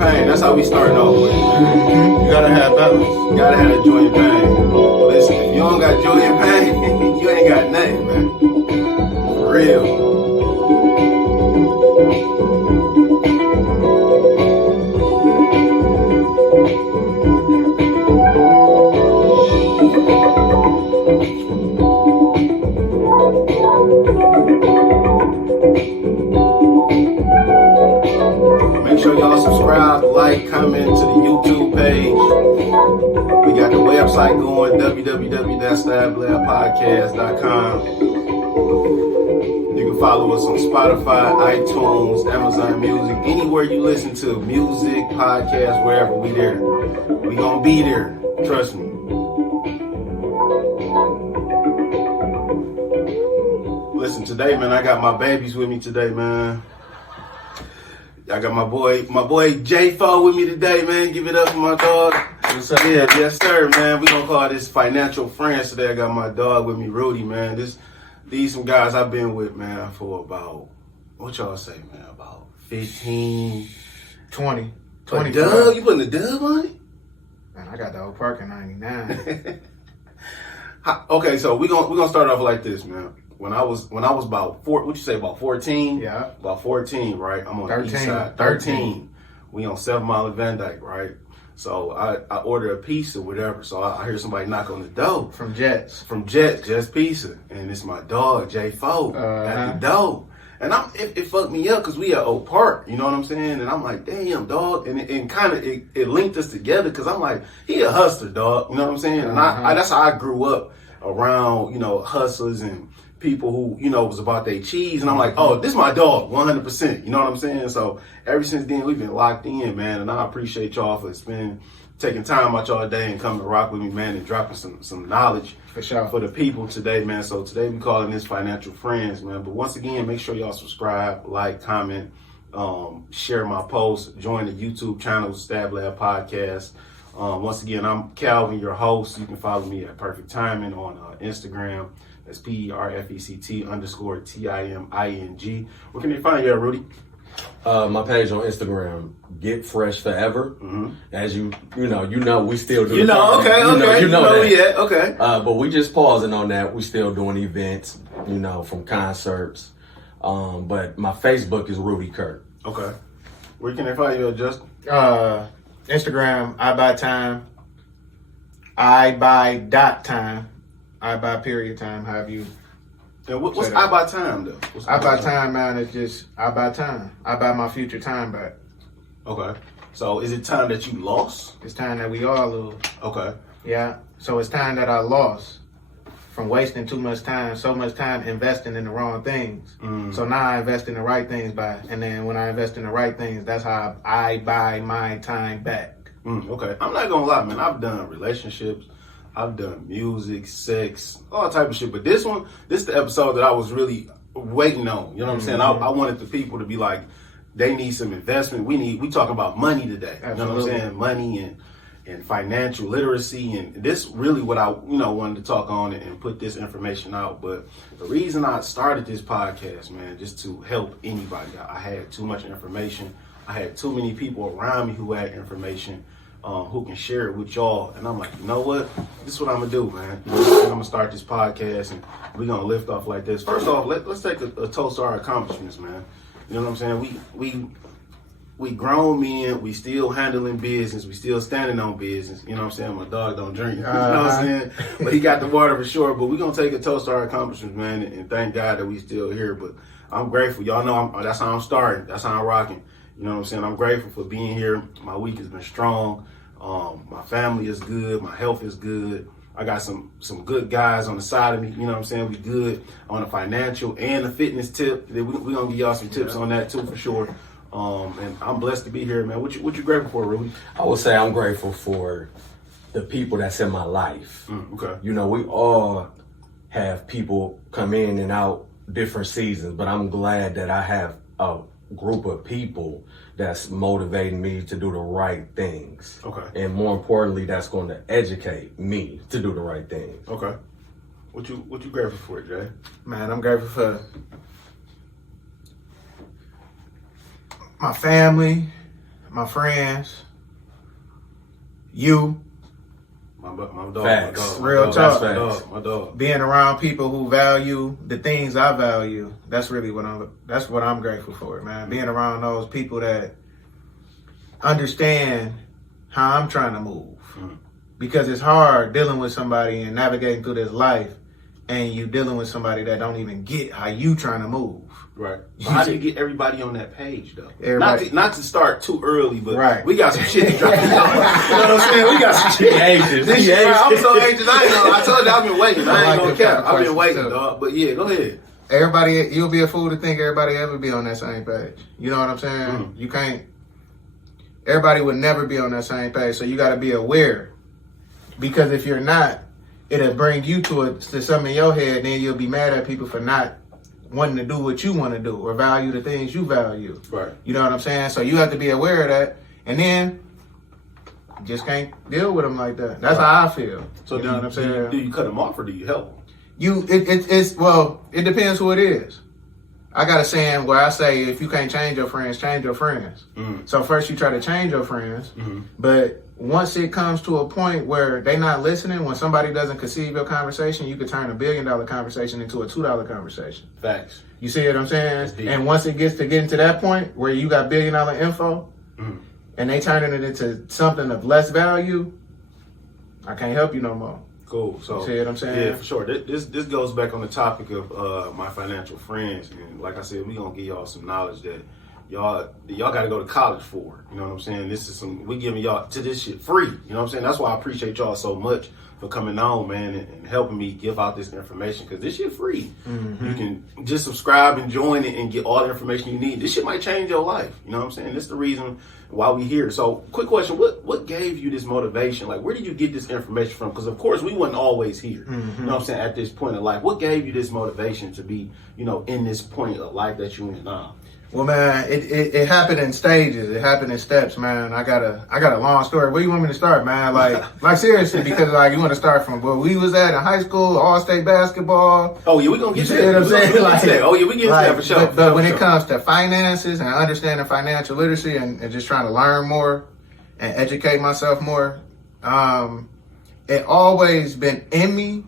pain. That's how we starting off with. You gotta have balance. You gotta have joy and pain. Listen, if you don't got joy and pain, you ain't got nothing, man. For real. Make sure y'all subscribe, like, comment to the YouTube page. We got the website going, www.stabladpodcast.com. You can follow us on Spotify, iTunes, Amazon Music, anywhere you listen to music, podcast, wherever, we there. We gonna be there, trust me. Listen, today, man, I got my babies with me today, man. I got my boy J4 with me today, man. Give it up for my dog. What's up? Yeah, yes, sir, man. We gonna call this financial friends today. I got my dog with me, Rudy, man. These some guys I've been with, man, for about, what y'all say, man, about 15, 20. A dub? You putting a dub on it? Man, I got the whole park in 99. Okay, so we gonna start off like this, man. When I was about what'd you say, about 14? Yeah. About 14, right? I'm on 13. the east side. 13. We on 7 Mile and Van Dyke, right? So I ordered a pizza, whatever. So I hear somebody knock on the door. From Jets. Just Pizza. And it's my dog, J4, at the door. And it fucked me up because we at Oak Park, you know what I'm saying? And I'm like, damn, dog. And it linked us together because I'm like, he a hustler, dog. You know what I'm saying? And I that's how I grew up around, hustlers and people who, was about their cheese. And I'm like, oh, this is my dog, 100%. You know what I'm saying? So ever since then, we've been locked in, man. And I appreciate y'all for taking time out y'all day and coming to rock with me, man, and dropping some knowledge For sure. for the people today, man. So today we calling this Financial Friends, man. But once again, make sure y'all subscribe, like, comment, share my posts, join the YouTube channel, Stab Lab Podcast. Once again, I'm Calvin, your host. You can follow me at Perfect Timing on Instagram. That's PERFECT_TIMING. Where can they find you at, Rudy? My page on Instagram, Getfreshforever. As you know, we still do. Okay. that. Okay. But we just pausing on that. We still doing events, from concerts. But my Facebook is Rudy Kurt. Okay. Where can they find you at, Justin? Instagram, I buy time. I buy .time. I buy period time. However you. And what's I buy time though? I buy time, man. It's just I buy time. I buy my future time back. Okay. So is it time that you lost? It's time that we all lose. Okay. Yeah. So it's time that I lost from wasting too much time, so much time investing in the wrong things. So now I invest in the right things and then when I invest in the right things, that's how I buy my time back. Okay. I'm not gonna lie, man. I've done relationships. I've done music, sex, all type of shit. But this is the episode that I was really waiting on. You know what I'm saying? I wanted the people to be like, they need some investment. We talking about money today. Absolutely. You know what I'm saying? Money and financial literacy. And this really what I, wanted to talk on and put this information out. But the reason I started this podcast, man, just to help anybody. I had too much information. I had too many people around me who had information. Who can share it with y'all. And I'm like, you know what? This is what I'm going to do, man. I'm going to start this podcast and we're going to lift off like this. First off, let's take a toast to our accomplishments, man. You know what I'm saying? We grown men. We still handling business. We still standing on business. You know what I'm saying? My dog don't drink. You know what I'm saying? But he got the water for sure. But we're going to take a toast to our accomplishments, man. And thank God that we still here. But I'm grateful. Y'all know that's how I'm starting. That's how I'm rocking. You know what I'm saying? I'm grateful for being here. My week has been strong. My family is good. My health is good. I got some good guys on the side of me. You know what I'm saying? We good on the financial and the fitness tip. We're going to give y'all some tips on that too for sure. And I'm blessed to be here, man. What you grateful for, Rudy? I would say I'm grateful for the people that's in my life. Okay. We all have people come in and out different seasons, but I'm glad that I have a group of people that's motivating me to do the right things. Okay. And more importantly, that's going to educate me to do the right things. Okay. What you grateful for, Jay? Man, I'm grateful for my family, my friends, you. My dog. Facts. My dog. Real my talk. Dog, my dog. Being around people who value the things I value, that's really what I'm grateful for, man. Being around those people that understand how I'm trying to move. Because it's hard dealing with somebody and navigating through this life and you dealing with somebody that don't even get how you trying to move. Right. But how do you get everybody on that page, though? Everybody. Not to start too early, but Right. we got some shit to drop. You know what I'm saying? We got some shit. Anxious. This shit, right, I'm so anxious. I told you I've been waiting. I I ain't like gonna them cap. kind of I've been questions, waiting, too. dog. But yeah, go ahead. Everybody, you'll be a fool to think everybody ever be on that same page. You know what I'm saying? You can't. Everybody would never be on that same page, so you got to be aware. Because if you're not, it'll bring you to something in your head. Then you'll be mad at people for not wanting to do what you want to do or value the things you value. Right. You know what I'm saying? So you have to be aware of that, and then you just can't deal with them like that. That's how I feel. So you know what I'm saying? Do you cut them off or do you help them? It depends who it is. I got a saying where I say, if you can't change your friends, change your friends. So first you try to change your friends, but once it comes to a point where they not listening, when somebody doesn't conceive your conversation, you could turn $1 billion conversation into a $2 conversation. Facts. You see what I'm saying? deep. And once it gets to getting to that point where you got $1 billion info, and they turning it into something of less value, I can't help you no more. Cool. So You see what I'm saying? Yeah, for sure. This goes back on the topic of my financial friends, and like I said, we gonna give y'all some knowledge that y'all got to go to college for. You know what I'm saying? We giving y'all to this shit free. You know what I'm saying? That's why I appreciate y'all so much for coming on, man, and helping me give out this information, because this shit free. You can just subscribe and join it and get all the information you need. This shit might change your life. You know what I'm saying? This is the reason why we here. So, quick question: what gave you this motivation? Like, where did you get this information from? Because of course we wasn't always here. You know what I'm saying? At this point in life, what gave you this motivation to be, in this point of life that you in now? Well, man, it happened in stages. It happened in steps, man. I got a long story. Where do you want me to start, man? Like seriously, because you want to start from where we was at in high school, all-state basketball. Oh yeah, we gonna get to You see what I'm saying? Oh yeah, we get to that for sure. But when it comes to finances and understanding financial literacy and just trying to learn more and educate myself more, it always been in me.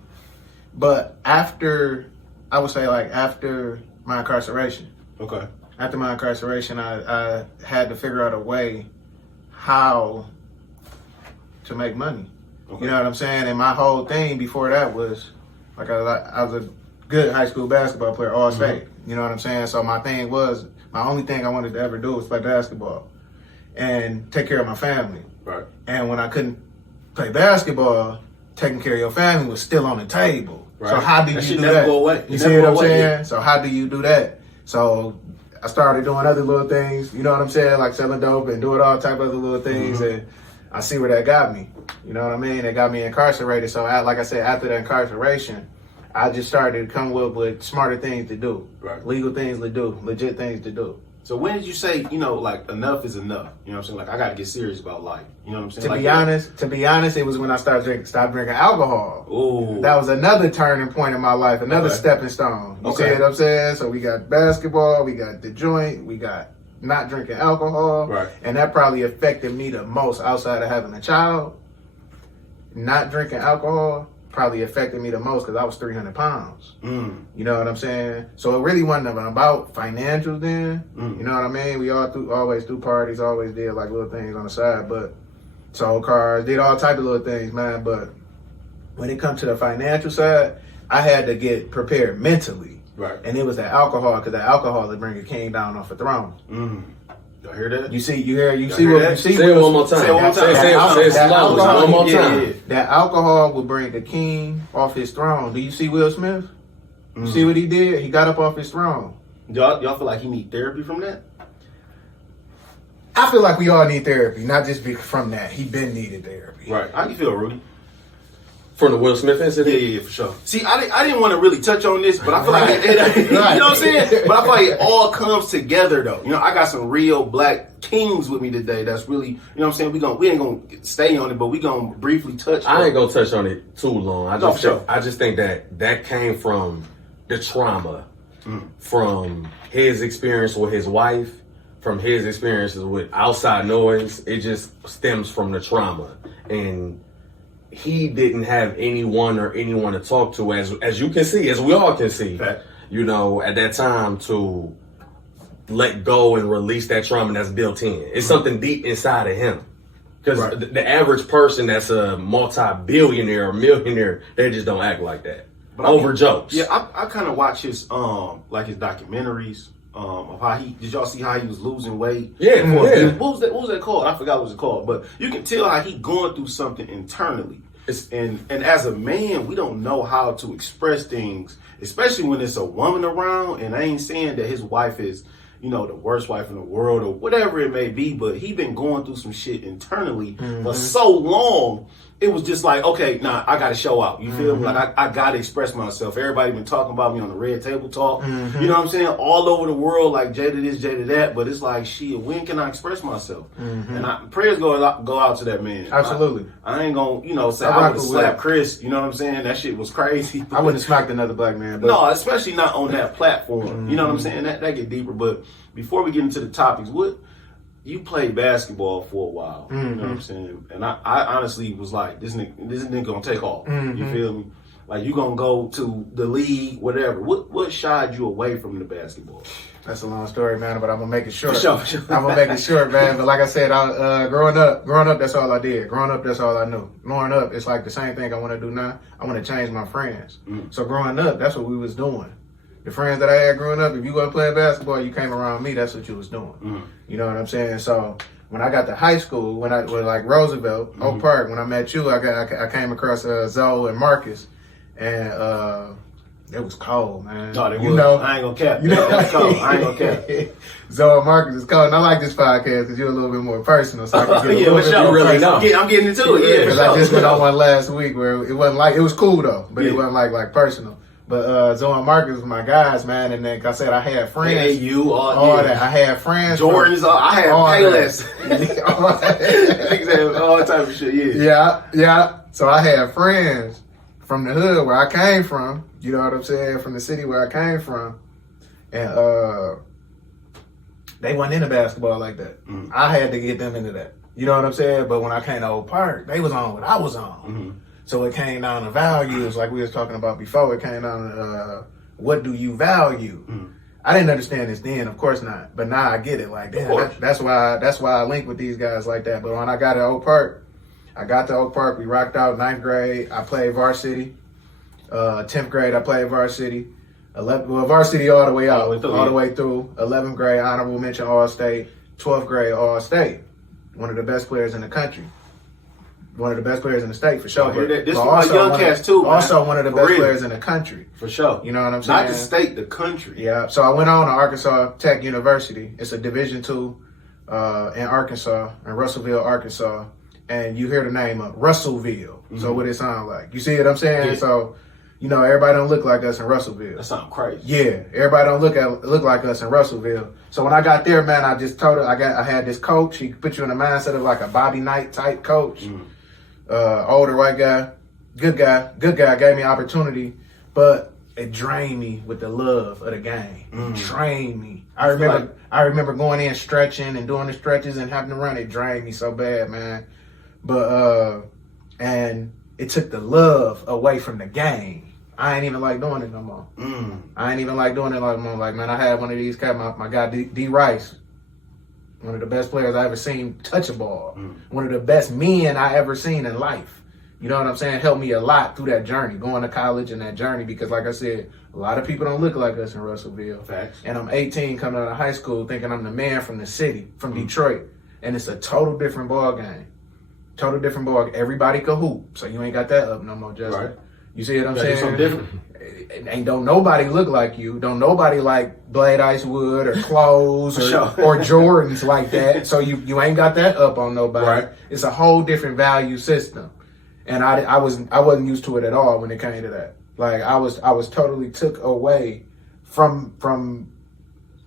But after my incarceration. Okay. After my incarceration, I had to figure out a way how to make money. Okay. You know what I'm saying? And my whole thing before that was, I was a good high school basketball player, all state. You know what I'm saying? So my only thing I wanted to ever do was play basketball and take care of my family. Right. And when I couldn't play basketball, taking care of your family was still on the table. Right. So how did That you shit do never that? go away. You It see never what I'm go away, saying? yeah. So how do you do that? So I started doing other little things, you know what I'm saying, like selling dope and doing all type of other little things, and I see where that got me. You know what I mean? It got me incarcerated. So like I said, after the incarceration, I just started to come up with smarter things to do, Right. legal things to do, legit things to do. So when did you say, like enough is enough? You know what I'm saying? Like I got to get serious about life. You know what I'm saying? To be honest, it was when I stopped drinking alcohol. Ooh. That was another turning point in my life, another Okay. stepping stone. You Okay. see what I'm saying? So we got basketball, we got the joint, we got not drinking alcohol. Right. And that probably affected me the most outside of having a child. Not drinking alcohol probably affected me the most because I was 300 pounds. You know what I'm saying? So it really wasn't about financials then. You know what I mean? We always do parties, always did like little things on the side, but sold cars, did all type of little things, man. But when it comes to the financial side, I had to get prepared mentally. Right. And it was the alcohol, because the alcohol would bring a king down off a throne. Y'all hear that? You see hear what that? you see. Say it one more time. Say it one more time. Say it That slow. alcohol- One more Yeah, time. yeah. That alcohol will bring the king off his throne. Do you see Will Smith? You see what he did? He got up off his throne. Y'all feel like he need therapy from that? I feel like we all need therapy, not just from that. He been needed therapy. Right. How you feel, Rudy? From the Will Smith incident? Yeah, for sure. See, I didn't want to really touch on this, but I feel like you know Right. what I'm saying? But I feel like it all comes together though. I got some real black kings with me today that's really, you know what I'm saying? We ain't gonna stay on it, but we gonna briefly touch on I it. ain't gonna touch on it too long. No, for sure. I just think that came from the trauma, from his experience with his wife, from his experiences with outside noise, it just stems from the trauma. And he didn't have anyone to talk to, as you can see, as we all can see, Fact. you know, at that time to let go and release that trauma that's built in. It's something deep inside of him. Because the average person that's a multi-billionaire or millionaire, they just don't act like that. But over jokes. Yeah, I kind of watch his like his documentaries of how did y'all see how he was losing weight? Yeah. What was that called? I forgot what it was called. But you can tell how he going through something internally. And as a man, we don't know how to express things, especially when it's a woman around. And I ain't saying that his wife is, you know, the worst wife in the world or whatever it may be, but he been going through some shit internally for so long. It was just like, okay, nah, I got to show out. You feel me? Like, I got to express myself. Everybody been talking about me on the Red Table Talk. You know what I'm saying? All over the world, like, Jada this, Jada that. But it's like, shit, when can I express myself? And prayers go out to that man. Absolutely. I ain't going to, you know, say I would have slapped Chris. You know what I'm saying? That shit was crazy. I wouldn't have smacked another black man. But no, especially not on that platform. You know what I'm saying? That get deeper. But before we get into the topics, you played basketball for a while, you know what I'm saying? And I honestly was like, this nigga gonna take off. You feel me? Like, you gonna go to the league, whatever. What shied you away from the basketball? That's a long story, man, but I'm gonna make it short. Sure. I'm gonna make it short, man. But like I said, growing up, that's all I did. Growing up, that's all I knew. Growing up, it's like the same thing I want to do now. I want to change my friends. So growing up, that's what we was doing. The friends that I had growing up, if you wasn't playing basketball, you came around me, that's what you was doing. You know what I'm saying? So when I got to high school, when I was like Roosevelt, Oak Park, when I met you, I came across Zoe and Marcus, and it was cold, man. No, you know, I ain't gonna cap. You know, it was cold. I ain't gonna cap. Zoe and Marcus is cold, and I like this podcast because you're a little bit more personal, so I can get a little bit more really know. I'm getting into it, because I just went on one last week where it wasn't like, it was cool though, but it wasn't like personal. But Zoe and Marcus was my guys, man, and then like I said, I had friends. all that. I had friends. Jordans, I had Payless. all type of shit, Yeah. So I had friends from the hood where I came from, you know what I'm saying, from the city where I came from, and they wasn't into basketball like that. I had to get them into that. You know what I'm saying? But when I came to Oak Park, they was on what I was on. So it came down to values, like we was talking about before. It came down to what do you value? I didn't understand this then, of course not. But now I get it. Like, damn, that's why I link with these guys like that. But when I got to Oak Park, we rocked out 9th grade. I played varsity. 10th grade, I played varsity. Varsity all the way out, all the way through. 11th grade, honorable mention All-State. 12th grade, All-State. One of the best players in the country. One of the best players in the state, for sure. This for my young cats, too, man. Also one of the best players in the country. For sure. You know what I'm saying? Not the state, the country. Yeah. So I went on to Arkansas Tech University. It's a Division II in Arkansas, in Russellville, Arkansas. And you hear the name of Russellville. So what it sound like? You see what I'm saying? Yeah. So, you know, everybody don't look like us in Russellville. That sounds crazy. Yeah, everybody don't look like us in Russellville. So when I got there, man, I just told her I had this coach. He put you in the mindset of like a Bobby Knight type coach. Older white guy, good guy, gave me opportunity, but it drained me with the love of the game. It drained me. I remember going in stretching and doing the stretches and having to run. It drained me so bad, man. But and it took the love away from the game. I ain't even like doing it no more. I ain't even like doing it no more. Like, man, I had one of these cats, my guy D Rice. One of the best players I ever seen touch a ball. One of the best men I ever seen in life. You know what I'm saying? Helped me a lot through that journey, going to college and that journey, because like I said, a lot of people don't look like us in Russellville. Facts. And I'm 18 coming out of high school thinking I'm the man from the city, from Detroit. And it's a total different ball game. Total different ball. Everybody can hoop. So you ain't got that up no more, Justin. Right. You see what I'm saying? Something different. And don't nobody look like you. Don't nobody like Blade Icewood or clothes or Jordans like that. So you ain't got that up on nobody. Right. It's a whole different value system. And I wasn't used to it at all when it came to that. Like I was totally took away from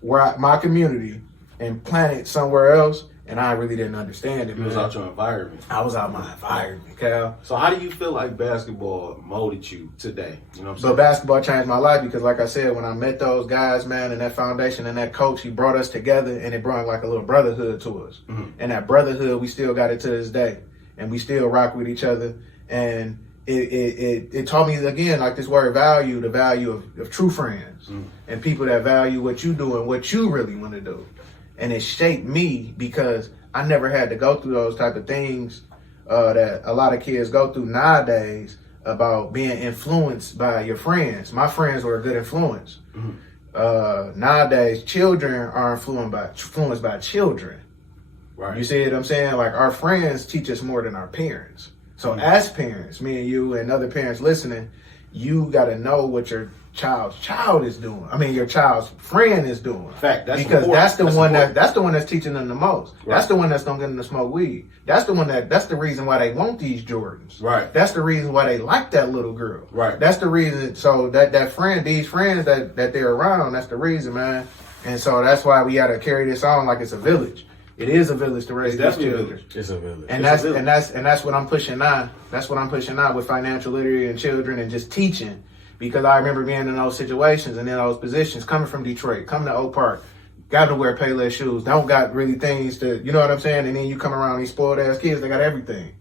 where my community and planted somewhere else. and I really didn't understand it. You was out your environment. I was out my environment, Cal. So how do you feel like basketball molded you today? You know what I'm saying? But basketball changed my life because, like I said, when I met those guys, man, and that foundation and that coach, he brought us together, and it brought like a little brotherhood to us. And that brotherhood, we still got it to this day, and we still rock with each other. And it taught me again, like this word value, the value of true friends and people that value what you do and what you really want to do. And it shaped me because I never had to go through those type of things that a lot of kids go through nowadays about being influenced by your friends. My friends were a good influence. Nowadays, children are influenced by children. Right. You see what I'm saying? Like, our friends teach us more than our parents. So as parents, me and you and other parents listening, you got to know what your child's child is doing. I mean, your child's friend is doing. Fact, that's because important. that's the one that's teaching them the most. Right. That's the one that's gonna get them to smoke weed. That's the reason why they want these Jordans. Right. That's the reason why they like that little girl. Right. That's the reason. So these friends that they're around, that's the reason, man. And so that's why we gotta carry this on like it's a village. It is a village to raise these children. It's a village. And that's what I'm pushing now. That's what I'm pushing now with financial literacy and children and just teaching. Because I remember being in those situations and in those positions, coming from Detroit, coming to Oak Park, got to wear Payless shoes, don't got really things to, you know what I'm saying? And then you come around these spoiled ass kids, they got everything.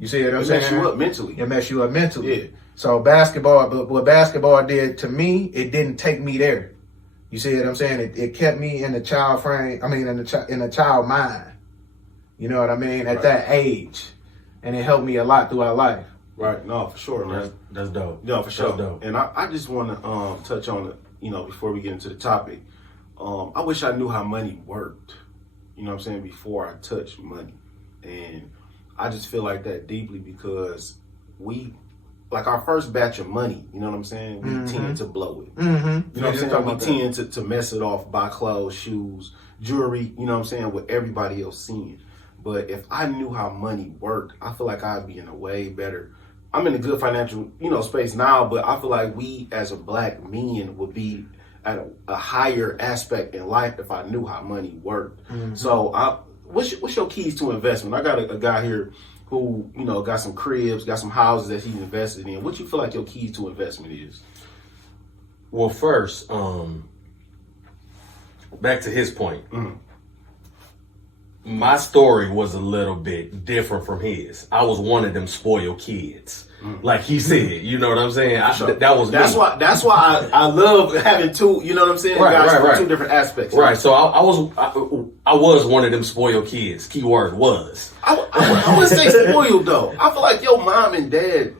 You see what I'm saying? It mess you up mentally. It mess you up mentally. Yeah. So basketball, but what basketball did to me, it didn't take me there. You see what I'm saying? It kept me in the child frame. I mean, in the child mind. You know what I mean? At that age, and it helped me a lot throughout life. Right. No, for sure, man. That's dope. No, for sure. That's dope. And I just want to touch on it. You know, before we get into the topic, I wish I knew how money worked. You know what I'm saying? Before I touched money, and I just feel like that deeply because like our first batch of money, you know what I'm saying? We tend to blow it. You know what I'm saying? We tend to mess it off, buy clothes, shoes, jewelry, you know what I'm saying, with everybody else seeing. But if I knew how money worked, I feel like I'd be in a way better. I'm in a good financial, space now, but I feel like we as a black men would be at a higher aspect in life if I knew how money worked. So what's your keys to investment? I got a guy here who, got some cribs, got some houses that he's invested in. What you feel like your keys to investment is? Well, first, back to his point. My story was a little bit different from his. I was one of them spoiled kids. Like he said, you know what I'm saying? That's why I love having two, you know what I'm saying? Right. Two different aspects. Right. So I was one of them spoiled kids. Keyword was. I wouldn't say spoiled though. I feel like your mom and dad,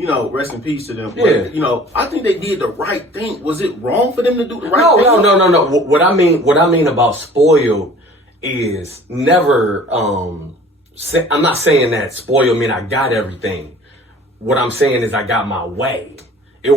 rest in peace to them. But, Yeah. I think they did the right thing. Was it wrong for them to do the right thing? No. What I mean about spoiled is never. I'm not saying that spoiled mean I got everything. What I'm saying is I got my way.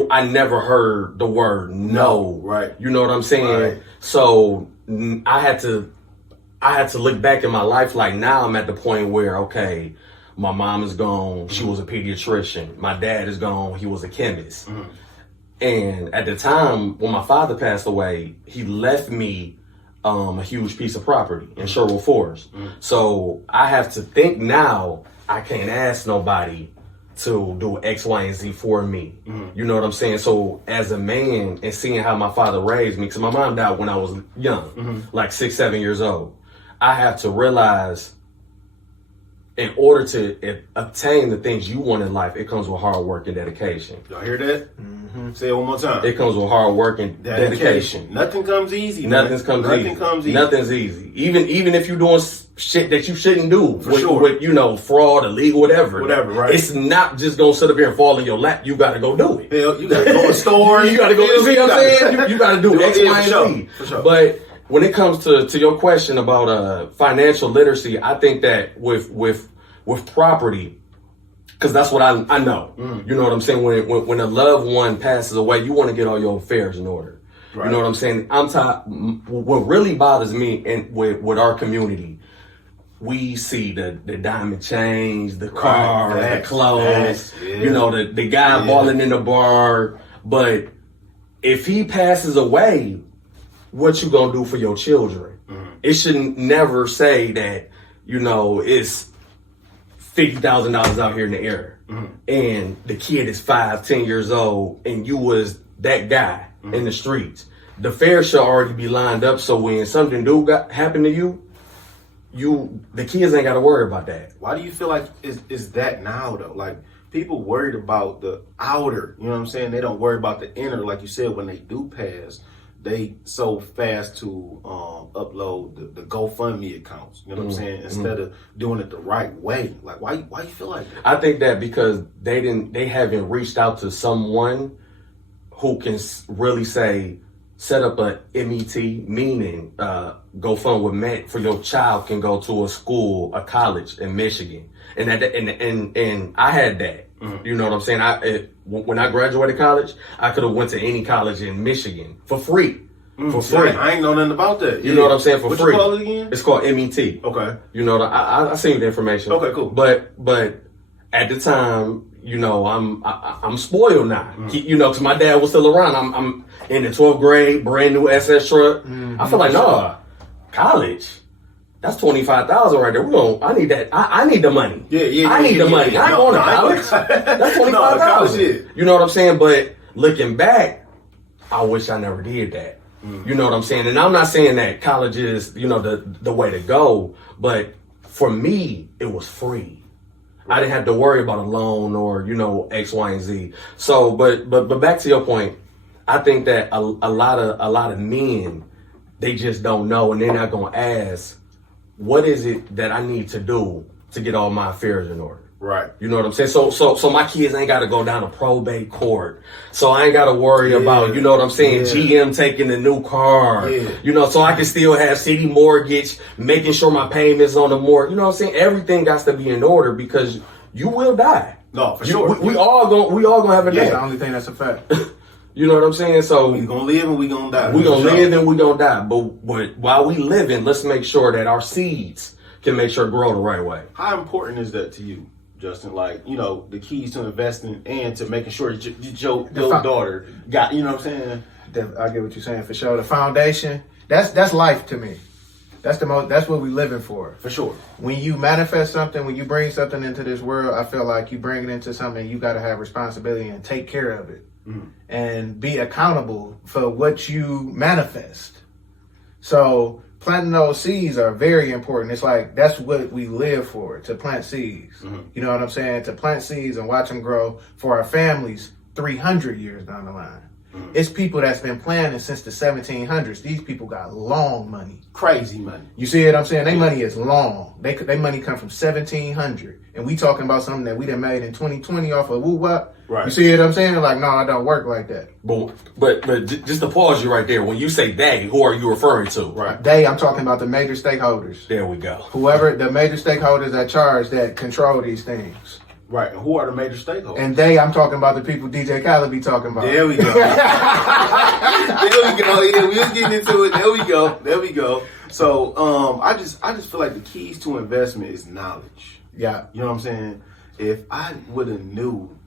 I never heard the word no. Right. You know what I'm saying? Right. So I had to look back in my life. Like now I'm at the point where, okay, my mom is gone. She was a pediatrician. My dad is gone. He was a chemist. And at the time when my father passed away, he left me a huge piece of property in Sherwood Forest. So I have to think now, I can't ask nobody to do X, Y, and Z for me. You know what I'm saying? So as a man and seeing how my father raised me, because my mom died when I was young, like 6, 7 years old, I have to realize in order to obtain the things you want in life, it comes with hard work and dedication. Y'all hear that? Say it one more time. It comes with hard work and dedication. Nothing comes easy. Nothing comes easy. Nothing's easy. Even if you're doing shit that you shouldn't do, with fraud, illegal, whatever. Whatever, right? It's not just gonna sit up here and fall in your lap. You got to go do it. Hell, you got to go to stores. You got to go. You see what I'm saying? You got to do X, Y, and Z. For sure. But when it comes to your question about financial literacy, I think that with property, because that's what I know. You know what I'm saying? When a loved one passes away, you want to get all your affairs in order. Right. You know what I'm saying? What really bothers me with our community, we see the diamond chains, the car, the clothes, the guy balling in the bar. But if he passes away, what you gonna do for your children? it shouldn't never say that, you know, it's $50,000 out here in the air, and the kid is 5, 10 years old, and you was that guy in the streets. The fair should already be lined up, so when something happen to you, the kids ain't got to worry about that. Why do you feel like is that now though? Like, people worried about the outer, you know what I'm saying? They don't worry about the inner. Like you said, when they do pass, they so fast to upload the GoFundMe accounts. You know what I'm saying? Instead of doing it the right way. Like, why you feel like that? I think that because they haven't reached out to someone who can really say, set up a MET, meaning GoFund with Matt for your child can go to a school, a college in Michigan. And I had that. You know what I'm saying? When I graduated college, I could have went to any college in Michigan for free. For free. I ain't know nothing about that. You know what I'm saying? For free. What you call it again? It's called MET. Okay. You know, I seen the information. Okay, cool. But at the time, you know, I'm spoiled now. You know, because my dad was still around. I'm in the 12th grade, brand new SS truck. I feel like, nah, college. That's $25,000 right there. I need that. I need the money. I need the money. I ain't going to college. That's $25,000. You know what I'm saying? But looking back, I wish I never did that. You know what I'm saying? And I'm not saying that college is, you know, the way to go. But for me, it was free. I didn't have to worry about a loan or, you know, X, Y, and Z. So, but back to your point, I think that a lot of men, they just don't know, and they're not going to ask, what is it that I need to do to get all my affairs in order? Right. You know what I'm saying? So my kids ain't got to go down to probate court. So I ain't got to worry about, you know what I'm saying, GM taking the new car. You know, so I can still have city mortgage, making sure my payments on the mortgage. You know what I'm saying? Everything got to be in order because you will die. No, for sure. We all gonna have a day. That's the only thing that's a fact. You know what I'm saying? So we gonna live and we gonna die. We gonna live and we gonna die. But while we living, let's make sure that our seeds can make sure grow the right way. How important is that to you, Justin? Like, you know, the keys to investing and to making sure that your daughter got, you know what I'm saying? I get what you're saying for sure. The foundation, that's life to me. That's what we living for. For sure. When you manifest something, when you bring something into this world, I feel like you bring it into something, you got to have responsibility and take care of it. And be accountable for what you manifest. So planting those seeds are very important. It's like, that's what we live for, to plant seeds. You know what I'm saying? To plant seeds and watch them grow for our families 300 years down the line. It's people that's been planning since the 1700s. These people got long money. Crazy money. You see what I'm saying? Their money is long. They money come from 1700. And we talking about something that we done made in 2020 off of woo-wop. Right. You see what I'm saying? Like, no, it don't work like that. But just to pause you right there, when you say they, who are you referring to? Right. They, I'm talking about the major stakeholders. There we go. Whoever, the major stakeholders that charge, that control these things. Right. And who are the major stakeholders? And they, I'm talking about the people DJ Khaled be talking about. There we go. There we go. Yeah, we was getting into it. There we go. So I just feel like the keys to investment is knowledge. Yeah. You know what I'm saying? If I would have knew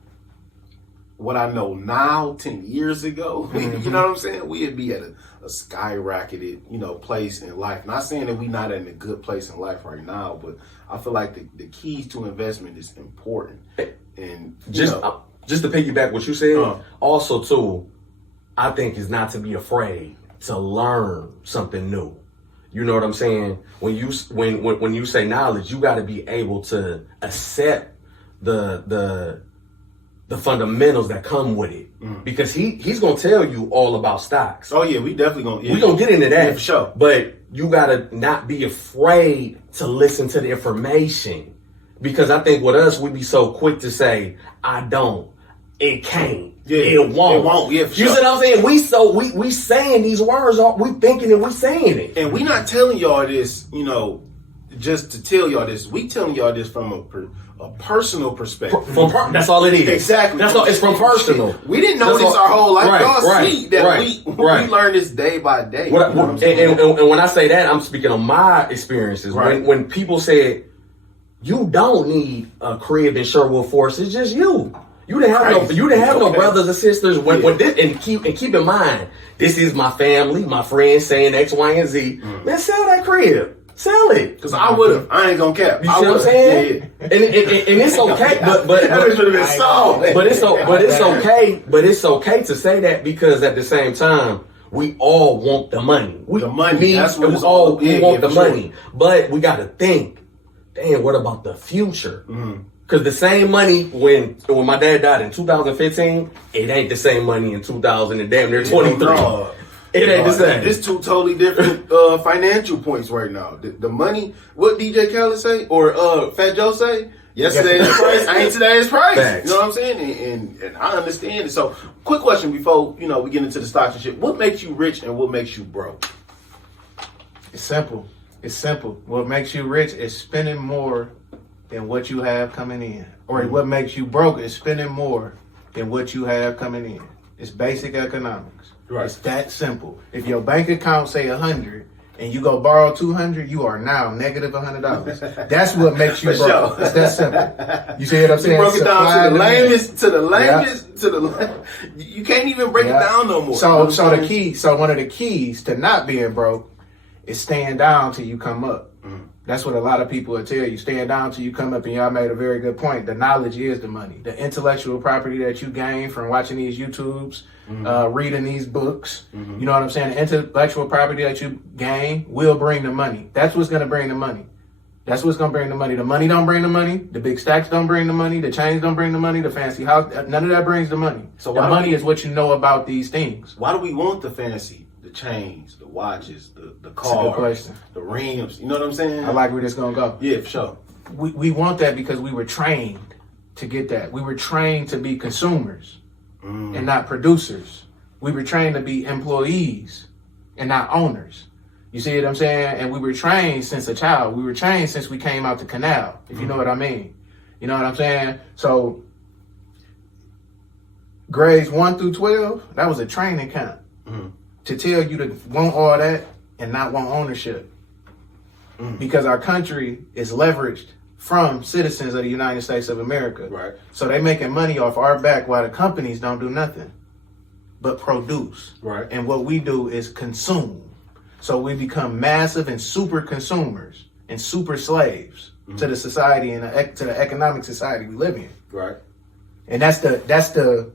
what I know now 10 years ago, you know what I'm saying? We'd be at a skyrocketed, you know, place in life. Not saying that we're not in a good place in life right now, but I feel like the keys to investment is important. And just to piggyback what you said, also too, I think is not to be afraid to learn something new. You know what I'm saying? When you say knowledge, you got to be able to accept the fundamentals that come with it, because he's gonna tell you all about stocks. Oh yeah, we definitely gonna. Yeah. We gonna get into that, for sure. But you gotta not be afraid to listen to the information, because I think with us we be so quick to say, "I don't, it can't, it won't." Yeah, for sure. You see what I'm saying? We saying these words, we thinking and we saying it, and we not telling y'all this, you know, just to tell y'all this. We telling y'all this from a personal perspective. That's all it is. Exactly. That's all. It's from personal. We didn't know this our whole life. Y'all see that we learn this day by day. And when I say that, I'm speaking of my experiences. Right. When people said, you don't need a crib in Sherwood Forest, it's just you. You didn't have Crazy. you didn't have no Okay. brothers and sisters when this, and keep in mind, this is my family, my friends saying X, Y, and Z. Man, sell that crib. Sell it. Because I would have. I ain't gonna cap. You see what I'm saying? Yeah. And it's okay, but That should have been sold. but it's okay. But it's okay to say that because at the same time, we all want the money. The money, that's what we it's all all- yeah, want yeah, the for sure. money. But we got to think. Damn, what about the future? Because the same money when my dad died in 2015, it ain't the same money in 2000 and damn near 23. No. It ain't the same. It's two totally different financial points right now. The money, what DJ Khaled say or Fat Joe say? Yesterday's price ain't today's price. Facts. You know what I'm saying? And I understand it. So, quick question before we get into the stocks and shit. What makes you rich and what makes you broke? It's simple. It's simple. What makes you rich is spending more than what you have coming in. Or what makes you broke is spending more than what you have coming in. It's basic economics. Right. It's that simple. If your bank account say 100 and you go borrow 200, you are now negative $100. That's what makes you For broke. sure. It's that simple. You see what I'm saying? You broke it down Supply to the and demand. lamest, to the you can't even break it down no more. So one of the keys to not being broke is staying down till you come up. That's what a lot of people will tell you. Staying down till you come up, and y'all made a very good point. The knowledge is the money. The intellectual property that you gain from watching these YouTubes, reading these books, you know what I'm saying? The intellectual property that you gain will bring the money. That's what's going to bring the money. That's what's going to bring the money. The money don't bring the money. The big stacks don't bring the money. The chains don't bring the money. The fancy house, none of that brings the money. So the why money is what you know about these things. Why do we want the fancy, the chains, the watches, the That's a good cars, question. the rims? You know what I'm saying? I like where this going to go. Yeah, for sure. We want that because we were trained to get that. We were trained to be consumers and not producers. We were trained to be employees and not owners. You see what I'm saying? And we were trained since a child. We were trained since we came out the canal, if you know what I mean. You know what I'm saying? So grades 1 through 12, that was a training camp to tell you to want all that and not want ownership. Because our country is leveraged from citizens of the United States of America. Right. So they making money off our back while the companies don't do nothing but produce. Right. And what we do is consume. So we become massive and super consumers and super slaves to the society and to the economic society we live in. Right. And that's the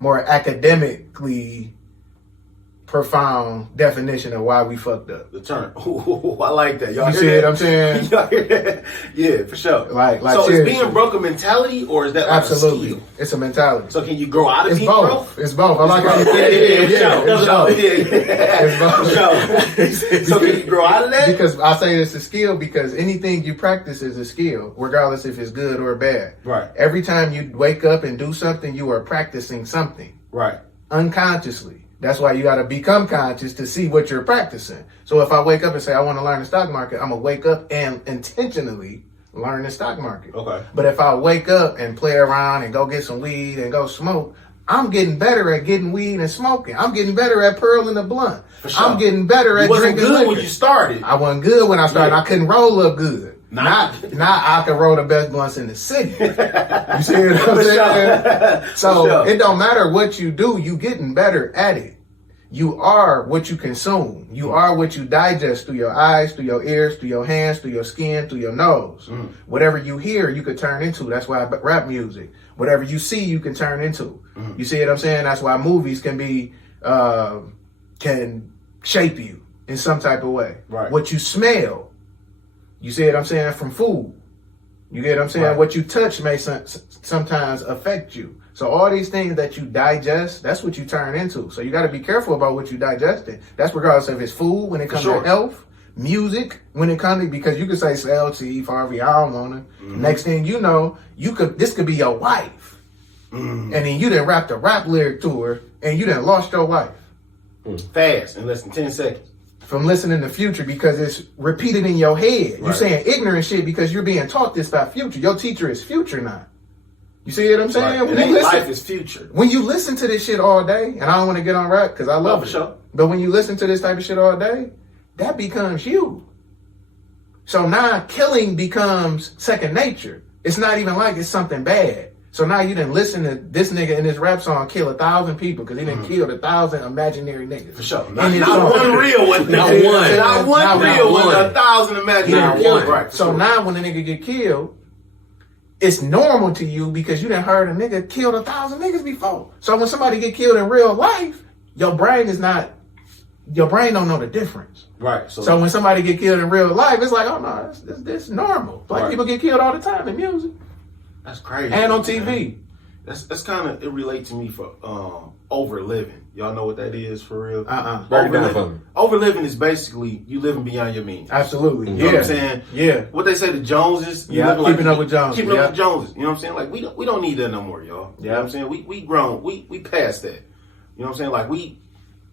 more academically profound definition of why we fucked up. The term. Ooh, I like that. Y'all You hear see that? what I'm saying? Y'all hear that? Yeah, for sure. Like so seriously. is being broke a mentality or is that like Absolutely. a skill? It's a mentality. So can you grow out of It's being both. broke? It's both. I like how you Yeah, said it. yeah, It's both. It's both. So can you grow out of that? Because I say it's a skill because anything you practice is a skill, regardless if it's good or bad. Right. Every time you wake up and do something, you are practicing something Right. unconsciously. That's why you got to become conscious to see what you're practicing. So if I wake up and say I want to learn the stock market, I'm going to wake up and intentionally learn the stock market. Okay. But if I wake up and play around and go get some weed and go smoke, I'm getting better at getting weed and smoking. I'm getting better at pearling the blunt. For sure. I'm getting better You at wasn't drinking good liquor. when you started. I wasn't good when I started. Yeah. I couldn't roll up good. Not- Now I can roll the best blunts in the city. You see what I'm For saying? sure. So For sure. it don't matter what you do, you getting better at it. You are what you consume. You are what you digest through your eyes, through your ears, through your hands, through your skin, through your nose. Whatever you hear, you could turn into. That's why rap music. Whatever you see, you can turn into. You see what I'm saying? That's why movies can be, can shape you in some type of way. Right. What you smell, you see what I'm saying, from food. You get what I'm saying? Right. What you touch may sometimes affect you. So all these things that you digest, that's what you turn into. So you got to be careful about what you digesting. That's regardless if it's food, when it comes sure. to health, music, when it comes to, because you could say LT, Farvey, I don't want it. Next thing you know, this could be your wife. And then you done rapped a rap lyric to her and you done lost your wife. Fast in less than 10 seconds. From listening to Future because it's repeated in your head. You're Right. saying ignorant shit because you're being taught this by Future. Your teacher is Future now. You see what I'm saying? Right. When It you ain't listen- life is future. When you listen to this shit all day, and I don't want to get on rap because I love for it. sure. But when you listen to this type of shit all day, that becomes you. So now killing becomes second nature. It's not even like it's something bad. So now you didn't listen to this nigga in this rap song kill 1,000 people because he didn't kill 1,000 imaginary niggas. For sure. In his Not song. one real one. Not one. Not one real one. 1,000 imaginary. Not one. Right. for So sure. now when a nigga get killed, it's normal to you because you done heard a nigga killed 1,000 niggas before. So when somebody get killed in real life, your brain don't know the difference. Right. So when somebody get killed in real life, it's like, oh no, this normal. Black Right. people get killed all the time in music that's crazy. and on man. TV. That's kind of, it relates to me for overliving. Y'all know what that is for real? Break it down for me. Overliving is basically you living beyond your means. Absolutely. You know what I'm saying? Yeah. What they say the Joneses. you Yeah, living keeping up with Joneses, Keeping up yeah. with Joneses. You know what I'm saying? Like we don't need that no more, y'all. You know what I'm saying? We grown. We past that. You know what I'm saying? Like we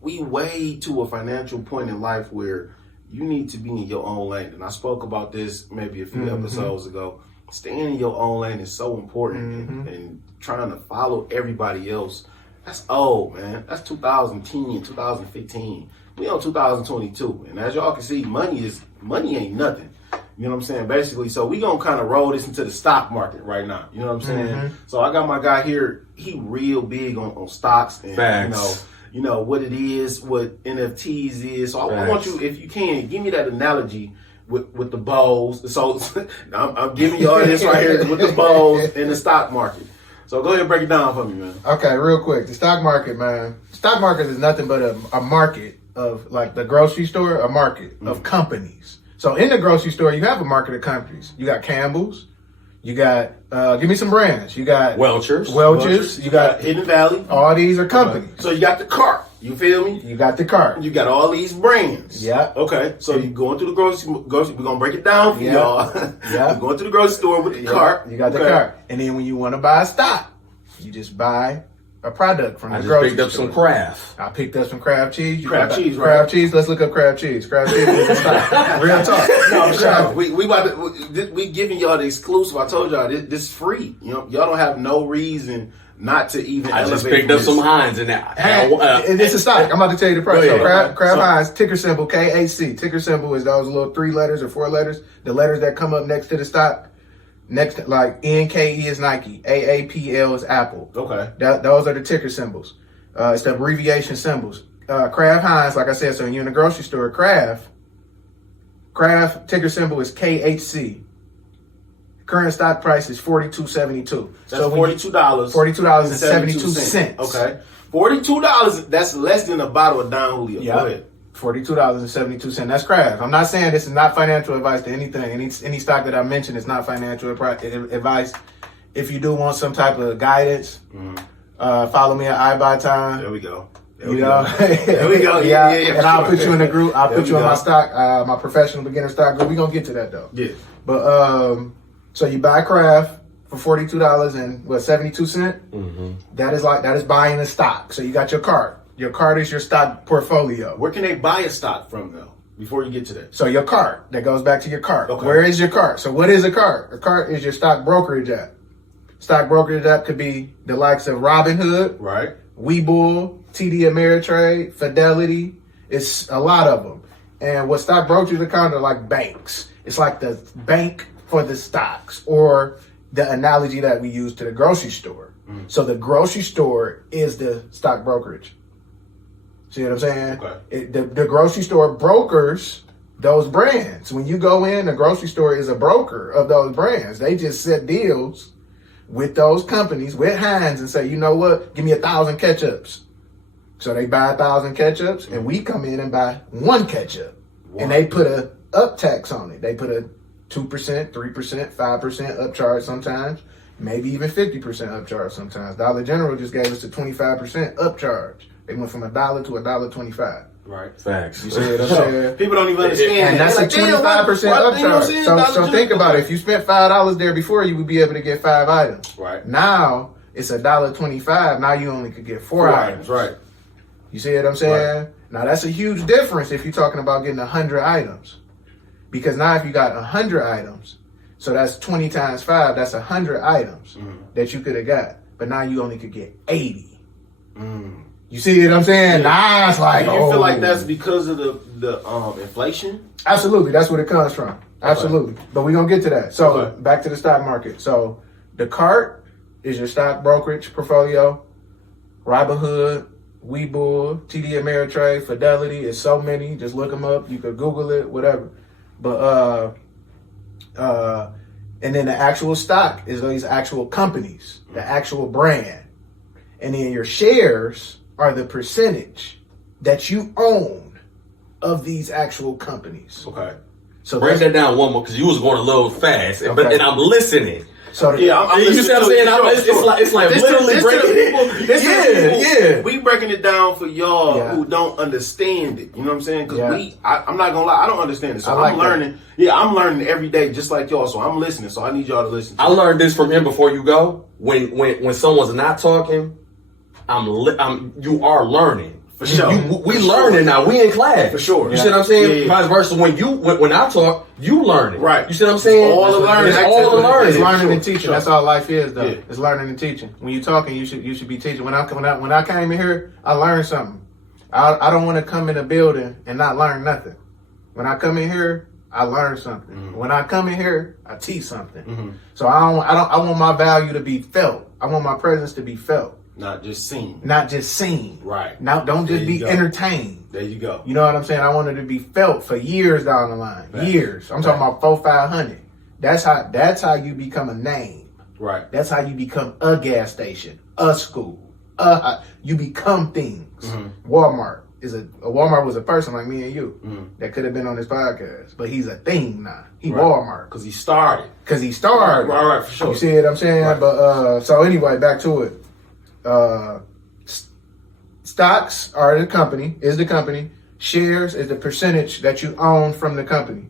way to a financial point in life where you need to be in your own lane. And I spoke about this maybe a few episodes ago. Staying in your own lane is so important, and trying to follow everybody else. That's old, man. That's 2010, 2015. We on 2022, and as y'all can see, money ain't nothing. You know what I'm saying? Basically, so we gonna kind of roll this into the stock market right now. You know what I'm saying? So I got my guy here. He real big on stocks and Facts. you know what it is, what NFTs is. So I want you, if you can, give me that analogy with the bowls. So I'm giving you all this right here with the bowls in the stock market. So go ahead and break it down for me, man. Okay, real quick. The stock market, man. Stock market is nothing but a market of, like the grocery store, a market of companies. So in the grocery store, you have a market of companies. You got Campbell's. You got, give me some brands. You got Welch's. You got Hidden Valley. all these are companies. So you got the cart. You feel me? You got the cart. You got all these brands. Yeah. Okay. So you going through the grocery. We're gonna break it down for y'all. Yeah. You're going to the grocery store with the cart. You got the cart. And then when you want to buy a stock, you just buy a product from I the just grocery picked up store. some craft. I picked up some crab cheese. Crab cheese, right? Crab cheese. Let's look up crab cheese. Crab cheese is a stock. Real talk. No, sure. We about to, we giving y'all the exclusive. I told y'all this is free. You know, y'all don't have no reason not to even. I just elevate picked up this. some Heinz in that. It's a stock. I'm about to tell you the price. Go So ahead. Crab So- Heinz, ticker symbol KAC. Ticker symbol is those little 3 letters or 4 letters. The letters that come up next to the stock. Next, like NKE is Nike, AAPL is Apple. Okay. Those are the ticker symbols. It's the abbreviation symbols. Kraft Heinz, like I said, so when you're in the grocery store, Kraft ticker symbol is KHC. Current stock price is $42.72. That's $42. $42.72. Okay. $42. That's less than a bottle of Don Julio. Yeah. Go ahead. $42.72. That's Kraft. I'm not saying this is not financial advice to anything. Any stock that I mentioned is not financial advice. If you do want some type of guidance, follow me at iBuyTime. There we go. You know, There we go. Yeah. And I'll put you in the group. I'll There put we you in go. my stock, my professional beginner stock group. We're gonna get to that though. Yeah. But so you buy Kraft for $42.72. That is buying a stock. So you got your cart. Your cart is your stock portfolio. Where can they buy a stock from though? Before you get to that. So your cart, that goes back to your cart. Okay. Where is your cart? So what is a cart? A cart is your stock brokerage app. Stock brokerage app could be the likes of Robinhood, Right. Webull, TD Ameritrade, Fidelity. It's a lot of them. And what stock brokerage accounts are like banks. It's like the bank for the stocks, or the analogy that we use to the grocery store. So the grocery store is the stock brokerage. See what I'm saying? Okay. The grocery store brokers those brands. When you go in, the grocery store is a broker of those brands. They just set deals with those companies, with Heinz, and say, you know what, give me 1,000 ketchups. So they buy 1,000 ketchups, and we come in and buy 1 ketchup. And they put a up tax on it. They put a 2%, 3%, 5% upcharge sometimes, maybe even 50% upcharge sometimes. Dollar General just gave us a 25% upcharge. They went from $1 to $1.25. Right. Facts. You see what I'm saying? People don't even understand. And that's a Like, damn, 25% what- you know what I'm upcharge. saying? So Dollar think General. about it. If you spent $5 there before, you would be able to get 5 items. Right. Now it's $1.25. Now you only could get 4 items. Right. You see what I'm saying? Now that's a huge difference if you're talking about getting 100 items. Because now if you got 100 items, so that's 20 times 5, that's 100 items that you could have got. But now you only could get 80. You see what I'm saying? Now it's like, Do you feel like that's because of the inflation? Absolutely, that's where it comes from. Absolutely. But we're going to get to that. So Okay. back to the stock market. So the cart is your stock brokerage portfolio. Robinhood, Webull, TD Ameritrade, Fidelity. It's so many. Just look them up. You could Google it, whatever. But and then the actual stock is these actual companies, the actual brand. And then your shares are the percentage that you own of these actual companies. Okay. So Break that down one more, because you was going a little fast, but and I'm listening. So I'm you see what I'm saying? It's like literally breaking it. Yeah. We breaking it down for y'all who don't understand it. You know what I'm saying? Because I'm not gonna lie, I don't understand it. So I'm learning. That. Yeah, I'm learning every day, just like y'all. So I'm listening. So I need y'all to listen. I learned this from him before you go. When someone's not talking, you are learning. For sure. We learning now. We in class. For sure. You see what I'm saying? Vice versa. When I talk, you learning. Right. You see what I'm saying? All the learning. It's all the learning. It's learning and teaching. That's all life is, though. Yeah. It's learning and teaching. When you're talking, you should be teaching. When I came in here, I learned something. I don't want to come in a building and not learn nothing. When I come in here, I learn something. Mm-hmm. When I come in here, I teach something. Mm-hmm. So I want my value to be felt. I want my presence to be felt. Not just seen. Right. Now, don't just be entertained. There you go. You know what I'm saying? I want it to be felt for years down the line. Right. Years. I'm talking about 400-500. That's how you become a name. Right. That's how you become a gas station, a school. You become things. Mm-hmm. Walmart was a person like me and you that could have been on this podcast, but he's a thing now. He Walmart because he started. Right, for sure. You see what I'm saying? Right. But so anyway, back to it. Stocks are the company. Shares is the percentage that you own from the company.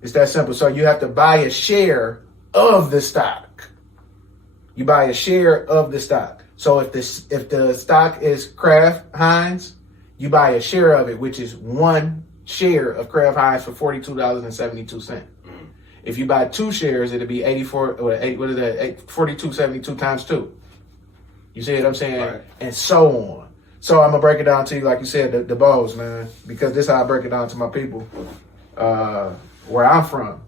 It's that simple. So you have to buy a share of the stock. You buy a share of the stock. So if the stock is Kraft Heinz, you buy a share of it, which is one share of Kraft Heinz for $42.72. If you buy 2 shares, it'll be 42.72 times 2. You see what I'm saying? Right. And so on. So I'm gonna break it down to you, like you said, the balls, man, because this is how I break it down to my people. Where I'm from,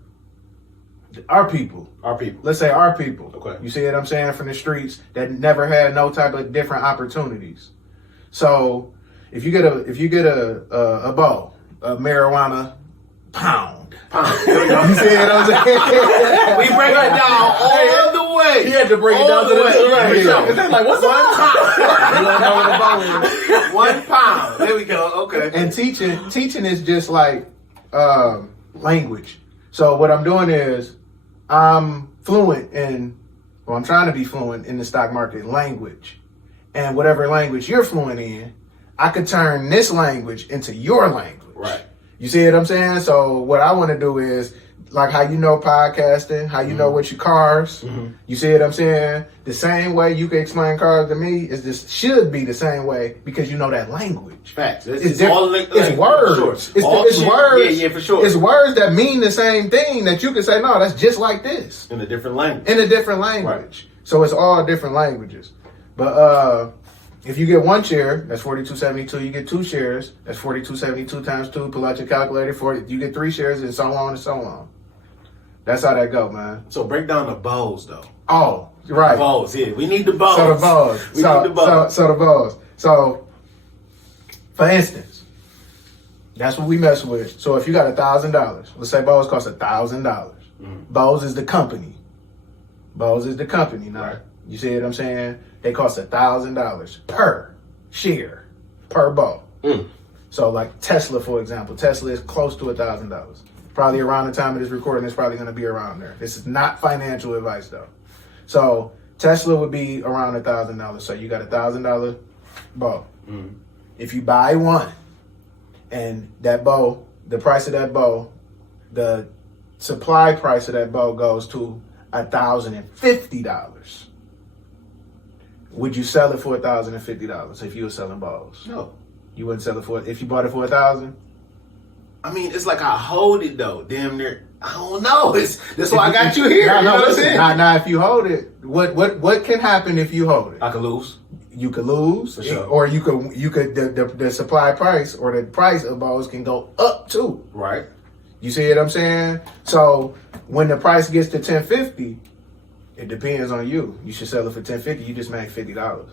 our people. Let's say our people. Okay. You see what I'm saying? From the streets that never had no type of different opportunities. So if you get a bowl of marijuana pound. You see what I'm saying? We break it down all the way. He had to break it down to the way. It's like, what's 1 pound? 1 pound. There we go. Okay. And teaching is just like language. So what I'm doing is I'm trying to be fluent in the stock market language. And whatever language you're fluent in, I could turn this language into your language. Right. You see what I'm saying? So what I want to do is like how you know podcasting, how you know what your cars. Mm-hmm. You see what I'm saying? The same way you can explain cars to me should be the same way because you know that language. Facts. It's words. It's words. Yeah, for sure. It's words that mean the same thing that you can say, no, that's just like this. In a different language. Right. So it's all different languages. But if you get 1 share, that's 42.72. You get 2 shares, that's 42.72 times 2. Pull out your calculator. You get 3 shares, and so on and so on. That's how that go, man. So break down the bowls, though. Oh, right. Bowls, yeah. We need the bowls. So the bowls. We need the bowls. So the bowls. So, for instance, that's what we mess with. So if you got $1,000, let's say bowls cost $1,000. Bowls is the company. Now. Right. You see what I'm saying? They cost $1,000 per share, per bowl. So like Tesla, for example. Tesla is close to $1,000. Probably around the time of this recording, it's probably going to be around there. This is not financial advice, though. So Tesla would be around $1,000. So you got $1,000 bowl. If you buy one, and that bowl, the price of that bowl, the supply price of that bowl goes to $1,050. Would you sell it for $1,050 if you were selling bowls? No. You wouldn't sell it for if you bought it for $1,000? I mean, it's like I hold it though. Damn near. I don't know. That's why I got you here. Now, if you hold it, what can happen if you hold it? I could lose. You could lose, for sure. Or you could the supply price or the price of bowls can go up too. Right. You see what I'm saying? So when the price gets to $10.50, It depends on you. You should sell it for $10.50. You just made $50.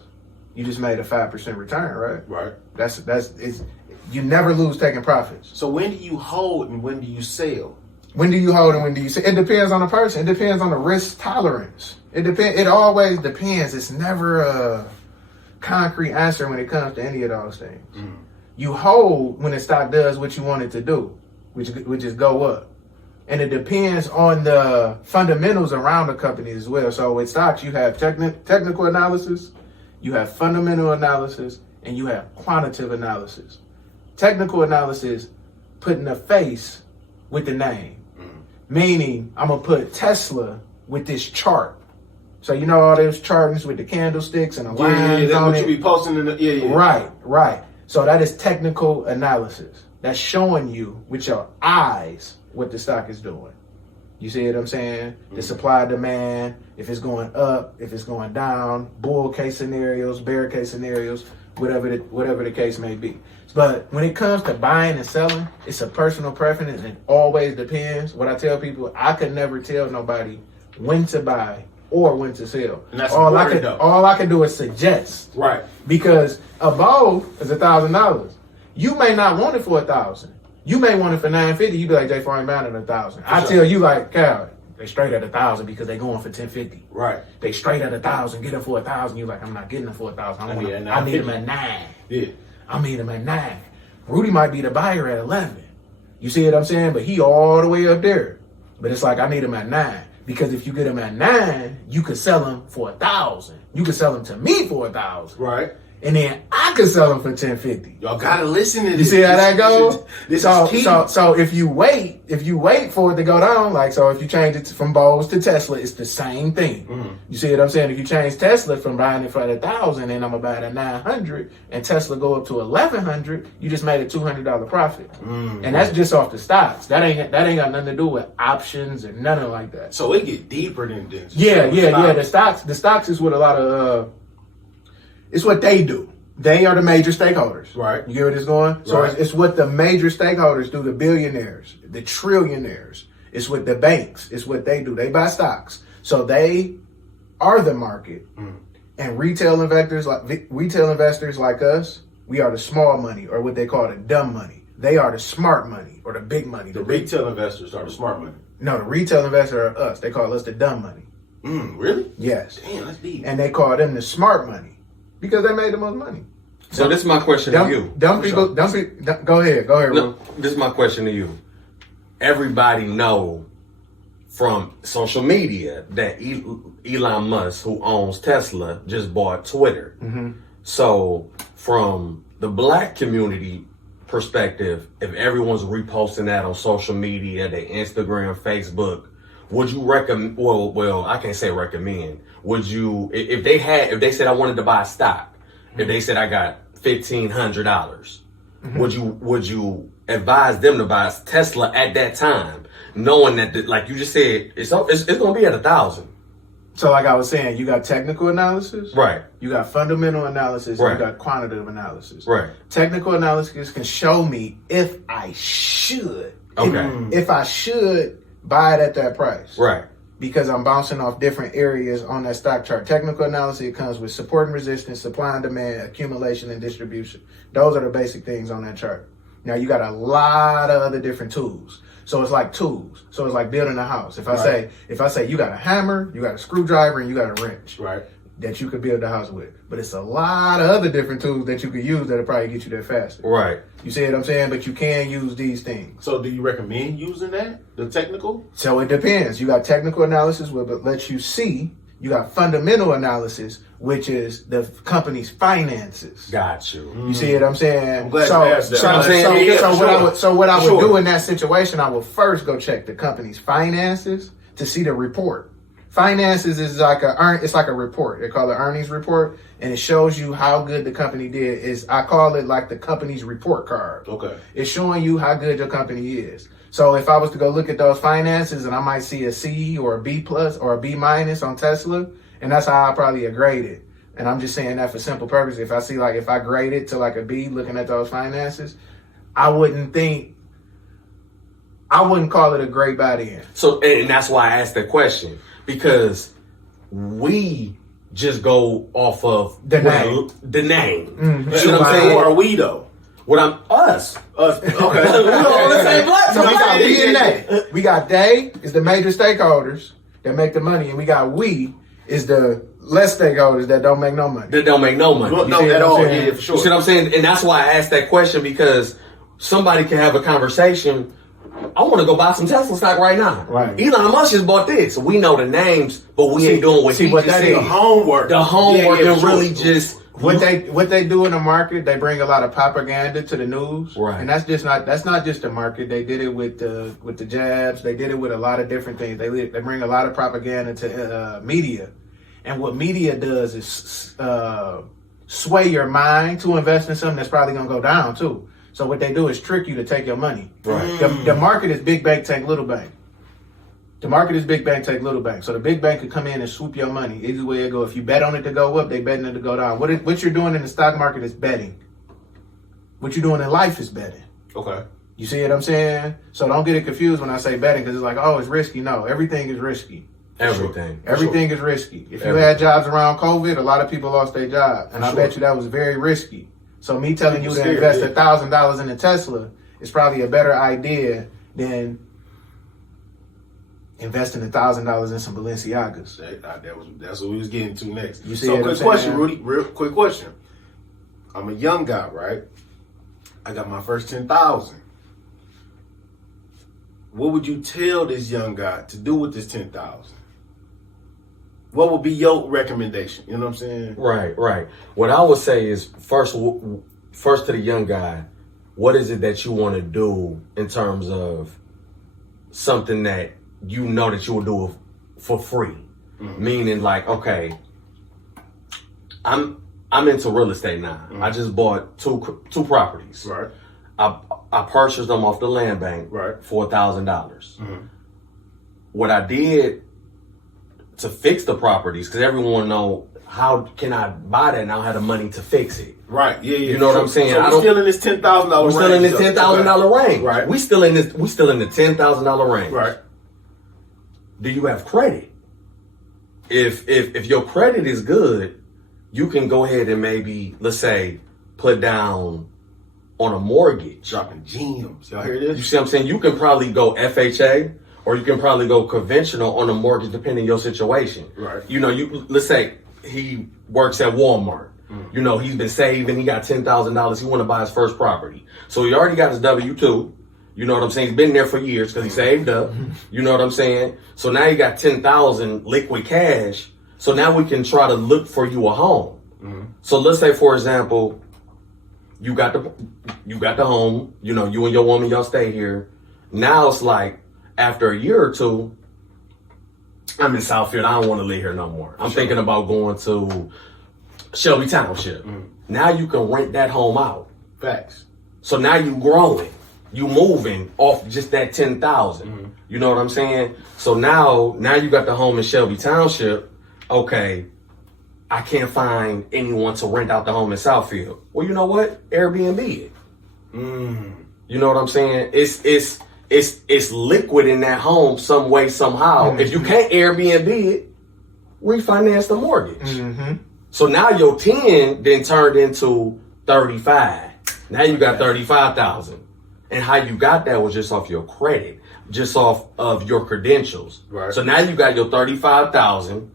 You just made a 5% return, right? Right. It's you never lose taking profits. So when do you hold and when do you sell? When do you hold and when do you sell? It depends on the person. It depends on the risk tolerance. It always depends. It's never a concrete answer when it comes to any of those things. Mm. You hold when the stock does what you want it to do, which is go up. And it depends on the fundamentals around the company as well. So with stocks, you have technical analysis, you have fundamental analysis, and you have quantitative analysis. Technical analysis, putting a face with the name. Meaning, I'm going to put Tesla with this chart. So you know all those charts with the candlesticks and the lines on it? Yeah, that's what you be posting in the... Yeah. Right. So that is technical analysis. That's showing you with your eyes what the stock is doing. You see what I'm saying? Mm-hmm. The supply demand, if it's going up, if it's going down, bull case scenarios, bear case scenarios, whatever the case may be. But when it comes to buying and selling, it's a personal preference and it always depends. What I tell people, I could never tell nobody when to buy or when to sell. And that's all I can do is suggest. Right. Because above is $1,000. You may not want it for $1,000. You may want it for $950. You be like, J4 ain't buying it at $1,000. I tell you like, Cal, they straight at $1,000 because they going for $10.50. Right. They straight at $1,000, get them for $1,000. You like, I'm not getting them for $1,000. I need them at $9. Yeah. I need them at $9. Rudy might be the buyer at $11. You see what I'm saying? But he all the way up there. But it's like, I need him at $9. Because if you get him at $9, you could sell him for $1,000. You could sell him to me for $1,000. Right. And then I could sell them for $10.50. Y'all gotta listen to this. You see how that goes? This is key. So if you wait for it to go down, like so if you change it from Bose to Tesla, it's the same thing. Mm-hmm. You see what I'm saying? If you change Tesla from buying it for $1,000 and I'm gonna buy it at $900 and Tesla go up to $1,100, you just made a $200 profit. Mm-hmm. And that's just off the stocks. That ain't got nothing to do with options or nothing like that. So it get deeper than this. Yeah. The stocks is what a lot of it's what they do. They are the major stakeholders. Right. You get where this going? So right. It's what the major stakeholders do, the billionaires, the trillionaires. It's what the banks, it's what they do. They buy stocks. So they are the market. Mm. And retail investors like us, we are the small money or what they call the dumb money. They are the smart money or the big money. The retail investors are the smart money. No, the retail investors are us. They call us the dumb money. Really? Yes. Damn, that's deep. And they call them the smart money. Because they made the most money. So this is my question to you. Go ahead. No, this is my question to you. Everybody know from social media that Elon Musk, who owns Tesla, just bought Twitter. Mm-hmm. So from the black community perspective, if everyone's reposting that on social media, their Instagram, Facebook, would you recommend? Well, I can't say recommend. Would you, if they said I wanted to buy a stock, if they said I got $1,500, mm-hmm. would you advise them to buy Tesla at that time, knowing that like you just said, it's going to be at 1,000? So like I was saying, you got technical analysis, right? You got fundamental analysis, right. And you got quantitative analysis, right? Technical analysis can show me if I should, okay, if I should buy it at that price. Right. Because I'm bouncing off different areas on that stock chart. Technical analysis, it comes with support and resistance, supply and demand, accumulation and distribution. Those are the basic things on that chart. Now you got a lot of other different tools. So it's like tools. So it's like building a house. If I say you got a hammer, you got a screwdriver, and you got a wrench. Right. That you could build the house with. But it's a lot of other different tools that you could use that'll probably get you there faster. Right. You see what I'm saying? But you can use these things. So do you recommend using that? The technical? So it depends. You got technical analysis, which lets you see. You got fundamental analysis, which is the company's finances. Got you. You see what I'm saying? I'm glad you asked that. So what I would do in that situation, I would first go check the company's finances to see the report. Finances is like it's like a report. They call it earnings report, and it shows you how good the company did. I call it like the company's report card. Okay. It's showing you how good your company is. So if I was to go look at those finances and I might see a C or a B plus or a B minus on Tesla, and that's how I probably grade it. And I'm just saying that for simple purpose. If I see if I grade it to like a B looking at those finances, I wouldn't call it a great buy in. So, and that's why I asked the question. Because we just go off of The name. The name. Mm-hmm. You see what I'm saying? Who are we though? What I'm us. Us. Okay. We on the same platform. So we got we and they. We got they is the major stakeholders that make the money, and we got we is the less stakeholders that don't make no money. That don't make no money. No, see at what I'm all. saying? Yeah, for sure. You see what I'm saying? And that's why I asked that question, because somebody can have a conversation. I want to go buy some Tesla stock right now. Right. Elon Musk just bought this. We know the names, but we ain't doing what see he what just that said. is. The homework. The homework Yeah, and for really sure. just What they do in the market, they bring a lot of propaganda to the news, Right. and that's not just the market. They did it with the jabs. They did it with a lot of different things. They bring a lot of propaganda to media, and what media does is sway your mind to invest in something that's probably gonna go down too. So what they do is trick you to take your money. Right. The market is big bank take little bank. The market is big bank take little bank. So the big bank could come in and swoop your money. Either way it go. If you bet on it to go up, they betting it to go down. What you're doing in the stock market is betting. What you're doing in life is betting. Okay. You see what I'm saying? So don't get it confused when I say betting, because it's like, oh, it's risky. No, everything is risky. everything. Everything is risky. If you Everything. had jobs around COVID, a lot of people lost their job, and I Sure. bet you that was very risky. So me telling you to Scared, invest yeah. $1,000 in a Tesla is probably a better idea than investing $1,000 in some Balenciagas. That's what we was getting to next. You see So what I'm quick saying? question, Rudy. Real quick question. I'm a young guy, right? I got my first 10,000. What would you tell this young guy to do with this 10,000? What would be your recommendation? You know what I'm saying? Right, right. What I would say is first to the young guy, what is it that you want to do in terms of something that you know that you will do for free? Mm-hmm. Meaning, like, okay, I'm into real estate now. Mm-hmm. I just bought two properties. Right. I purchased them off the land bank Right. for $1,000. Mm-hmm. What I did to fix the properties, because everyone know, how can I buy that and I don't have the money to fix it? Right. Yeah. You know what I'm saying? So we're still in this $10,000 range. We're still in this $10,000 range. Right. We still in the $10,000 range. Right. Do you have credit? If your credit is good, you can go ahead and maybe, let's say, put down on a mortgage. Dropping gems. Y'all hear You this? see what I'm saying? You can probably go FHA, or you can probably go conventional on a mortgage, depending on your situation. Right. You know, let's say he works at Walmart. You know, he's been saving. He got $10,000. He want to buy his first property. So he already got his W-2. You know what I'm saying? He's been there for years because he saved up. You know what I'm saying? So now you got $10,000 liquid cash. So now we can try to look for you a home. So let's say, for example, you got the home. You know, you and your woman, y'all stay here. Now it's like, after a year or two, I'm in Southfield. I don't want to live here no more. I'm thinking about going to Shelby Township. Now you can rent that home out. Facts. So now you growing. You moving off just that 10,000. You know what I'm saying? So now you got the home in Shelby Township. Okay, I can't find anyone to rent out the home in Southfield. Well, you know what? Airbnb it. You know what I'm saying? It's liquid in that home some way, somehow. If you can't Airbnb it, refinance the mortgage. So now your 10 then turned into 35. Now you got 35,000. And how you got that was just off your credit, just off of your credentials. Right. So now you got your 35,000.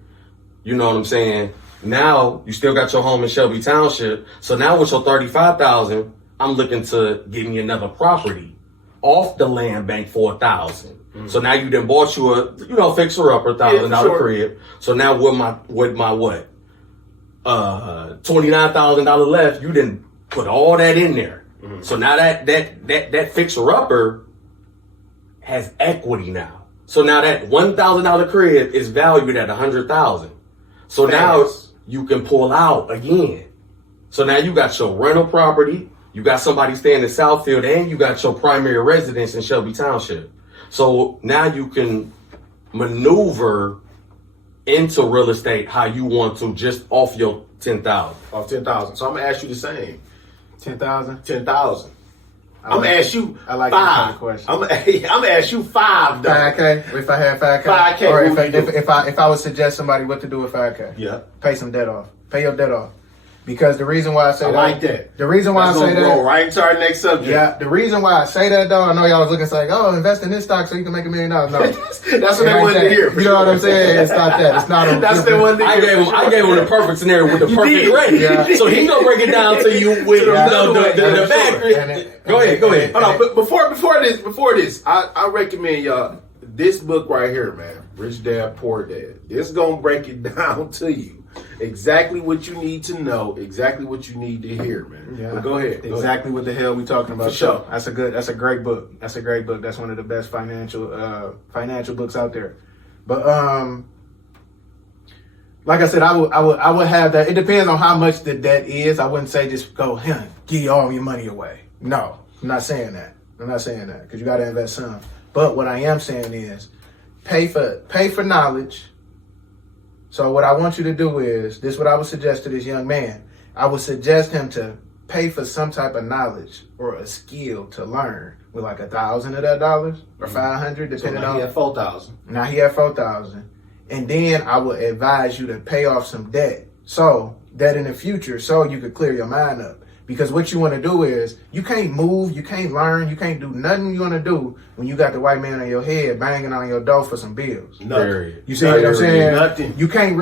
You know what I'm saying? Now you still got your home in Shelby Township. So now with your 35,000, I'm looking to get me another property off the land bank for 1,000. So now you done bought you a fixer upper $1,000 crib. So now with my what? $29,000 left, you didn't put all that in there. So now that fixer upper has equity now. So now that $1,000 crib is valued at $100,000. So now you can pull out again. So now you got your rental property, you got somebody staying in Southfield, and you got your primary residence in Shelby Township. So now you can maneuver into real estate how you want to, just off your 10,000. Off 10,000. So I'm gonna ask you the same. 10,000. 10,000. I'm gonna ask you I like that kind of 5. question. I'm gonna ask you 5 though. 5K. If I had 5K. 5K, Or what would you do? if I would suggest somebody what to do with 5K. Yeah. Pay some debt off. Pay your debt off. Because the reason why I say I that. like that. The reason why That's I say gonna that. go right into our next subject. Yeah, the reason why I say that though, I know y'all was looking like, oh, invest in this stock so you can make $1 million. No, That's what they wanted to hear. You know what I'm saying? It's not that. It's not. That's what they wanted to hear. I gave him the perfect scenario with the perfect rate. Yeah. So he gonna break it down to you with the back. Go ahead. Hold on, but before this, I recommend y'all this book right here, man. Rich Dad, Poor Dad. This gonna break it down to you. Exactly what you need to know, exactly what you need to hear, man. Yeah. But go ahead. Exactly what the hell we talking about. For sure. That's a great book. That's a great book. That's one of the best financial books out there. But like I said, I would have that. It depends on how much the debt is. I wouldn't say just go, give all your money away. No, I'm not saying that. Because you got to invest some. But what I am saying is pay for knowledge. So what I want you to do is, this is what I would suggest to this young man. I would suggest him to pay for some type of knowledge or a skill to learn with like $1,000 of that dollars or $500, depending so on. he had 4,000. Now he had 4,000, and then I would advise you to pay off some debt, so that in the future, so you could clear your mind up. Because what you want to do is, you can't move, you can't learn, you can't do nothing you want to do when you got the white man on your head banging on your door for some bills. Nothing. You see what I'm saying? Nothing. You can't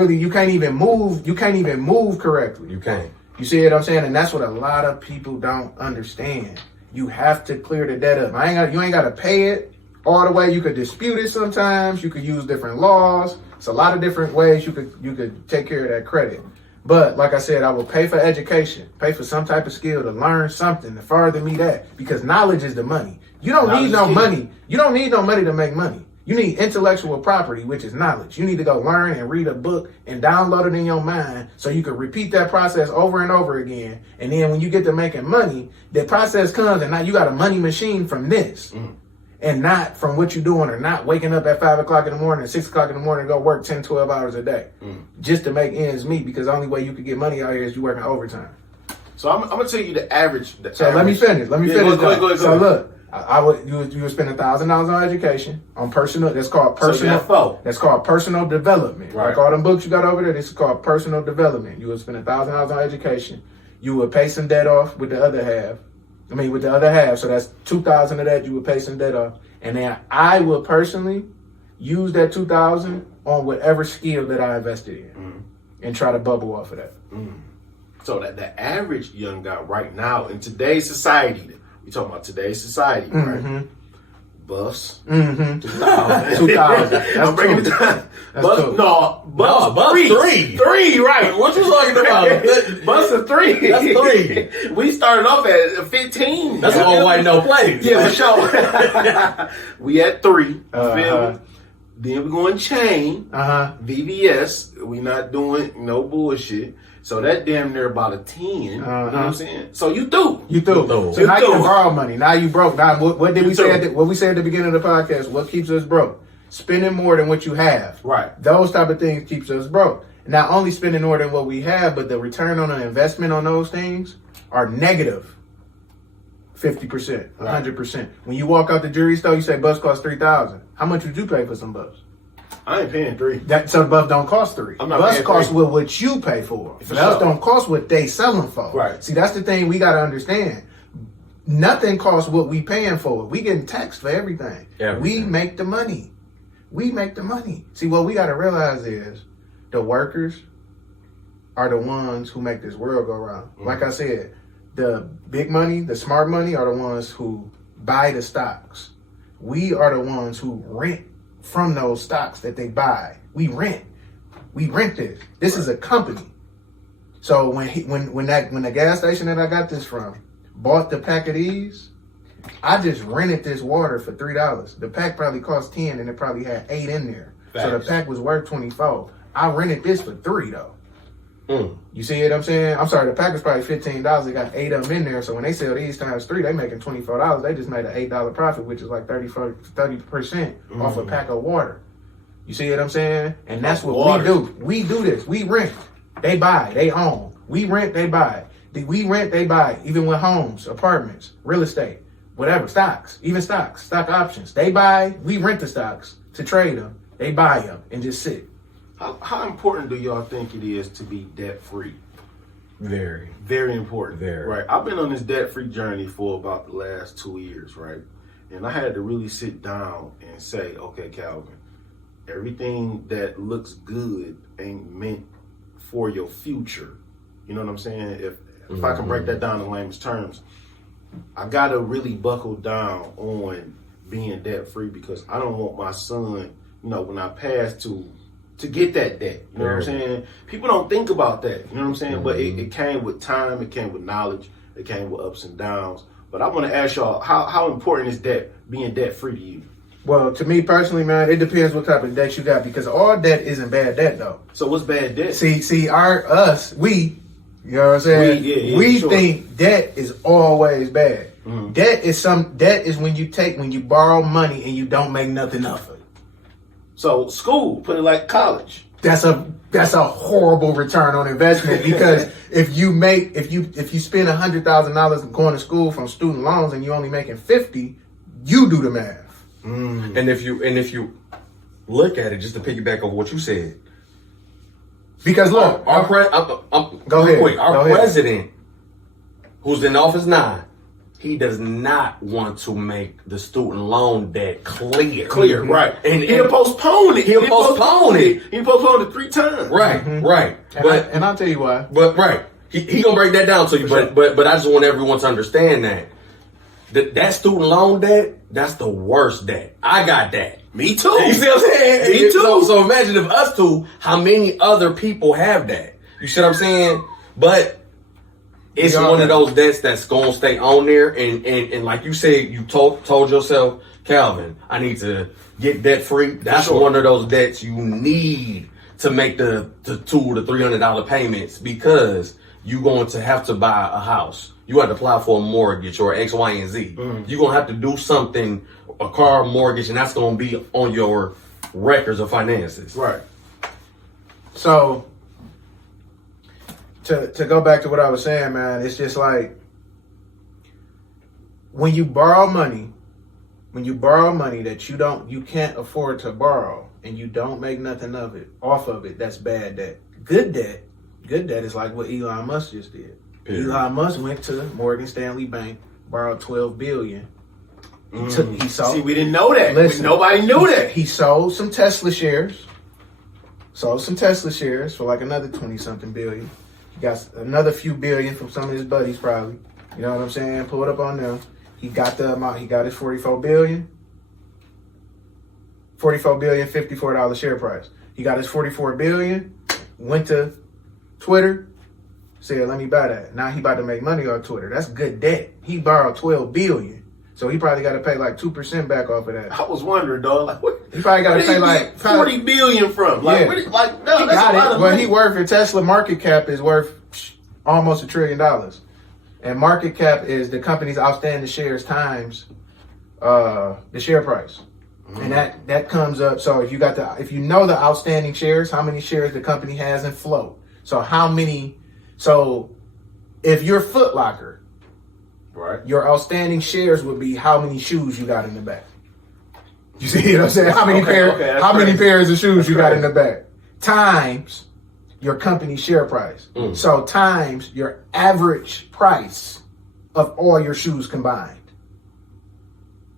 even move correctly. You can't. You see what I'm saying? And that's what a lot of people don't understand. You have to clear the debt up. You ain't got to pay it all the way. You could dispute it sometimes. You could use different laws. It's a lot of different ways you could take care of that credit. But like I said, I will pay for education, pay for some type of skill to learn something to further me that, because knowledge is the money. You don't need no money. You don't need no money to make money. You need intellectual property, which is knowledge. You need to go learn and read a book and download it in your mind so you can repeat that process over and over again. And then when you get to making money, the process comes and now you got a money machine from this. And not from what you're doing, or not waking up at 5 o'clock in the morning, 6 o'clock in the morning to go work 10, 12 hours a day just to make ends meet, because the only way you could get money out here is you working overtime. So I'm going to tell you the average. Let me finish. Go ahead. So look, you would spend $1,000 on education, on personal. That's called personal. So that's called personal development. Right. Like all them books you got over there, this is called personal development. You would spend $1,000 on education. You would pay some debt off with the other half. So that's 2,000 of that you would pay some debt off. And then I will personally use that 2,000 on whatever skill that I invested in and try to bubble off of that. So that the average young guy right now in today's society, we talking about today's society, right? Buffs, 2,000. 2,000. I'm breaking it down. Buffs three. Three, right. What you talking about? Buffs are 3. That's 3. We started off at 15. That's all white no play. Yeah, for sure. We at 3. You feel me? Then we going chain. VVS. We not doing no bullshit. So that damn near about a 10. You know what I'm saying? So you threw. So now you can borrow money. Now you broke. Now what did we say? What we said at the beginning of the podcast? What keeps us broke? Spending more than what you have. Right. Those type of things keeps us broke. Not only spending more than what we have, but the return on an investment on those things are negative 50%, 100%. When you walk out the jewelry store, you say bus costs $3,000. How much would you pay for some bus? I ain't paying 3. So bus don't cost 3. I'm not bus paying costs 3. what you pay for. For Bus sure. don't cost what they selling for. Right. See, that's the thing we got to understand. Nothing costs what we paying for. We getting taxed for everything. We make the money. See, what we got to realize is the workers are the ones who make this world go round. Like I said, the big money, the smart money are the ones who buy the stocks. We are the ones who rent from those stocks that they buy. We rent this. This is a company. So when the gas station that I got this from bought the pack of these, I just rented this water for $3. The pack probably cost 10 and it probably had 8 in there. So the pack was worth 24. I rented this for $3 though. You see what I'm saying? I'm sorry, the pack was probably $15. They got 8 of them in there. So when they sell these times 3, they making $24. They just made an $8 profit, which is like 30% off a pack of water. You see what I'm saying? And that's what we do. We do this. We rent. They buy. They own. We rent. They buy. We rent. They buy. Even with homes, apartments, real estate. whatever, stocks, even stocks, stock options. They buy, we rent the stocks to trade them. They buy them and just sit. How important do y'all think it is to be debt free? Very. Very important. Very. Right. I've been on this debt free journey for about the last 2 years, right? And I had to really sit down and say, okay, Calvin, everything that looks good ain't meant for your future. You know what I'm saying? If I can break that down in layman's terms, I gotta really buckle down on being debt free because I don't want my son, you know, when I pass to get that debt. You know what I'm saying? People don't think about that. You know what I'm saying? But it came with time, it came with knowledge, it came with ups and downs. But I want to ask y'all, how important is debt, being debt free to you? Well, to me personally, man, it depends what type of debt you got because all debt isn't bad debt though. So what's bad debt? We, you know what I'm saying? We think debt is always bad. Debt is when you borrow money and you don't make nothing of it. So school, put it like college. That's a horrible return on investment because if you spend $100,000 going to school from student loans and you're only making 50, you do the math. And if you look at it, just to piggyback over what you said, because look, our president, who's in office now, he does not want to make the student loan debt clear. Right? And he'll postpone it. He'll postpone it. He postponed it 3 times. Right. And I'll tell you why. But he gonna break that down to you. But I just want everyone to understand that student loan debt, that's the worst debt. I got that. Me too. You see what I'm saying? Me too. So imagine if us two, how many other people have that? You see what I'm saying? But it's one of those debts that's gonna stay on there, and like you said, you told yourself, Calvin, I need to get debt free. That's one of those debts you need to make the $200 to $300 payments because you're going to have to buy a house. You have to apply for a mortgage or X, Y, and Z. You're gonna have to do something, a car mortgage, and that's gonna be on your records of finances. Right. So to go back to what I was saying, man, it's just like when you borrow money that you can't afford to borrow and you don't make nothing of it off of it, that's bad debt. Good debt is like what Elon Musk just did. Elon Musk went to Morgan Stanley Bank, borrowed $12 billion. He sold. See, we didn't know that. Listen, nobody knew that. He sold some Tesla shares. For like another 20-something billion. He got another few billion from some of his buddies, probably. You know what I'm saying? Pull it up on them. He got the amount. He got his $44 billion. $44 billion, $54 share price. He got his $44 billion. Went to Twitter. Said, let me buy that. Now he about to make money on Twitter. That's good debt. He borrowed $12 billion. So he probably got to pay like 2% back off of that. I was wondering, dog. Like, what? He probably got to pay like $40 billion from. Like, yeah. no, He that's got a lot it. of But money. he worth, your Tesla market cap is worth almost $1 trillion. And market cap is the company's outstanding shares times the share price. And that comes up. So if you know the outstanding shares, how many shares the company has in float. So if you're Foot Locker, right, your outstanding shares would be how many shoes you got in the back. You see what I'm saying? How many many pairs of shoes you got in the back times your company share price. So times your average price of all your shoes combined.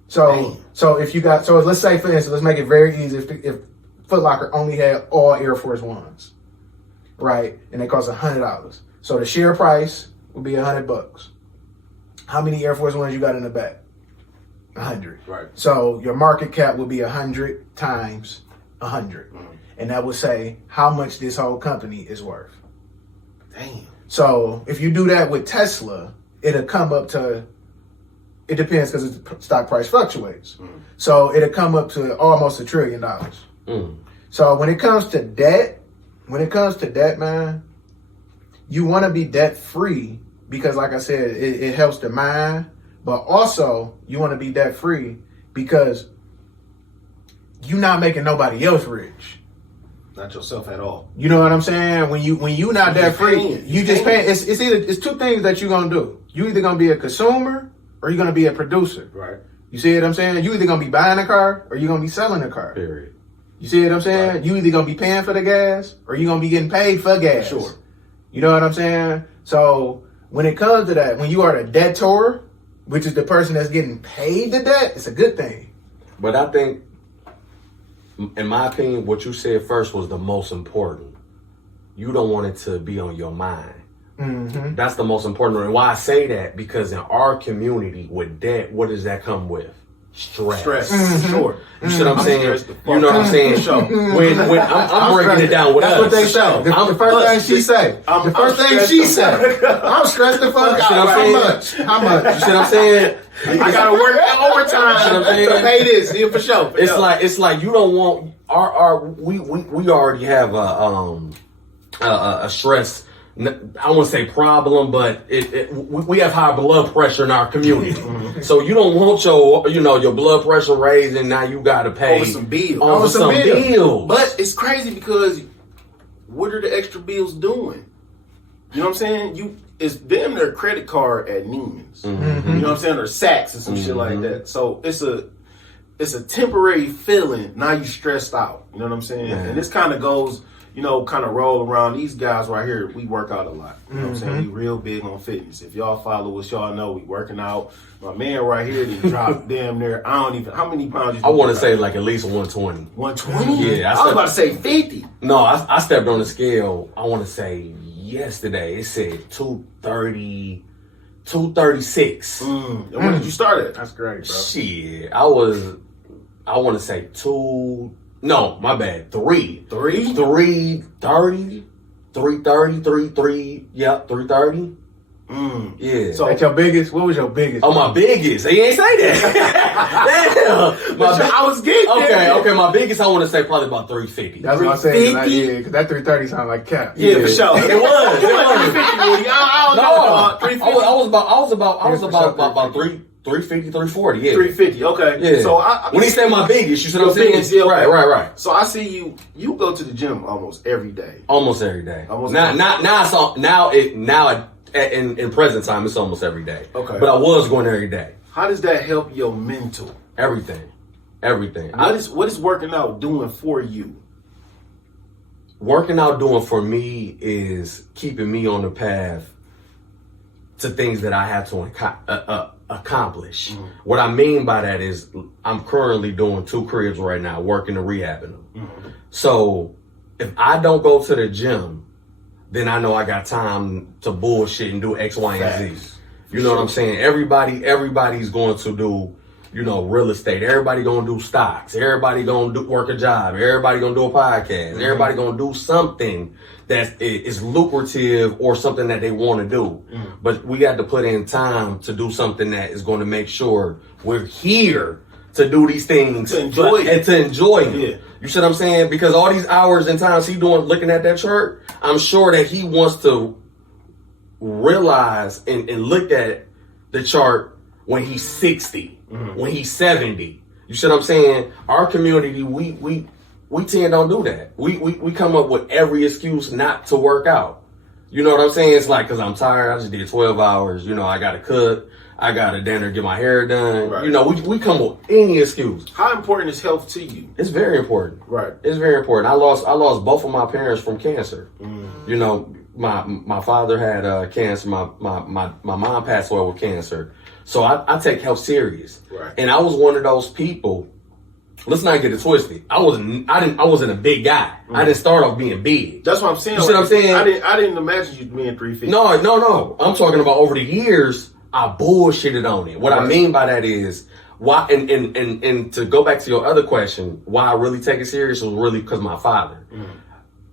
So if you got, so let's say, for instance, let's make it very easy. If Foot Locker only had all Air Force Ones, right, and they cost $100, so the share price would be $100. How many Air Force Ones you got in the back? 100. Right. So your market cap would be 100 times 100, and that would say how much this whole company is worth. Damn. So if you do that with Tesla, it'll come up to. It depends because the stock price fluctuates. So it'll come up to almost $1 trillion. So when it comes to debt, man, you want to be debt free because, like I said, it helps the mind. But also, you want to be debt free because you're not making nobody else rich. Not yourself at all. You know what I'm saying? When you not debt free, you just paying. It's two things that you're gonna do. You either gonna be a consumer or you're gonna be a producer. Right. You see what I'm saying? You either gonna be buying a car or you're gonna be selling a car. Period. You see what I'm saying? Right. You either gonna be paying for the gas or you're gonna be getting paid for gas. Sure. You know what I'm saying? So when it comes to that, when you are the debtor, which is the person that's getting paid the debt, it's a good thing. But I think, in my opinion, what you said first was the most important. You don't want it to be on your mind. Mm-hmm. That's the most important. And why I say that, because in our community with debt, what does that come with? Stress. Stress. Sure. You see what I'm saying? stressed the fuck You know what I'm out. saying? Sure. When I'm breaking it down with That's us. what they say. The first thing she say. The first thing she said. I'm stressed the fuck See what out. I'm How saying? much? How much? You see what I'm saying? I gotta work overtime to pay this. Yeah, for sure. It's like you don't want we already have a stress. I don't want to say problem, but we have high blood pressure in our community. So you don't want your blood pressure raised, and now you got to pay over some bills. over some bills. But it's crazy because what are the extra bills doing? You know what I'm saying? It's them their credit card at Neiman's. You know what I'm saying? Or Saks or some shit like that. So it's a temporary feeling. Now you stressed out. You know what I'm saying? Man. And this kind of goes, kind of roll around. These guys right here, we work out a lot. You know what I'm saying? We real big on fitness. If y'all follow us, y'all know we working out. My man right here, he dropped damn near, how many pounds you I want to say like at least 120. 120? Yeah, I was about to say 50. No, I stepped on the scale. I want to say yesterday. It said 230, 236. And when did you start it? That's great, bro. Shit, I want to say 2. No, my bad. 330, 330. Yep, 330. Yeah. So that's your biggest? What was your biggest? Oh, my biggest. He ain't say that. Damn. I was getting there. Okay. My biggest, I want to say probably about 350. That's what I'm saying. 350? Because that 330 sounds like cap. Yeah, for sure. It was. 350, Woody. I don't know. 350. I was about 350, 340. Yeah. 350. Okay. Yeah. So when he said my biggest, you see what I'm Your saying? biggest, yeah, okay. Right. So I see you go to the gym almost every day. Almost every day. Almost Now in present time it's almost every day. Okay. But I was going every day. How does that help your mental? Everything. What is working out doing for you? Working out doing for me is keeping me on the path to things that I have to accomplish. What I mean by that is I'm currently doing 2 cribs right now, working and rehabbing them. So if I don't go to the gym, then I know I got time to bullshit and do X, Y, and Z. You know what I'm saying? Everybody's going to do, real estate. Everybody going to do stocks. Everybody going to work a job. Everybody going to do a podcast. Everybody going to do something that is lucrative or something that they want to do. But we got to put in time to do something that is going to make sure we're here to do these things to enjoy it. And to enjoy it. Yeah. You see what I'm saying? Because all these hours and times he looking at that chart, I'm sure that he wants to realize and look at the chart when he's 60, when he's 70. You see what I'm saying? Our community, we tend don't do that. We come up with every excuse not to work out. You know what I'm saying? It's like, because I'm tired, I just did 12 hours. I got to cook. I got to dinner, get my hair done. Right. We come with any excuse. How important is health to you? It's very important. Right. It's very important. I lost both of my parents from cancer. My father had cancer. My mom passed away with cancer. So I take health serious. Right. And I was one of those people. Let's not get it twisted. I wasn't a big guy. I didn't start off being big. That's what I'm saying. You see what I'm saying? I didn't imagine you being 350. No. I'm talking about over the years, I bullshitted on it. What I mean by that is why, and to go back to your other question, why I really take it serious was really because my father.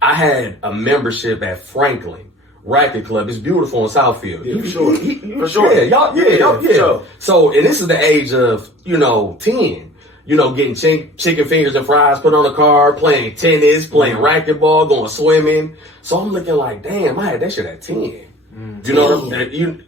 I had a membership at Franklin Racket Club. It's beautiful in Southfield. Yeah, for sure. Yeah. Sure. So, and this is the age of 10. Getting chicken fingers and fries put on the car, playing tennis, playing racquetball, going swimming. So I'm looking like, damn, I had that shit at 10.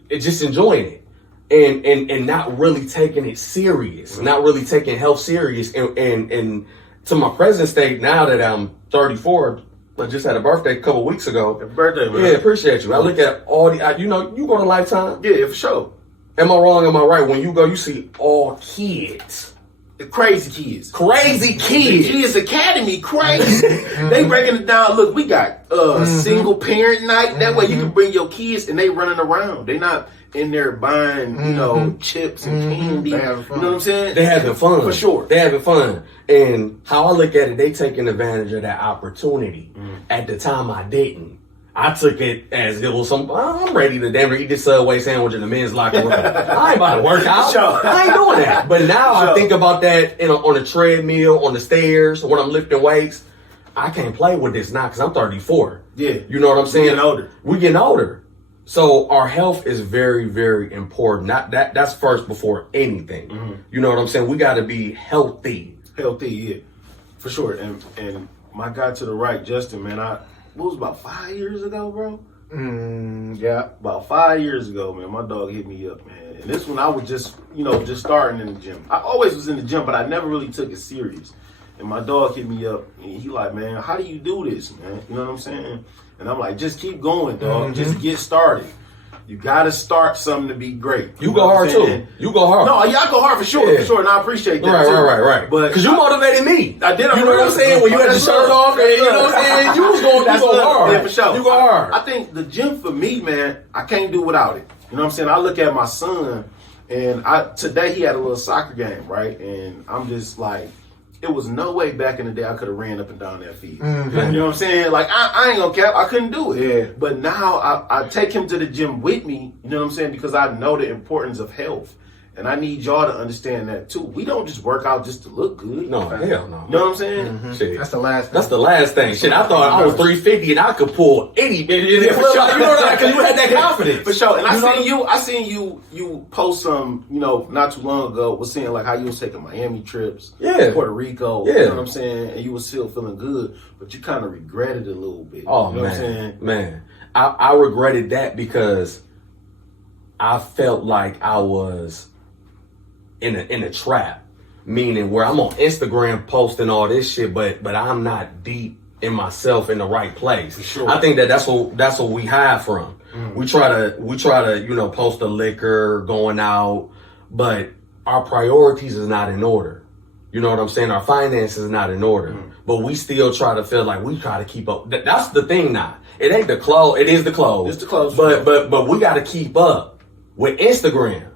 Just enjoying it and not really taking it serious, not really taking health serious. And to my present state, now that I'm 34, I just had a birthday a couple weeks ago. Happy birthday, man. Yeah, appreciate you. I look at all the, you go to Lifetime. Yeah, for sure. Am I wrong? Am I right? When you go, you see all kids. The crazy kids. Crazy The kids. Kids Academy, crazy. They breaking it down. Look, we got single parent night. That way you can bring your kids and they running around. They not in there buying, you know, chips and candy. You know what I'm saying? They having fun. For sure. They having fun. And how I look at it, they taking advantage of that opportunity. At the time, I didn't. I took it as it was I'm ready to damn near eat this Subway sandwich in the men's locker room. I ain't about to work out. Sure. I ain't doing that. But now I think about that on a treadmill, on the stairs, when I'm lifting weights. I can't play with this now because I'm 34. Yeah. You know what I'm saying? Getting older. We're getting older. So our health is very, very important. That's first before anything. You know what I'm saying? We got to be healthy. Healthy, yeah. For sure. And my guy to the right, Justin, man, what was about 5 years ago, bro? Yeah. About 5 years ago, man, my dog hit me up, man. And this one I was just starting in the gym. I always was in the gym, but I never really took it serious. And my dog hit me up, and he like, man, how do you do this, man? You know what I'm saying? And I'm like, just keep going, dog. Just get started. You gotta start something to be great. You go hard too. You go hard. No, yeah, I go hard for sure, and I appreciate that. Right. But because you motivated me. I did. You know what I'm saying? When you had the shirt off, and you know what I'm saying? You was going. You go hard. Yeah, for sure. You go hard. I think the gym for me, man, I can't do without it. You know what I'm saying? I look at my son, and today he had a little soccer game, right? And I'm just like, it was no way back in the day I could have ran up and down that field. You know what I'm saying? Like, I ain't gonna cap, I couldn't do it. Yeah. But now I take him to the gym with me, you know what I'm saying? Because I know the importance of health. And I need y'all to understand that too. We don't just work out just to look good. No, hell no. You know what I'm saying? Shit. That's the last thing. That's the last thing. Shit, I thought I was 350 and I could pull any. For sure. You know that because you had that confidence. For sure. And I seen you post some, not too long ago, was saying like how you was taking Miami trips, Puerto Rico, you know what I'm saying, and you was still feeling good, but you kind of regretted it a little bit. Oh, you know man. What I'm saying? Man. I regretted that because I felt like I was in a trap, meaning where I'm on Instagram posting all this shit, but I'm not deep in myself in the right place. For sure. I think that's what we hide from. We try to post the liquor, going out, but our priorities is not in order. You know what I'm saying? Our finances is not in order, but we still try to feel like we try to keep up. That's the thing now. It ain't the clothes. It is the clothes. It's the clothes. But we got to keep up with Instagram.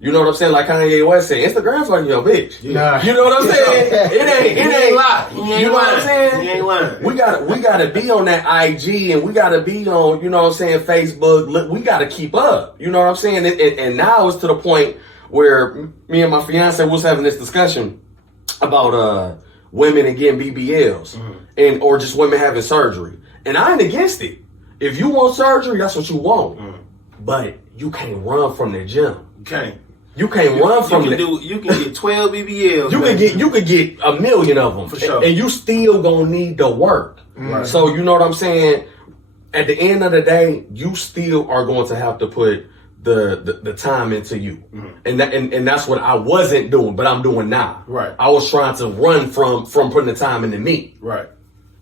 You know what I'm saying? Like Kanye West said, Instagram's like your bitch. Yeah. You know what I'm saying? It ain't lying. You know what I'm saying? He ain't lying. We gotta be on that IG, and we gotta be on, you know what I'm saying, Facebook. Look, we gotta keep up. You know what I'm saying? And now it's to the point where me and my fiance was having this discussion about women and getting BBLs and or just women having surgery. And I ain't against it. If you want surgery, that's what you want. But you can't run from the gym. You can't run from it. You can get 12 BBLs. You could get a million of them. For sure. And you still gonna need the work. Right. So you know what I'm saying? At the end of the day, you still are going to have to put the time into you. And that's what I wasn't doing, but I'm doing now. Right. I was trying to run from putting the time into me. Right.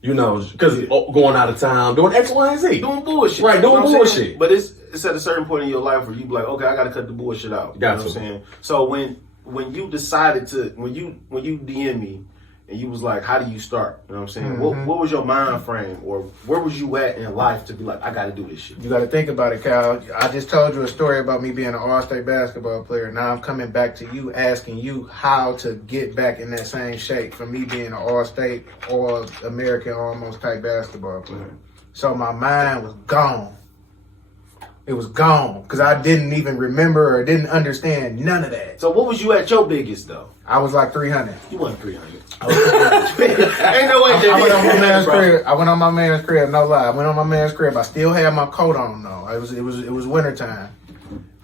You know, because going out of town, doing X, Y, and Z. Doing bullshit. Right, doing You know what I'm bullshit. saying? But it's at a certain point in your life where you be like, okay, I got to cut the bullshit out. You know what I'm saying? So when you decided to, when you DM me and you was like, how do you start? You know what I'm saying? What was your mind frame, or where was you at in life to be like, I got to do this shit? You got to think about it, Kyle. I just told you a story about me being an all-state basketball player. Now I'm coming back to you, asking you how to get back in that same shape from me being an all-state, all-American, almost type basketball player. So my mind was gone. It was gone because I didn't even remember or didn't understand none of that. So what was you at your biggest, though? I was like 300. You wasn't 300. Ain't no way I went on my man's crib. I went on my man's crib, no lie. I went on my man's crib. I still had my coat on though. It was wintertime.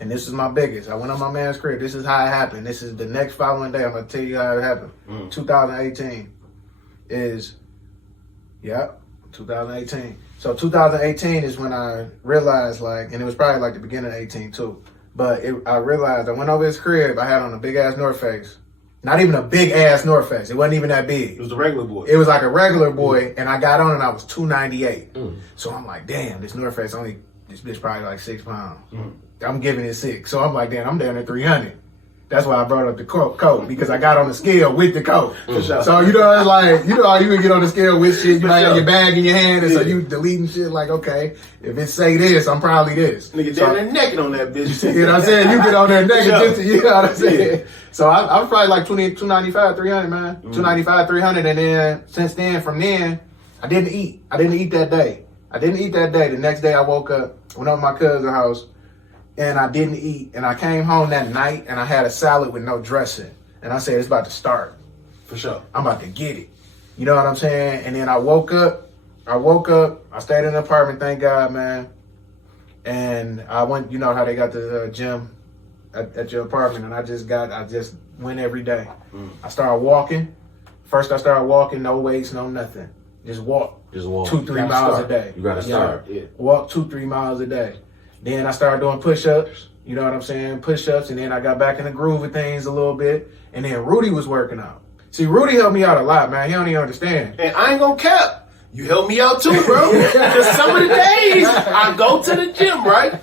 And this is my biggest. I went on my man's crib. This is how it happened. This is the next following day. I'm gonna tell you how it happened. 2018 is 2018. So 2018 is when I realized, like, and it was probably like the beginning of 18 too. But I realized I went over his crib. I had on a big ass North Face. Not even a big ass North Face. It wasn't even that big. It was a regular boy. It was like a regular boy, and I got on and I was 298. So I'm like, damn, this North Face only this bitch probably like 6 pounds. I'm giving it 6. So I'm like, damn, I'm down at 300. That's why I brought up the coat, because I got on the scale with the coat. So, you know, it's like, you know how you would get on the scale with shit, you might have your bag in your hand, and so you deleting shit like, okay, if it say this, I'm probably this. Nigga down there naked on that bitch. You know what I'm saying? You get on there naked, just, you know what I'm saying? So I was probably like 295, 300, man. 295, 300, and then, since then, from then, I didn't eat. I didn't eat that day. The next day I woke up, went up to my cousin's house, and I didn't eat. And I came home that night, and I had a salad with no dressing. And I said, it's about to start. For sure. I'm about to get it. You know what I'm saying? And then I woke up. I stayed in an apartment, thank God, man. And I went, you know how they got the gym at your apartment, and I just went every day. I started walking. First I started walking, no weights, no nothing. Just walk. 2-3 miles a day. You gotta start. Yeah. Walk 2-3 miles a day. Then I started doing push-ups. You know what I'm saying? Push-ups. And then I got back in the groove of things a little bit. And then Rudy was working out. See, Rudy helped me out a lot, man. He don't even understand. And I ain't gonna cap. You helped me out too, bro. Because some of the days I go to the gym, right?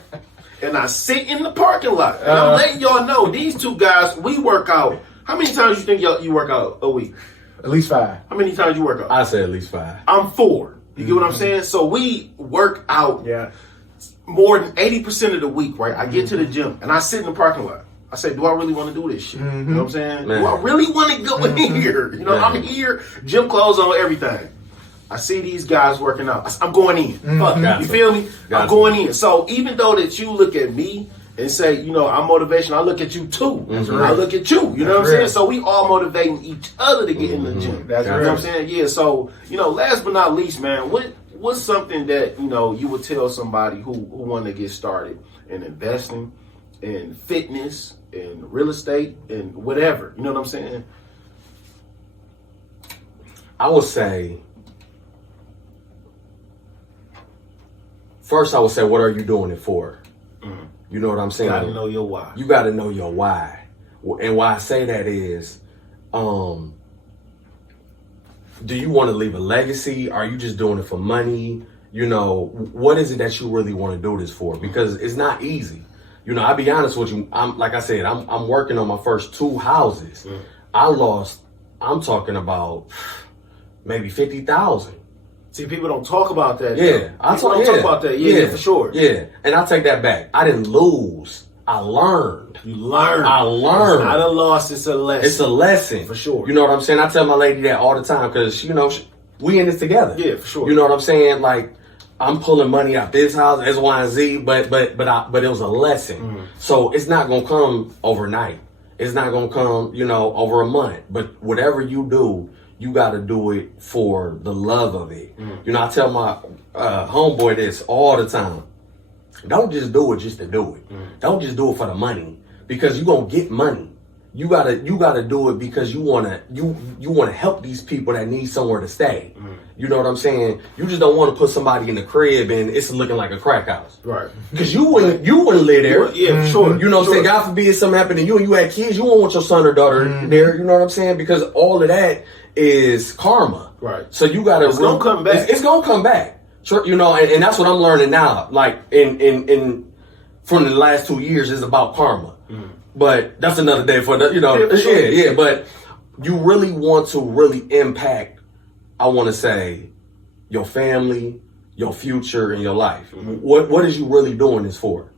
And I sit in the parking lot. And I'm letting y'all know, these two guys, we work out. How many times you think you work out a week? At least 5. How many times you work out? I say at least 5. I'm 4. You get what I'm saying? So we work out more than 80% of the week, right? I get to the gym and I sit in the parking lot. I say, do I really want to do this shit? You know what I'm saying? Man. Do I really want to go in here? You know, I'm here, gym clothes on, everything. I see these guys working out. I'm going in. Fuck, you feel me? I'm going in. So even though that you look at me and say, you know, I'm motivation, I look at you too. I look at you. You know what I'm saying? So we all motivating each other to get in the gym. That's you know what I'm saying? Yeah. So, you know, last but not least, man, what's something that, you know, you would tell somebody who want to get started in investing, in fitness, in real estate, and whatever? You know what I'm saying? I would say, first I would say, what are you doing it for? You know what I'm saying? You gotta know your why. You gotta know your why. And why I say that is, do you want to leave a legacy? Are you just doing it for money? You know, what is it that you really want to do this for? Because it's not easy. You know, I'll be honest with you. I'm working on my first 2 houses. I'm talking about maybe 50,000. See, people don't talk about that. Yeah, I don't talk about that. Yeah, for sure. Yeah, and I take that back. I didn't lose. I learned. You learned. I learned. It's not a loss. It's a lesson. It's a lesson. For sure. You know what I'm saying? I tell my lady that all the time because, you know, we in this together. Yeah, for sure. You know what I'm saying? Like, I'm pulling money out this house, X, Y, and Z, but it was a lesson. So it's not going to come overnight. It's not going to come, you know, over a month. But whatever you do, you got to do it for the love of it. You know, I tell my homeboy this all the time. Don't just do it just to do it. Don't just do it for the money because you're going to get money. You gotta do it because you wanna help these people that need somewhere to stay. You know what I'm saying? You just don't want to put somebody in the crib and it's looking like a crack house. Right. Because you wouldn't live there. Yeah, for sure. You know what I'm saying? God forbid something happened to you and you had kids, you won't want your son or daughter there. You know what I'm saying? Because all of that is karma. Right. So you gotta It's gonna come back. It's gonna come back. You know, and that's what I'm learning now. Like in from the last 2 years is about karma. But that's another day for the, you know, yeah. But you really want to really impact, I want to say, your family, your future, and your life. What is you really doing this for?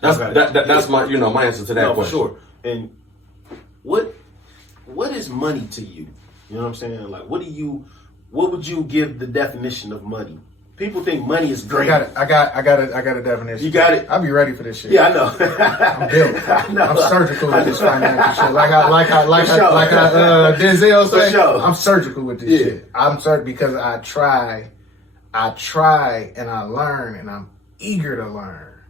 That's my, you know, my answer to that question. For sure. And what is money to you? You know what I'm saying? Like, what would you give the definition of money? People think money is great. I got a definition. You got it? I'll be ready for this shit. Yeah, I know. I'm built. I know. I'm surgical with this financial shit. Like Denzel said, I'm surgical with this shit. I'm certain because I try and I learn and I'm eager to learn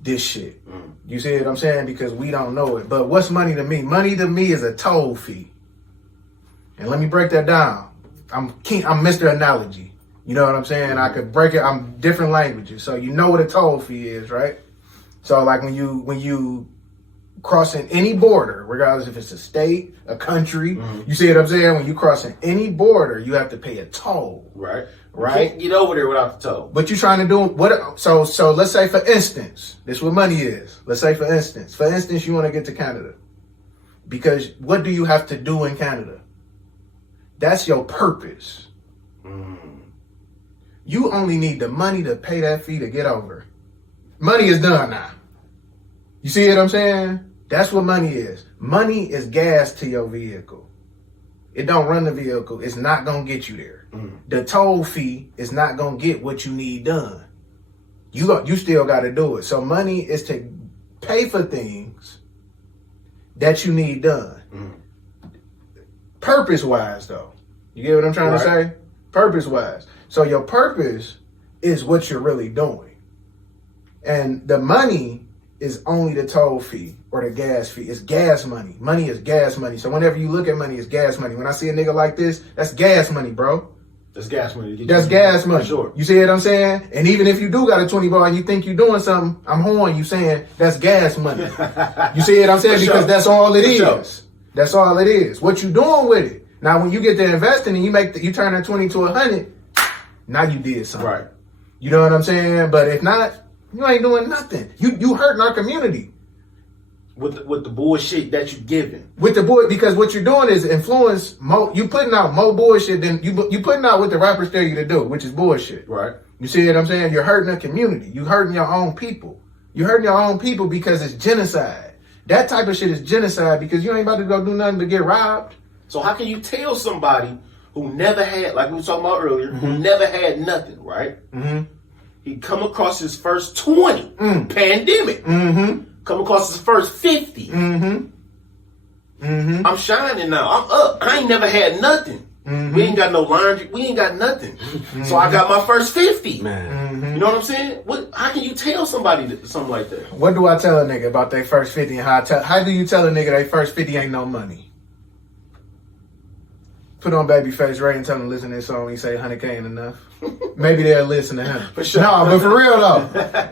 this shit. You see what I'm saying? Because we don't know it. But what's money to me? Money to me is a toll fee. And let me break that down. I'm Mr. Analogy. You know what I'm saying? I could break it. I'm different languages. So you know what a toll fee is, right? So like when you crossing any border, regardless if it's a state, a country, you see what I'm saying? When you crossing any border, you have to pay a toll. Right. right? Can't get over there without the toll. But you're trying to do what? So let's say, for instance, this is what money is. Let's say, for instance, you want to get to Canada. Because what do you have to do in Canada? That's your purpose. You only need the money to pay that fee to get over. Money is done now. You see what I'm saying? That's what money is. Money is gas to your vehicle. It don't run the vehicle. It's not going to get you there. The toll fee is not going to get what you need done. You still got to do it. So money is to pay for things that you need done. Purpose-wise, though. You get what I'm trying to say? Purpose-wise. So your purpose is what you're really doing. And the money is only the toll fee or the gas fee. It's gas money. Money is gas money. So whenever you look at money, it's gas money. When I see a nigga like this, that's gas money, bro. That's gas money. That's gas money. Sure. You see what I'm saying? And even if you do got a 20 bar and you think you're doing something, I'm horning you saying that's gas money. You see what I'm saying? Because that's all it is. That's all it is. What you doing with it? Now, when you get to investing and you turn that 20 to 100, now you did something. Right. You know what I'm saying? But if not, you ain't doing nothing. You hurting our community. With the bullshit that you giving. With the boy, because what you're doing is influence you putting out more bullshit than you putting out what the rappers tell you to do, which is bullshit. Right. You see what I'm saying? You're hurting the community. You hurting your own people. You're hurting your own people because it's genocide. That type of shit is genocide because you ain't about to go do nothing but get robbed. So how can you tell somebody who never had, like we were talking about earlier, who never had nothing, right? He come across his first 20, pandemic. Come across his first 50. I'm shining now. I'm up. I ain't never had nothing. We ain't got no laundry. We ain't got nothing. So I got my first 50. Man. You know what I'm saying? How can you tell somebody something like that? What do I tell a nigga about their first 50 and how do you tell a nigga their first 50 ain't no money? Put on Babyface Ray and tell him to listen to this song. He say 100K ain't enough. Maybe they'll listen to him. For sure. No, but for real though,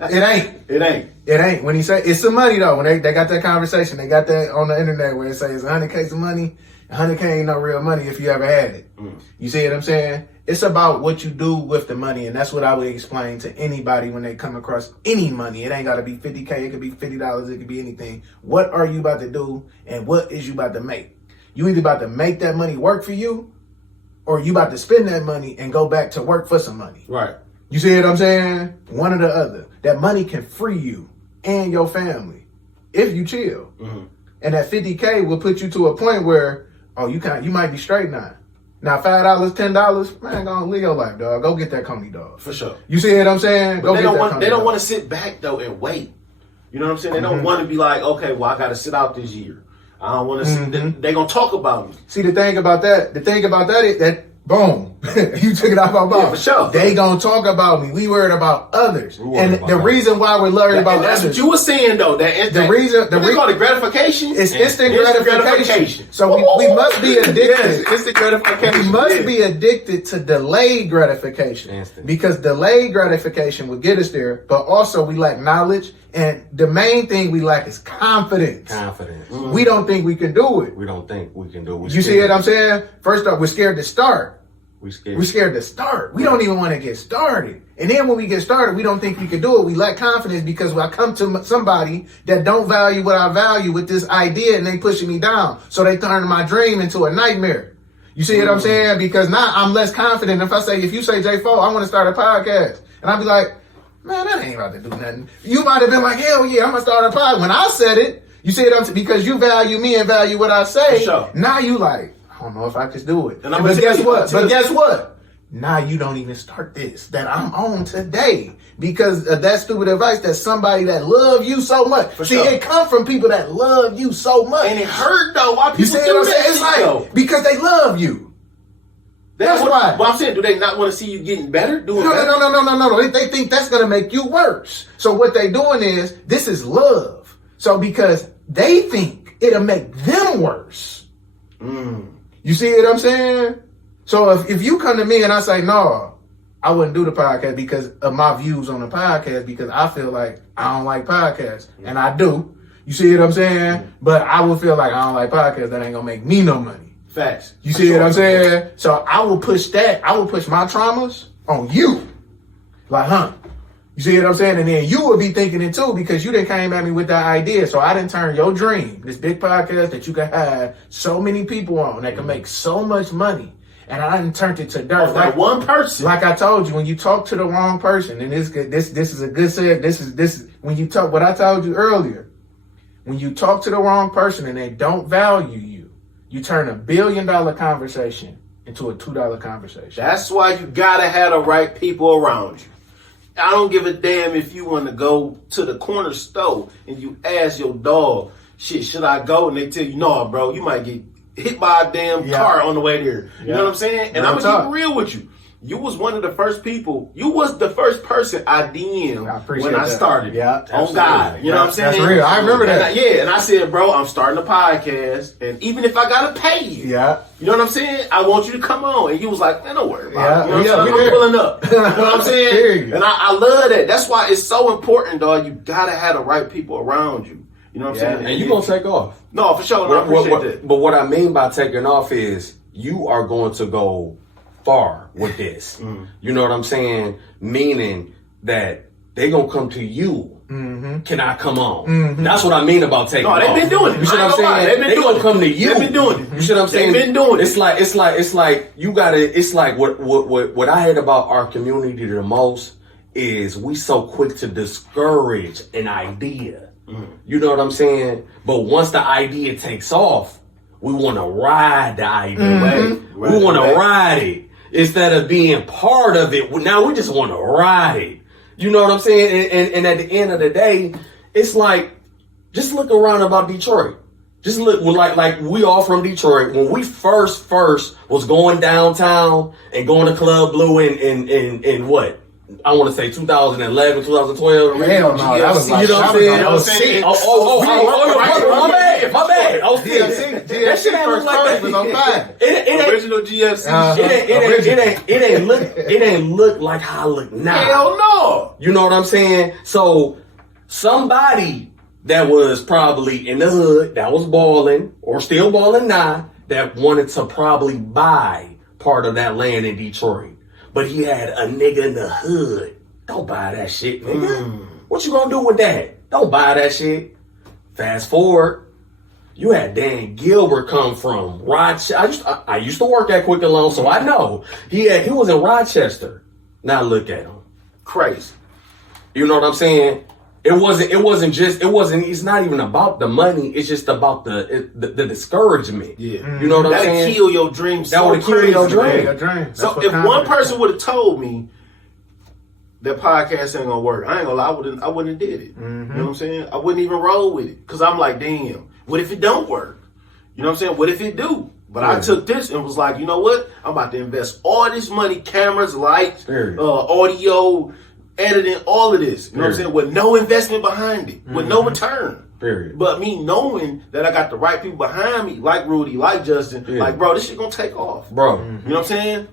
it ain't. It ain't. It ain't. When he say it's some money though, when they got that conversation, they got that on the internet where it says 100K some money. 100K ain't no real money if you ever had it. You see what I'm saying? It's about what you do with the money, and that's what I would explain to anybody when they come across any money. It ain't got to be 50K. It could be $50. It could be anything. What are you about to do, and what is you about to make? You either about to make that money work for you, or you about to spend that money and go back to work for some money. Right. You see what I'm saying? One or the other. That money can free you and your family if you chill. And that 50K will put you to a point where, you might be straight now. Now $5, $10, man, go on, live your life, dog. Go get that Coney, dog. For sure. You see what I'm saying? But they don't want to sit back though and wait. You know what I'm saying? They don't want to be like, okay, well, I got to sit out this year. I don't want to sit. They gonna talk about me. See, the thing about that is that boom, you took it off my mouth. Yeah, for sure. They gonna talk about me. We worried about others, and the reason why we're worried about that's others. What you were saying though. The reason call it gratification. It's instant gratification. So we must be addicted. Yes, instant gratification. We must be addicted to delayed gratification because delayed gratification will get us there, but also we lack knowledge, and the main thing we lack is confidence. We don't think we can do it. We don't think we can do it. You see what I'm saying? First off, we're scared to start. We're scared to start. We don't even want to get started. And then when we get started, we don't think we can do it. We lack confidence because I come to somebody that don't value what I value with this idea and they pushing me down. So they turn my dream into a nightmare. You see what I'm saying? Because now I'm less confident. If you say J4, I want to start a podcast. And I'll be like, man, that ain't about to do nothing. You might have been like, hell yeah, I'm going to start a podcast. When I said it, you see what I'm saying? Because you value me and value what I say. Sure. Now you like, I don't know if I can do it. But guess what? Now you don't even start this that I'm on today because of that stupid advice that somebody that love you so much. It come from people that love you so much. And it hurt though. Why people do that? It's like, because they love you. That's why. Well, I'm saying, do they not want to see you getting better? No. They think that's going to make you worse. So what they doing is, this is love. So because they think it'll make them worse. You see what I'm saying? So if you come to me and I say, no, I wouldn't do the podcast because of my views on the podcast because I feel like I don't like podcasts. And I do. You see what I'm saying? But I would feel like I don't like podcasts. That ain't going to make me no money. Facts. You see what I'm saying? So I will push that. I will push my traumas on you. Like, huh? You see what I'm saying? And then you would be thinking it too because you done came at me with that idea. So I didn't turn your dream, this big podcast that you can have so many people on that can make so much money. And I done turned it to dirt. Like one person. Like I told you, when you talk to the wrong person, and this is a good set. This is when you talk what I told you earlier. When you talk to the wrong person and they don't value you, you turn $1 billion conversation into a $2 conversation. That's why you gotta have the right people around you. I don't give a damn if you want to go to the corner store and you ask your dog, shit, should I go? And they tell you, no, bro, you might get hit by a damn car on the way there. You know what I'm saying? And I'm going to keep real with you. You was one of the first people. You was the first person I DM'd when I started. Yeah, on God. You know what I'm saying? That's real. I remember that. And I said, bro, I'm starting a podcast. And even if I got to pay you. Yeah. You know what I'm saying? I want you to come on. And you was like, man, don't worry about it. You know what I'm saying? I'm pulling up. You know what I'm saying? And I love that. That's why it's so important, dog. You got to have the right people around you. You know what I'm saying? And you're going to take off. No, for sure. I appreciate that. But what I mean by taking off is you are going to go far with this. You know what I'm saying? Meaning that they going to come to you. Can I come on? That's what I mean about taking off. No, they've been doing it. You see what I'm saying? They going to come to you. They've been doing it. You see what I'm saying? They've been doing it. It's like you got to, it's like what I hate about our community the most is we so quick to discourage an idea. You know what I'm saying? But once the idea takes off, we want to ride the idea. We want to ride it instead of being part of it. Now we just want to ride it. You know what I'm saying? And at the end of the day, it's like, just look around about Detroit. Just look, like we all from Detroit. When we first was going downtown and going to Club Blue in what? I want to say 2011, 2012. Hell no, that was like, you know what I'm saying? I was sick. My bad. I was sick. That shit ain't look like that. Was on fire. Original GFC. It ain't look like how I look now. Hell no. You know what I'm saying? So somebody that was probably in the hood, that was balling or still balling now, that wanted to probably buy part of that land in Detroit. But he had a nigga in the hood. Don't buy that shit, nigga. What you gonna do with that? Don't buy that shit. Fast forward, you had Dan Gilbert come from Rochester. I used to work at Quick and Loan, so I know. He was in Rochester. Now look at him. Crazy. You know what I'm saying? It's not even about the money. It's just about the discouragement. Yeah. You know what I'm saying? That'll kill your dreams. That would kill your dream. So if one person would have told me that podcast ain't gonna work, I ain't gonna lie, I wouldn't have did it. You know what I'm saying? I wouldn't even roll with it. Cause I'm like, damn, what if it don't work? You know what I'm saying? What if it do? But I took this and was like, you know what? I'm about to invest all this money, cameras, lights, audio, editing, all of this. You know what I'm saying? With no investment behind it, with no return. Period. But me knowing that I got the right people behind me, like Rudy, like Justin, like, bro, this shit gonna take off. Bro. You know what I'm saying?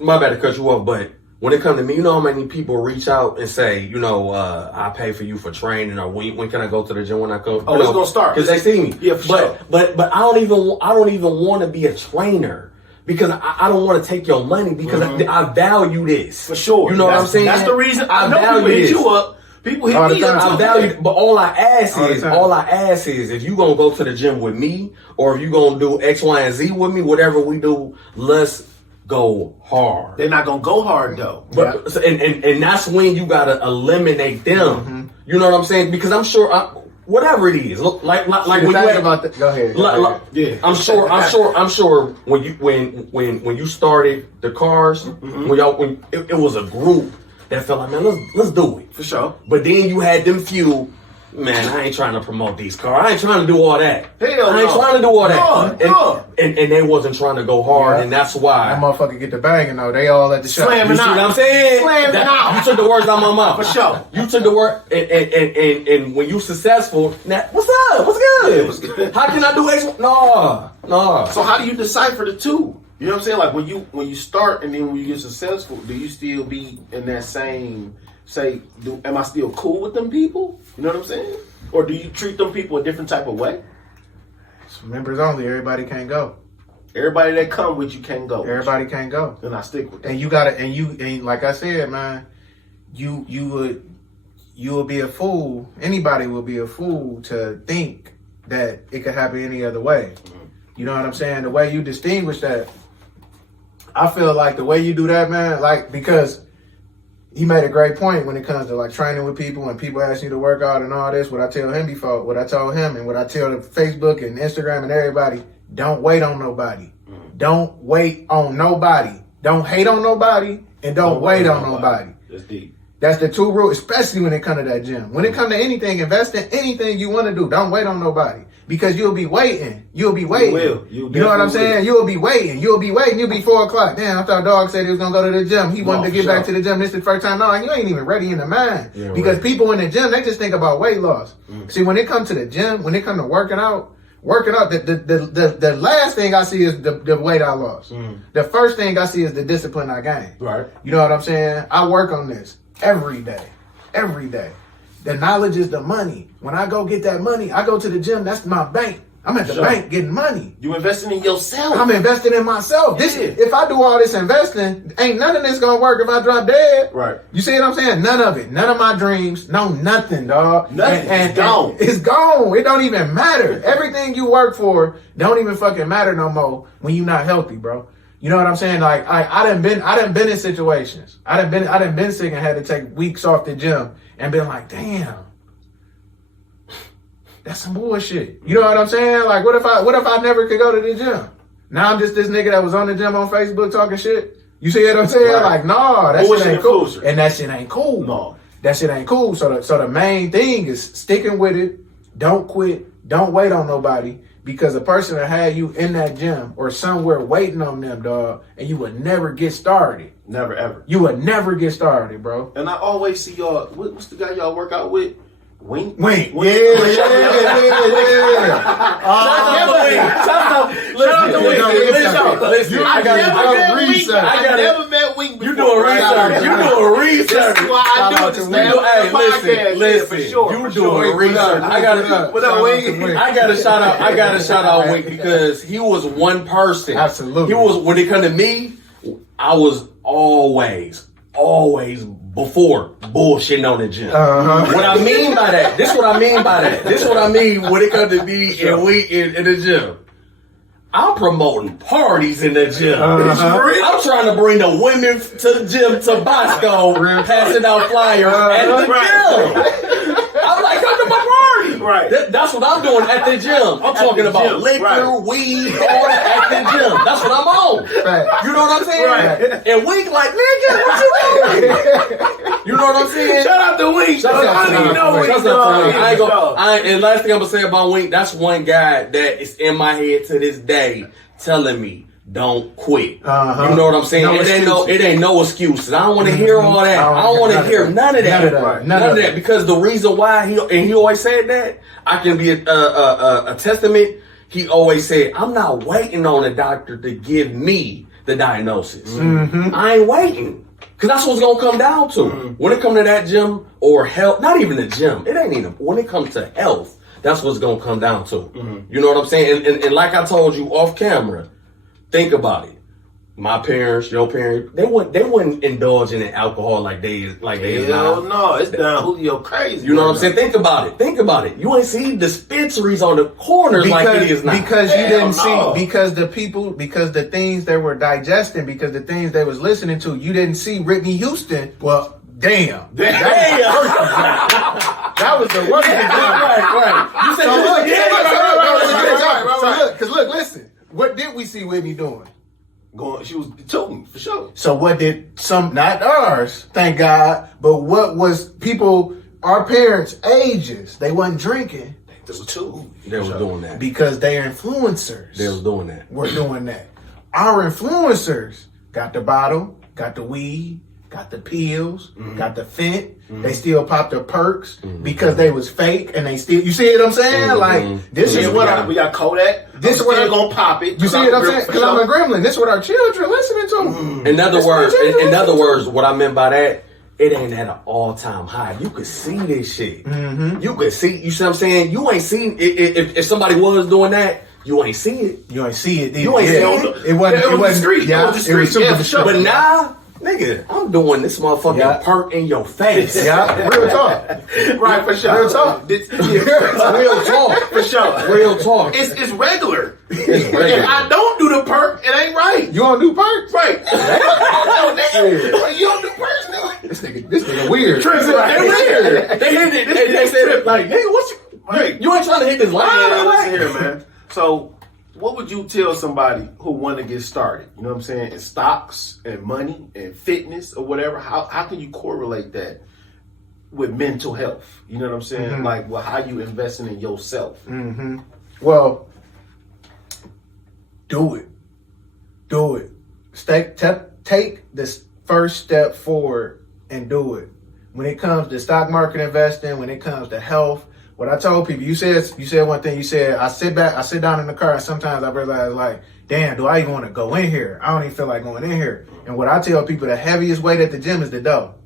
My bad to cut you off, but when it comes to me, you know how many people reach out and say, you know, I pay for you for training, or when can I go to the gym when I come? Oh, it's gonna start. Because they see me. Yeah, for sure. But I don't even want to be a trainer. Because I don't want to take your money because I value this. For sure. You know what I'm saying? That's the reason I know value people hit this. you up. People hit me up. I value, but all I ask is if you gonna go to the gym with me, or if you gonna do X, Y, and Z with me, whatever we do, let's go hard. They're not gonna go hard though. But and that's when you gotta eliminate them. You know what I'm saying? Because I'm sure whatever it is, like when you had about that. Go ahead. Yeah, I'm sure when you started the cars, when it was a group that felt like, man, let's do it for sure. But then you had them few. Man, I ain't trying to promote these cars. I ain't trying to do all that. Hell I ain't trying to do all that. No. And they wasn't trying to go hard, and that's why. That motherfucker get the banging though. They all at the shop. You see what I'm saying? Slamming out. You took the words out my mouth. For sure. You took the word, and when you successful, now, what's up? What's good? Yeah, what's good? How can I do X? No. So how do you decipher the two? You know what I'm saying? Like when you start and then when you get successful, do you still be in that same am I still cool with them people? You know what I'm saying? Or do you treat them people a different type of way? It's members only. Everybody can't go. Everybody that come with you can't go. Everybody can't go. Then I stick with that. And you gotta, and like I said, man, you would be a fool. Anybody would be a fool to think that it could happen any other way. You know what I'm saying? The way you distinguish that, I feel like the way you do that, man, like, because he made a great point when it comes to like training with people and people ask you to work out and all this. What I tell him before, what I told him, and what I tell Facebook and Instagram and everybody, don't wait on nobody. Don't wait on nobody. Don't hate on nobody, and don't wait on nobody. That's deep. That's the two rules, especially when it comes to that gym. When it comes to anything, invest in anything you want to do. Don't wait on nobody. Because you'll be waiting. You'll be waiting. You know what I'm saying? You'll be waiting. You'll be 4 o'clock. Damn, I thought Dog said he was going to go to the gym. He wanted to get back to the gym. This is the first time. No, you ain't even ready in the mind. Yeah, because people in the gym, they just think about weight loss. See, when it comes to the gym, when it comes to working out, the last thing I see is the weight I lost. The first thing I see is the discipline I gained. Right. You know what I'm saying? I work on this every day. Every day. The knowledge is the money. When I go get that money, I go to the gym. That's my bank. I'm at the bank getting money. You investing in yourself. I'm investing in myself. This, if I do all this investing, ain't none of this gonna work if I drop dead. Right. You see what I'm saying? None of it. None of my dreams. No, nothing, dog. Nothing. And gone. It's gone. It don't even matter. Everything you work for don't even fucking matter no more when you're not healthy, bro. You know what I'm saying? Like I done been in situations. I done been sick and had to take weeks off the gym and been like, damn. That's some bullshit. You know what I'm saying? Like, what if I never could go to the gym? Now I'm just this nigga that was on the gym on Facebook talking shit. You see what I'm saying? Right. Like, nah, that shit ain't cool. And that shit ain't cool. No. That shit ain't cool. So the main thing is sticking with it. Don't quit. Don't wait on nobody. Because a person that had you in that gym or somewhere waiting on them, dog, and you would never get started. Never, ever. You would never get started, bro. And I always see y'all, what's the guy y'all work out with? Wink. Yeah. Shout out to Wink. Listen, I never met Wink before. You doing research. This is why I do this, man. Hey, listen. You doing research. I gotta shout out Wink because he was one person. Absolutely. He was, when it come to me, I was always before bullshitting on the gym. What I mean by that, this what I mean when it comes to me in the gym. I'm promoting parties in the gym. I'm trying to bring the women to the gym to Bosco, passing out flyers at the gym. I'm like, come to my party. Right. That's what I'm doing at the gym. I'm talking about liquor, weed, all that at the gym. That's what I'm on. Right. You know what I'm saying? Right. And Wink like, nigga, what you doing? You know what I'm saying? Shout out to Wink. I don't even know Wink. And last thing I'm gonna say about Wink, that's one guy that is in my head to this day telling me, don't quit. You know what I'm saying? It ain't no excuses. I don't want to hear all that. I don't want to hear none of that. None of that. Because the reason why he always said that, I can be a testament. He always said, I'm not waiting on a doctor to give me the diagnosis. I ain't waiting. Because that's what's going to come down to. When it comes to that gym or health, not even the gym. It ain't even, when it comes to health, that's what's going to come down to. You know what I'm saying? And like I told you off camera, think about it. My parents, your parents, they wouldn't indulge in alcohol like they is now. No, it's down Julio crazy. You know what I'm saying? Think about it. You ain't see dispensaries on the corners like it is now. Because you didn't see, because the things they were digesting, because the things they was listening to, you didn't see Whitney Houston. Well, damn. That was the worst. Right. You said, look, listen. What did we see Whitney doing? She was tooting for sure. So what did not ours, thank God, but what was our parents' ages? They wasn't drinking. They was tooting. They was doing that. Because they're influencers. They was doing that. We're doing that. Our influencers got the bottle, got the weed, got the pills, got the fent. They still popped the perks because they was fake, and they still. You see what I'm saying? Like this is what we got Kodak. This is what I'm gonna pop it. You see what I'm saying? Because I'm a gremlin. This is what our children listening to. In other words, what I meant by that, it ain't at an all-time high. You could see this shit. You could see. You see what I'm saying? You ain't seen if somebody was doing that. you ain't see it. You ain't see it. You ain't see it. It wasn't street. Yeah, It was the it was street. super Yeah, for sure. But now, nigga, I'm doing this motherfucking perk in your face. Yeah, real talk. Right, for sure. Real talk. Real talk. For sure. Real talk. It's regular. It's regular. If I don't do the perk, it ain't right. You don't do perks? Right. No, nigga. You don't do perks, nigga. This nigga weird. Tricks, right. They weird. They hit it. They said, like, nigga, what you... Right. You ain't trying to hit this line. Listen here, man. So, what would you tell somebody who want to get started? You know what I'm saying? In stocks and money and fitness or whatever. How can you correlate that with mental health? You know what I'm saying? Mm-hmm. Like, well, how you investing in yourself? Mm-hmm. Well, do it. Do it. Take this first step forward and do it. When it comes to stock market investing, when it comes to health, what I told people, you said one thing. You said I sit down in the car, and sometimes I realize, like, damn, do I even want to go in here? I don't even feel like going in here. And what I tell people, the heaviest weight at the gym is the dough.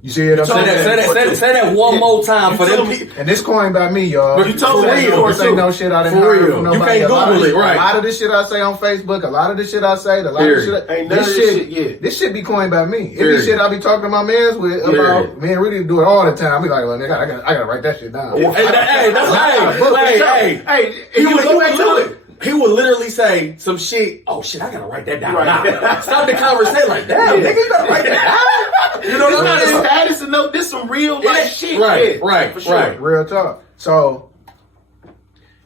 You see what I'm saying? Say that one more time for them people. And this coined by me, y'all. But you told me Of course, ain't no shit I didn't For heard real. from You nobody. can't Google it, right. A lot of this shit I say on Facebook, a lot of this shit I say, a lot of this shit, Ain't none of this shit yet. this shit be coined by me. It be Period. shit I be talking to my mans with about. Me and Rudy do it all the time. I be like, well, nigga, I gotta write that shit down. He would literally say some shit. Oh shit, I gotta write that down. Right. Nah. Stop the conversation. Like, damn, nigga, you gotta write that down. You know what I'm saying? Status and no, this some real life shit. Right, Yeah, right, for sure. right. Real talk. So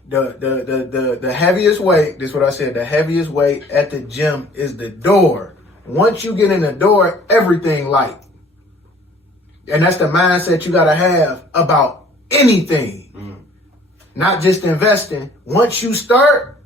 the heaviest weight, this is what I said, the heaviest weight at the gym is the door. Once you get in the door, everything light. And that's the mindset you gotta have about anything. Not just investing. Once you start,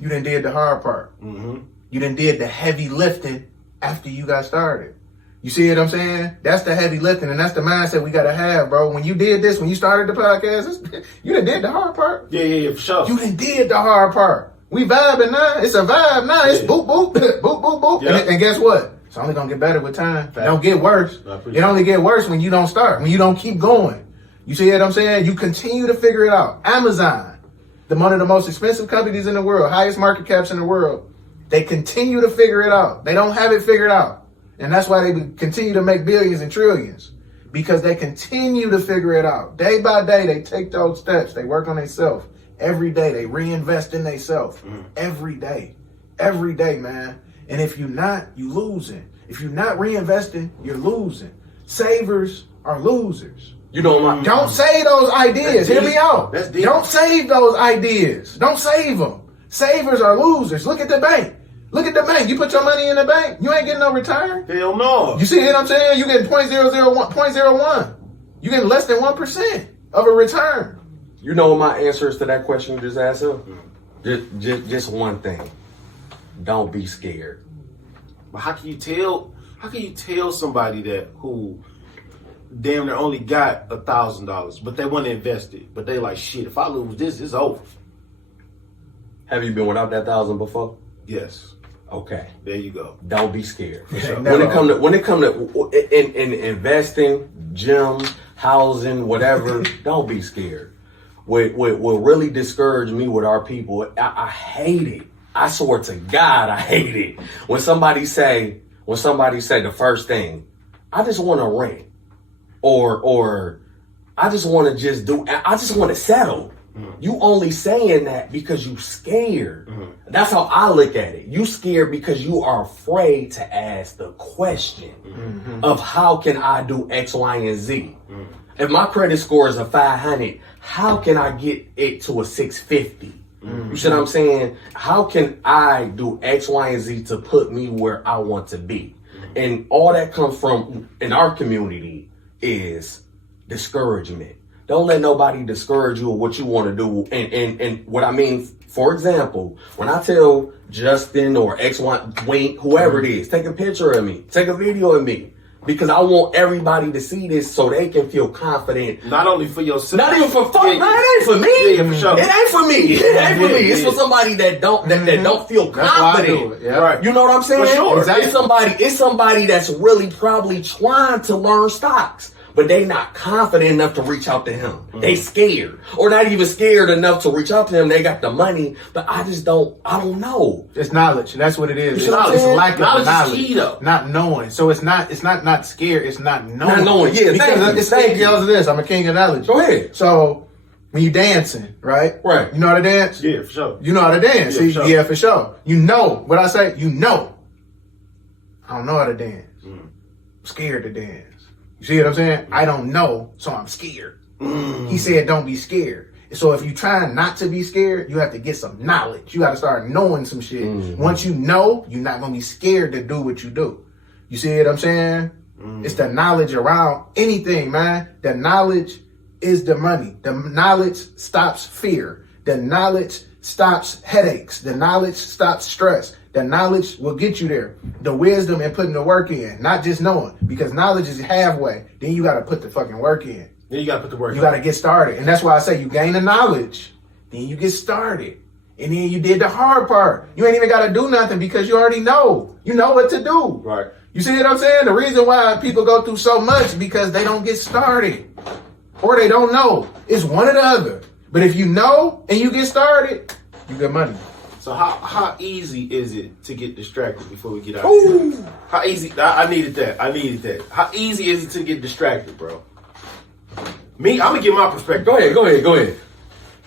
you done did the hard part. You done did the heavy lifting after you got started. You see what I'm saying? That's the heavy lifting, and that's the mindset we gotta have, bro. When you did this, when you started the podcast, you done did the hard part. Yeah, for sure. You done did the hard part. We vibing now. It's a vibe now. It's boop, boop, boop, boop, boop. Yeah. And guess what? It's only gonna get better with time. It don't get worse. It It only get worse when you don't start, when you don't keep going. You see what I'm saying? You continue to figure it out. Amazon, one of the most expensive companies in the world, highest market caps in the world, they continue to figure it out. They don't have it figured out. And that's why they continue to make billions and trillions, because they continue to figure it out. Day by day, they take those steps. They work on themselves. Every day, they reinvest in themselves. Every day, man. And if you're not, you losing. If you're not reinvesting, you're losing. Savers are losers. You know my Don't save those ideas. Hear me out. That's deep. Don't save those ideas. Don't save them. Savers are losers. Look at the bank. Look at the bank. You put your money in the bank, you ain't getting no return. Hell no. You see what I'm saying? You getting 0.001. You getting less than 1% of a return. You know what my answer is to that question you just asked him? Just one thing. Don't be scared. But how can you tell somebody that who damn near only got $1,000, but they want to invest it, but they like, shit, if I lose this, it's over. Have you been without that 1,000 before? Yes. Okay. There you go. Don't be scared. Sure. When it come to in investing, gyms, housing, whatever, don't be scared. What really discouraged me with our people, I hate it. I swear to God, I hate it. When somebody say the first thing, I just want to rent, or I just want to I just want to settle. You only saying that because you scared. That's how I look at it. You scared because you are afraid to ask the question of how can I do X, Y, and Z. If my credit score is a 500, how can I get it to a 650? You see what I'm saying? How can I do X, Y, and Z to put me where I want to be? And all that comes from, in our community, is discouragement. Don't let nobody discourage you of what you want to do. And what I mean, for example, when I tell Justin or X1, Wink, whoever it is, take a picture of me, take a video of me, because I want everybody to see this so they can feel confident. Not only for yourself. Not even for fun. No, it ain't for me. Yeah, for sure. It ain't for me. It ain't for me. It's for somebody that don't feel confident. Yeah. Right. You know what I'm saying? For sure. It's somebody that's really probably trying to learn stocks, but they not confident enough to reach out to him. They scared, or not even scared enough to reach out to him. They got the money, but I don't know. It's knowledge. That's what it is. It's lack of knowledge. Is key, though. Not knowing. So it's not scared. It's not knowing. Not knowing. Yeah, because thank you. Of this. I'm a king of knowledge. Go ahead. So when you dancing, right? Right. You know how to dance? Yeah, for sure. You know how to dance. Yeah, for sure. Yeah, for sure. You know what I say? You know. I don't know how to dance. I'm scared to dance. You see what I'm saying? I don't know, so I'm scared. He said, don't be scared. So if you try not to be scared, you have to get some knowledge. You got to start knowing some shit. Once you know, you're not going to be scared to do what you do. You see what I'm saying? It's the knowledge around anything, man. The knowledge is the money. The knowledge stops fear. The knowledge stops headaches. The knowledge stops stress. The knowledge will get you there. The wisdom and putting the work in, not just knowing, because knowledge is halfway. Then you got to put the fucking work in. Then you got to put the work in. You got to get started. And that's why I say you gain the knowledge. Then you get started. And then you did the hard part. You ain't even got to do nothing because you already know. You know what to do. Right. You see what I'm saying? The reason why people go through so much because they don't get started. Or they don't know. It's one or the other. But if you know and you get started, you get money. So how easy is it to get distracted before we get out here? How easy? I needed that. How easy is it to get distracted, bro? Me, I'm gonna give my perspective. Go ahead.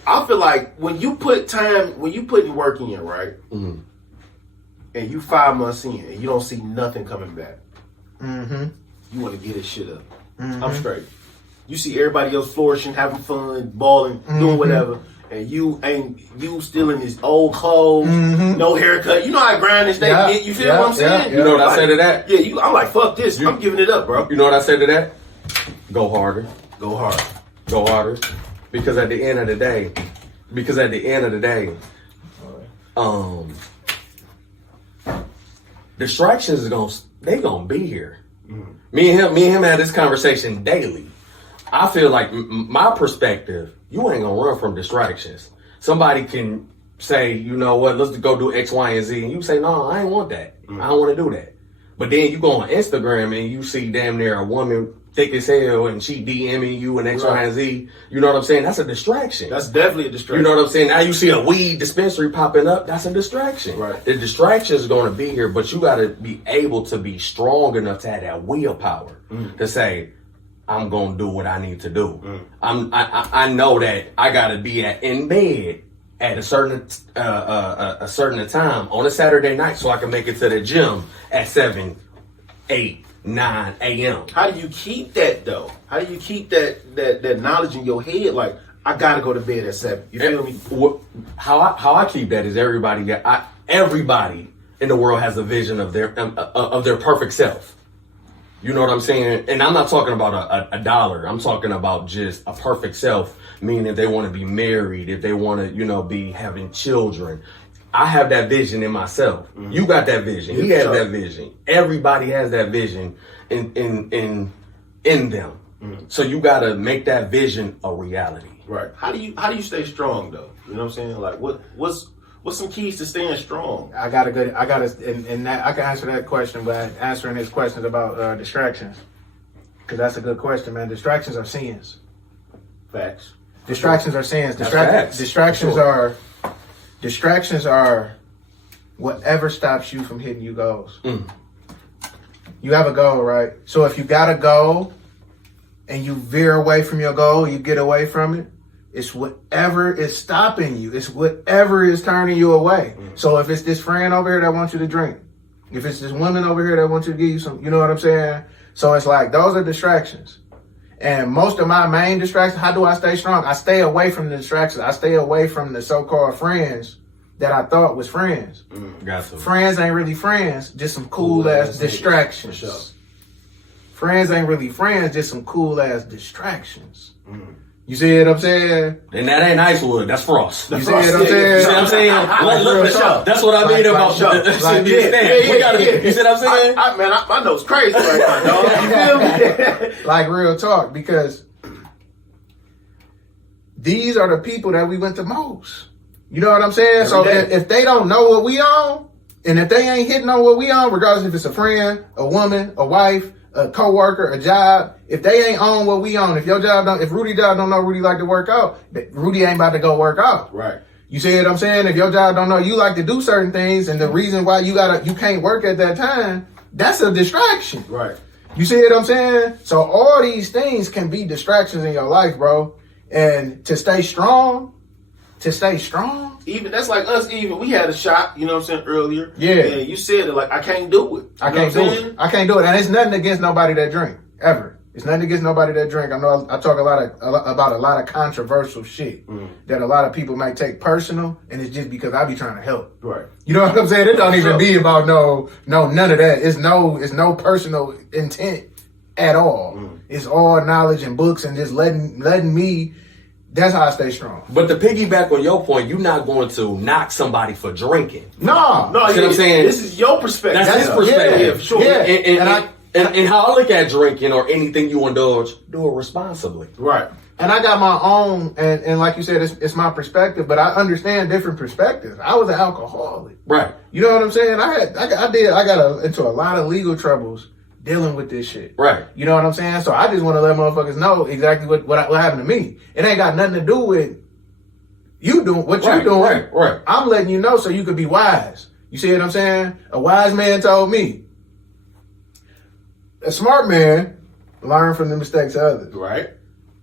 I feel like when you put work in, right? And you 5 months in and you don't see nothing coming back. You want to get this shit up. I'm straight. You see everybody else flourishing, having fun, balling, doing whatever. And you still in these old clothes, no haircut. You know how grinding they get. You feel what I'm saying? You know what I say to that? Yeah, I'm like, fuck this. I'm giving it up, bro. You know what I say to that? Go harder. Go hard. Go harder. Because at the end of the day, distractions is gonna be here. Me and him had this conversation daily. I feel like my perspective, you ain't gonna run from distractions. Somebody can say, you know what, let's go do X, Y, and Z. And you say, no, I ain't want that. I don't want to do that. But then you go on Instagram and you see damn near a woman thick as hell and she DMing you and X, Y, and Z. You know what I'm saying? That's a distraction. That's definitely a distraction. You know what I'm saying? Now you see a weed dispensary popping up. That's a distraction. Right. The distraction is going to be here, but you got to be able to be strong enough to have that willpower to say, I'm going to do what I need to do. I know that I got to be in bed at a certain time on a Saturday night so I can make it to the gym at 7, 8, 9 a.m. How do you keep that though? How do you keep that knowledge in your head? Like, I gotta go to bed at 7. You feel me? How I keep that is everybody in the world has a vision of their perfect self. You know what I'm saying? And I'm not talking about a dollar. I'm talking about just a perfect self, meaning if they want to be married, if they want to, be having children. I have that vision in myself. You got that vision. He has that vision. Everybody has that vision in them. So you got to make that vision a reality. Right. How do you stay strong though? You know what I'm saying? Like what's some keys to staying strong? I can answer that question by answering his questions about distractions. Because that's a good question, man. Distractions are sins. Facts. Distractions are sins. Distractions are whatever stops you from hitting your goals. You have a goal, right? So if you got a goal and you veer away from your goal, you get away from it, it's whatever is stopping you. It's whatever is turning you away. So if it's this friend over here that wants you to drink, if it's this woman over here that wants you to give you some, you know what I'm saying? So it's like, those are distractions. And most of my main distractions, how do I stay strong? I stay away from the distractions. I stay away from the so-called friends that I thought was friends. Gotcha. Friends ain't really friends, just some cool-ass distractions. For sure. Friends ain't really friends, just some cool-ass distractions. You see what I'm saying? And that ain't Icewood, that's Frost. You see what I'm saying? You see what I'm saying? Look, that's what I mean about the shit being stand. You see what I'm saying? My nose crazy right now, dog. You feel me? Like real talk, because these are the people that we went to most. You know what I'm saying? So if they don't know what we on, and if they ain't hitting on what we on, regardless if it's a friend, a woman, a wife, a coworker, a job, if they ain't on what we on, if Rudy job don't know Rudy like to work out, Rudy ain't about to go work out. Right. You see what I'm saying? If your job don't know you like to do certain things, and the reason why you can't work at that time, that's a distraction. Right. You see what I'm saying? So all these things can be distractions in your life, bro. And to stay strong, even that's like us. Even we had a shot, you know what I'm saying, earlier. Yeah. And you said it like, I can't do it. I can't do it. And it's nothing against nobody that drink ever. It's nothing against nobody that drink. I know I talk about a lot of controversial shit that a lot of people might take personal, and it's just because I be trying to help. Right. You know what I'm saying? It don't even be about none of that. It's no personal intent at all. It's all knowledge and books and just letting me. That's how I stay strong. But to piggyback on your point, you're not going to knock somebody for drinking. No. You know what I'm saying? This is your perspective. That's his perspective. Yeah, for sure. Yeah. And how I look at drinking or anything you indulge, do it responsibly. Right. And I got my own, and like you said, it's my perspective, but I understand different perspectives. I was an alcoholic. Right. You know what I'm saying? I got into a lot of legal troubles dealing with this shit. Right. You know what I'm saying? So I just want to let motherfuckers know exactly what happened to me. It ain't got nothing to do with you doing what you doing. Right. I'm letting you know so you could be wise. You see what I'm saying? A wise man told me, a smart man learn from the mistakes of others. Right.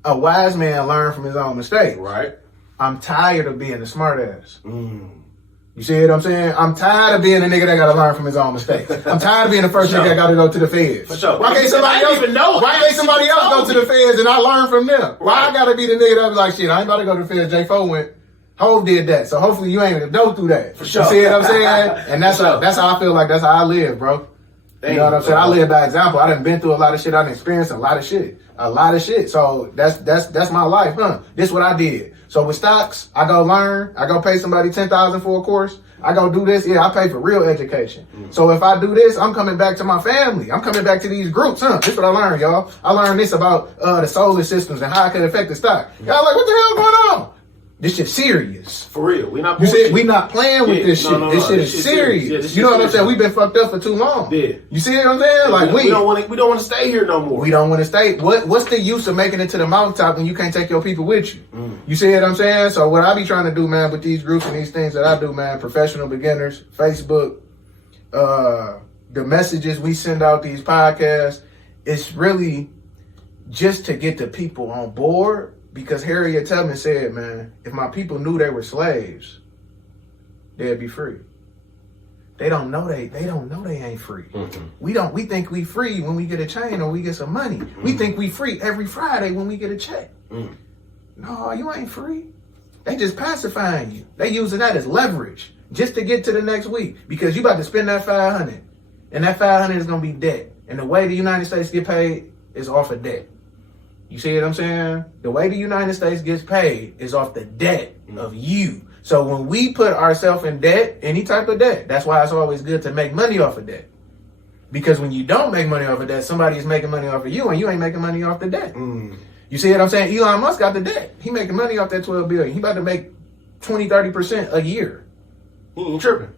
A wise man learn from his own mistakes. Right. I'm tired of being a smart ass. You see what I'm saying? I'm tired of being a nigga that gotta learn from his own mistakes. I'm tired of being the first nigga that gotta go to the feds. For sure. Why can't somebody else go to the feds and I learn from them? Why I gotta be the nigga that was like, shit, I ain't about to go to the feds. J4 went, Hov did that. So hopefully you ain't gonna go through that. For sure. You see what I'm saying? And that's how I feel like that's how I live, bro. You know what I'm saying? I live by example. I done been through a lot of shit. I done experienced a lot of shit. So that's my life, huh? This what I did. So with stocks, I go learn. I go pay somebody $10,000 for a course. I go do this. Yeah, I pay for real education. So if I do this, I'm coming back to my family. I'm coming back to these groups, huh? This what I learned, y'all. I learned this about the solar systems and how it can affect the stock. Y'all like, what the hell going on? This shit serious. For real. We not You said we not playing with this shit. This shit is serious. Yeah, this you know what I'm serious. saying? We've been fucked up for too long. Yeah. You see what I'm saying? Like we don't want to stay here no more. We don't want to stay. What's the use of making it to the mountaintop when you can't take your people with you? You see what I'm saying? So what I be trying to do, man, with these groups and these things that I do, man, professional beginners, Facebook, the messages we send out, these podcasts, it's really just to get the people on board. Because Harriet Tubman said, man, if my people knew they were slaves, they'd be free. They don't know they ain't free. We think we free when we get a chain or we get some money. We think we free every Friday when we get a check. No, you ain't free. They just pacifying you. They using that as leverage just to get to the next week because you about to spend that $500, and that $500 is gonna be debt. And the way the United States get paid is off of debt. You see what I'm saying? The way the United States gets paid is off the debt of you. So when we put ourselves in debt, any type of debt, that's why it's always good to make money off of debt. Because when you don't make money off of debt, somebody is making money off of you and you ain't making money off the debt. You see what I'm saying? Elon Musk got the debt. He making money off that $12 billion. He about to make 20-30% a year. He ain't tripping.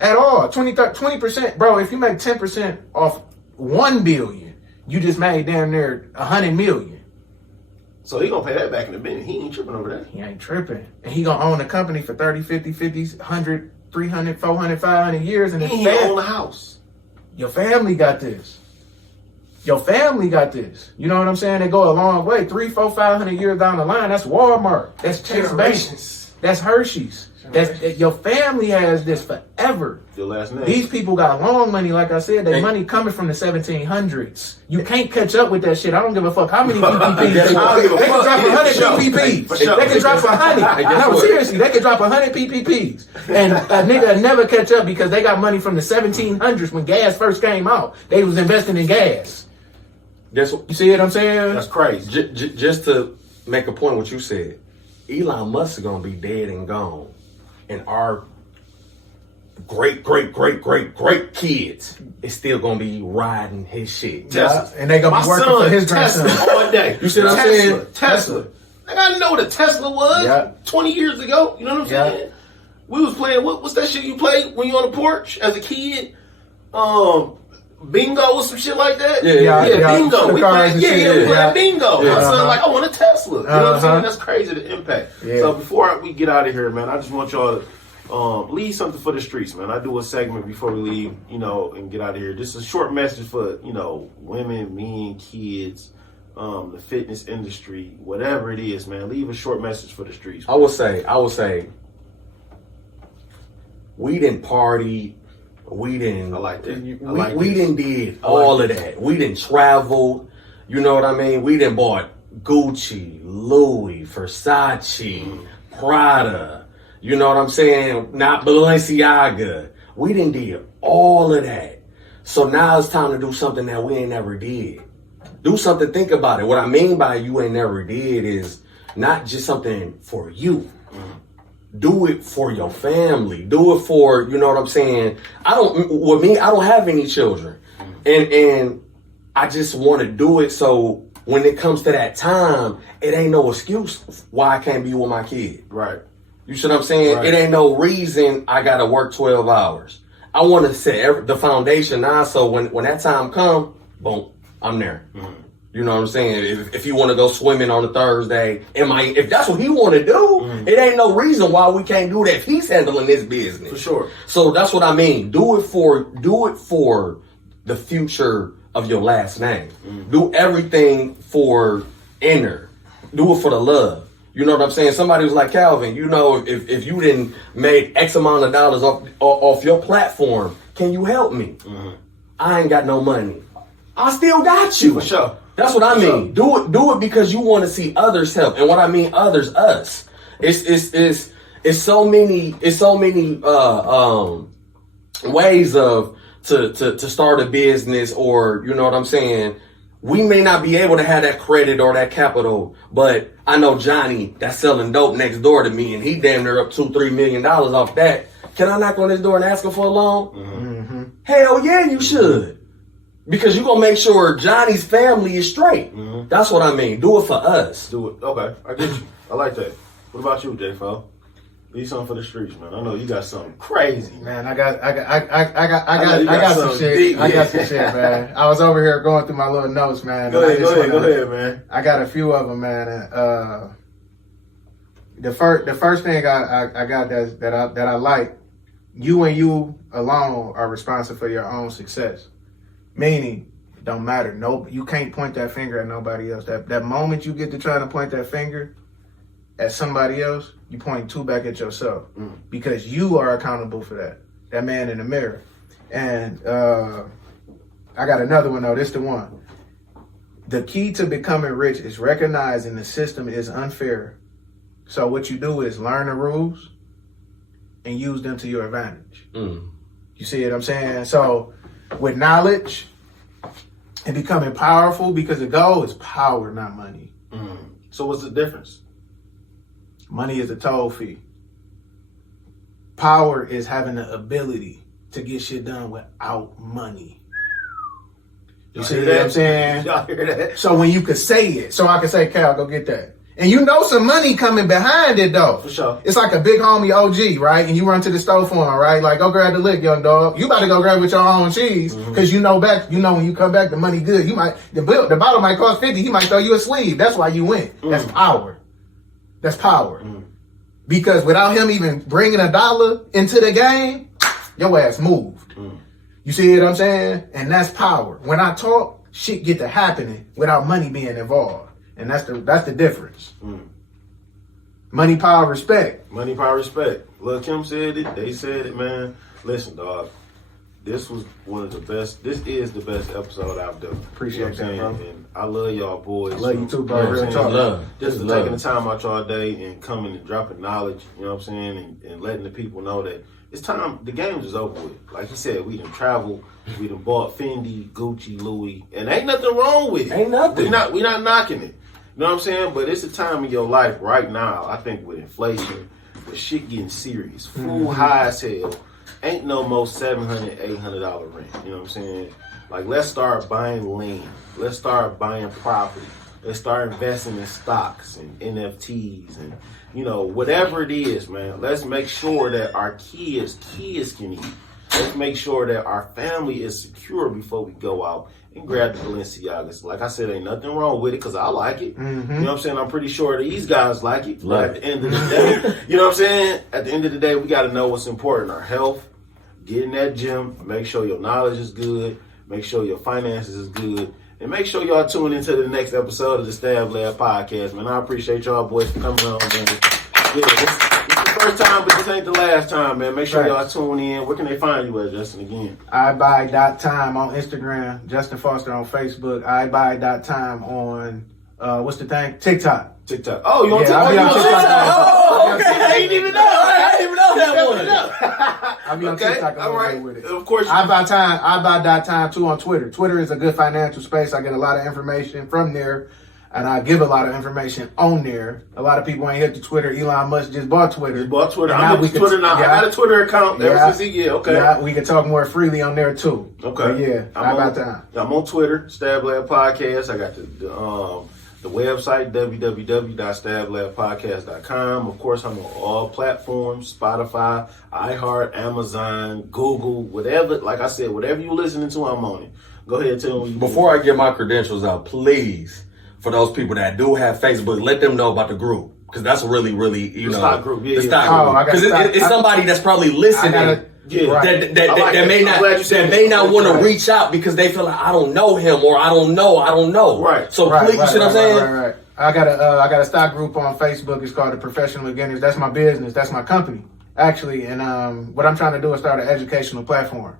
At all. 20%. Bro, if you make 10% off $1 billion, you just made damn near $100 million. So he gonna pay that back in a minute. He ain't tripping over that. He ain't tripping. And he gonna own a company for 30, 50, 100, 300, 400, 500 years. And he ain't own a house. Your family got this. Your family got this. You know what I'm saying? They go a long way. 300, 400, 500 years down the line. That's Walmart. That's Chase Bank. That's Hershey's. Your family has this forever. Your last name. These people got long money, like I said. Their money coming from the 1700s. You can't catch up with that shit. I don't give a fuck how many PPPs they drop. They can drop 100 PPPs. They can drop 100. No, seriously, they can drop 100 PPPs. And a nigga never catch up because they got money from the 1700s when gas first came out. They was investing in gas. You see what I'm saying? That's crazy. Just to make a point what you said, Elon Musk is gonna be dead and gone. And our great kids is still gonna be riding his shit. Tesla. And they gonna be working for his grandson all day. You see what I'm saying? Tesla. I gotta know what a Tesla was 20 years ago. You know what I'm saying? We was playing, what's that shit you played when you on the porch as a kid? bingo or some shit like that. Yeah. Bingo. We playing, we playing bingo. Yeah. My son like, I want a Tesla. You know what I'm saying? Uh-huh. That's crazy, the impact. Yeah. So before we get out of here, man, I just want y'all to leave something for the streets, man. I do a segment before we leave, and get out of here. Just a short message for, women, men, kids, the fitness industry, whatever it is, man. Leave a short message for the streets. I would say, we didn't party. We didn't. I like that. We didn't did all of that. We didn't travel. You know what I mean? We didn't bought Gucci, Louis, Versace, Prada. You know what I'm saying? Not Balenciaga. We didn't did all of that. So now it's time to do something that we ain't never did. Do something. Think about it. What I mean by you ain't never did is not just something for you. Do it for your family. Do it for, you know what I'm saying? I don't have any children. And I just want to do it so when it comes to that time, it ain't no excuse why I can't be with my kid. Right. You see what I'm saying? Right. It ain't no reason I got to work 12 hours. I want to set the foundation now so when that time come, boom, I'm there. You know what I'm saying? If you want to go swimming on a Thursday, if that's what he want to do, it ain't no reason why we can't do that if he's handling this business. For sure. So that's what I mean. Do it for the future of your last name. Do everything for inner. Do it for the love. You know what I'm saying? Somebody was like, Calvin, if you didn't make X amount of dollars off your platform, can you help me? I ain't got no money. I still got you. For sure. That's what I mean. Do it because you want to see others help. And what I mean others, us. It's so many ways of to start a business, or you know what I'm saying? We may not be able to have that credit or that capital, but I know Johnny that's selling dope next door to me and he damn near up $2-3 million off that. Can I knock on his door and ask him for a loan? Hell yeah, you should. Because you're going to make sure Johnny's family is straight. That's what I mean. Do it for us. Do it. Okay. I get you. I like that. What about you, J-Fo? Leave something for the streets, man. I know you got something crazy. Man, I got some shit. Deep, I got some shit, man. I was over here going through my little notes, man. Go ahead, man. I got a few of them, man. The first thing I got that I like, you and you alone are responsible for your own success. Meaning, it don't matter. No, you can't point that finger at nobody else. That moment you get to trying to point that finger at somebody else, you point two back at yourself because you are accountable for that. That man in the mirror. And I got another one though. This the one. The key to becoming rich is recognizing the system is unfair. So what you do is learn the rules and use them to your advantage. You see what I'm saying? So with knowledge and becoming powerful, because the goal is power, not money. So what's the difference? Money is a toll fee. Power is having the ability to get shit done without money. You see what I'm saying? Y'all hear that? So when you could say it, so I can say, Cal, go get that. And you know some money coming behind it though. For sure. It's like a big homie OG, right? And you run to the store for him, right? Like, go grab the lick, young dog. You about to go grab with your own cheese. Cause you know when you come back, the money good. The bottle might cost 50. He might throw you a sleeve. That's why you went. That's power. That's power. Because without him even bringing $1 into the game, your ass moved. You see what I'm saying? And that's power. When I talk, shit get to happening without money being involved. And that's the difference. Money, power, respect. Money, power, respect. Lil' Kim said it. They said it, man. Listen, dog. This was one of the best. This is the best episode I've done. Appreciate that, bro. And I love y'all boys. Love you too, bro. You know what Real I'm talk. saying? Love. Just for Love. taking the time out y'all day and coming and dropping knowledge, you know what I'm saying? And letting the people know that it's time. The games is over with. Like you said, we done traveled. We done bought Fendi, Gucci, Louis. And ain't nothing wrong with it. Ain't nothing. We not knocking it. You know what I'm saying? But it's a time in your life right now, I think with inflation, with shit getting serious, food high as hell, ain't no more $700, $800 rent. You know what I'm saying? Like, let's start buying land. Let's start buying property. Let's start investing in stocks and NFTs and, whatever it is, man. Let's make sure that our kids can eat. let's make sure that our family is secure before we go out and grab the Balenciagas. Like I said, ain't nothing wrong with it because I like it. You know what I'm saying? I'm pretty sure these guys like it. But at the end of the day, you know what I'm saying? At the end of the day, we got to know what's important. Our health, get in that gym, make sure your knowledge is good, make sure your finances is good, and make sure y'all tune into the next episode of the Stab Lab Podcast, man. I appreciate y'all boys for coming on, man. Yeah, this the first time, but this ain't the last time, man. Make sure y'all tune in. Where can they find you at, Justin, again? iBuy.time on Instagram, Justin Foster on Facebook, iBuy.time on, what's the thing? TikTok. TikTok. Oh, you on Yeah, I'll be on TikTok? TikTok. Oh, okay. I didn't even know. I didn't even know that one. I'll be on Okay, TikTok all right. with it. Of course. iBuy.time too on Twitter. Twitter is a good financial space. I get a lot of information from there, and I give a lot of information on there. A lot of people ain't hit the Twitter. Elon Musk just bought Twitter. You bought Twitter. And I'm with Twitter now. I got a Twitter account ever since he okay. Yeah, we can talk more freely on there too. Okay. But yeah, iBuy.time. I'm on Twitter, Stab Lab Podcast. I got the website, www.stablabpodcast.com. Of course, I'm on all platforms, Spotify, iHeart, Amazon, Google, whatever. Like I said, whatever you're listening to, I'm on it. Go ahead and tell me. Before I get my credentials out, please, for those people that do have Facebook, let them know about the group. Because that's really, really, the stock group. Yeah, the yeah. stock group. Because it's somebody that's probably listening. that may not want to reach out because they feel like I don't know him or I don't know. Right. So please, you see what I'm saying? Right. I got a stock group on Facebook. It's called the Professional Beginners. That's my business. That's my company, actually. And what I'm trying to do is start an educational platform.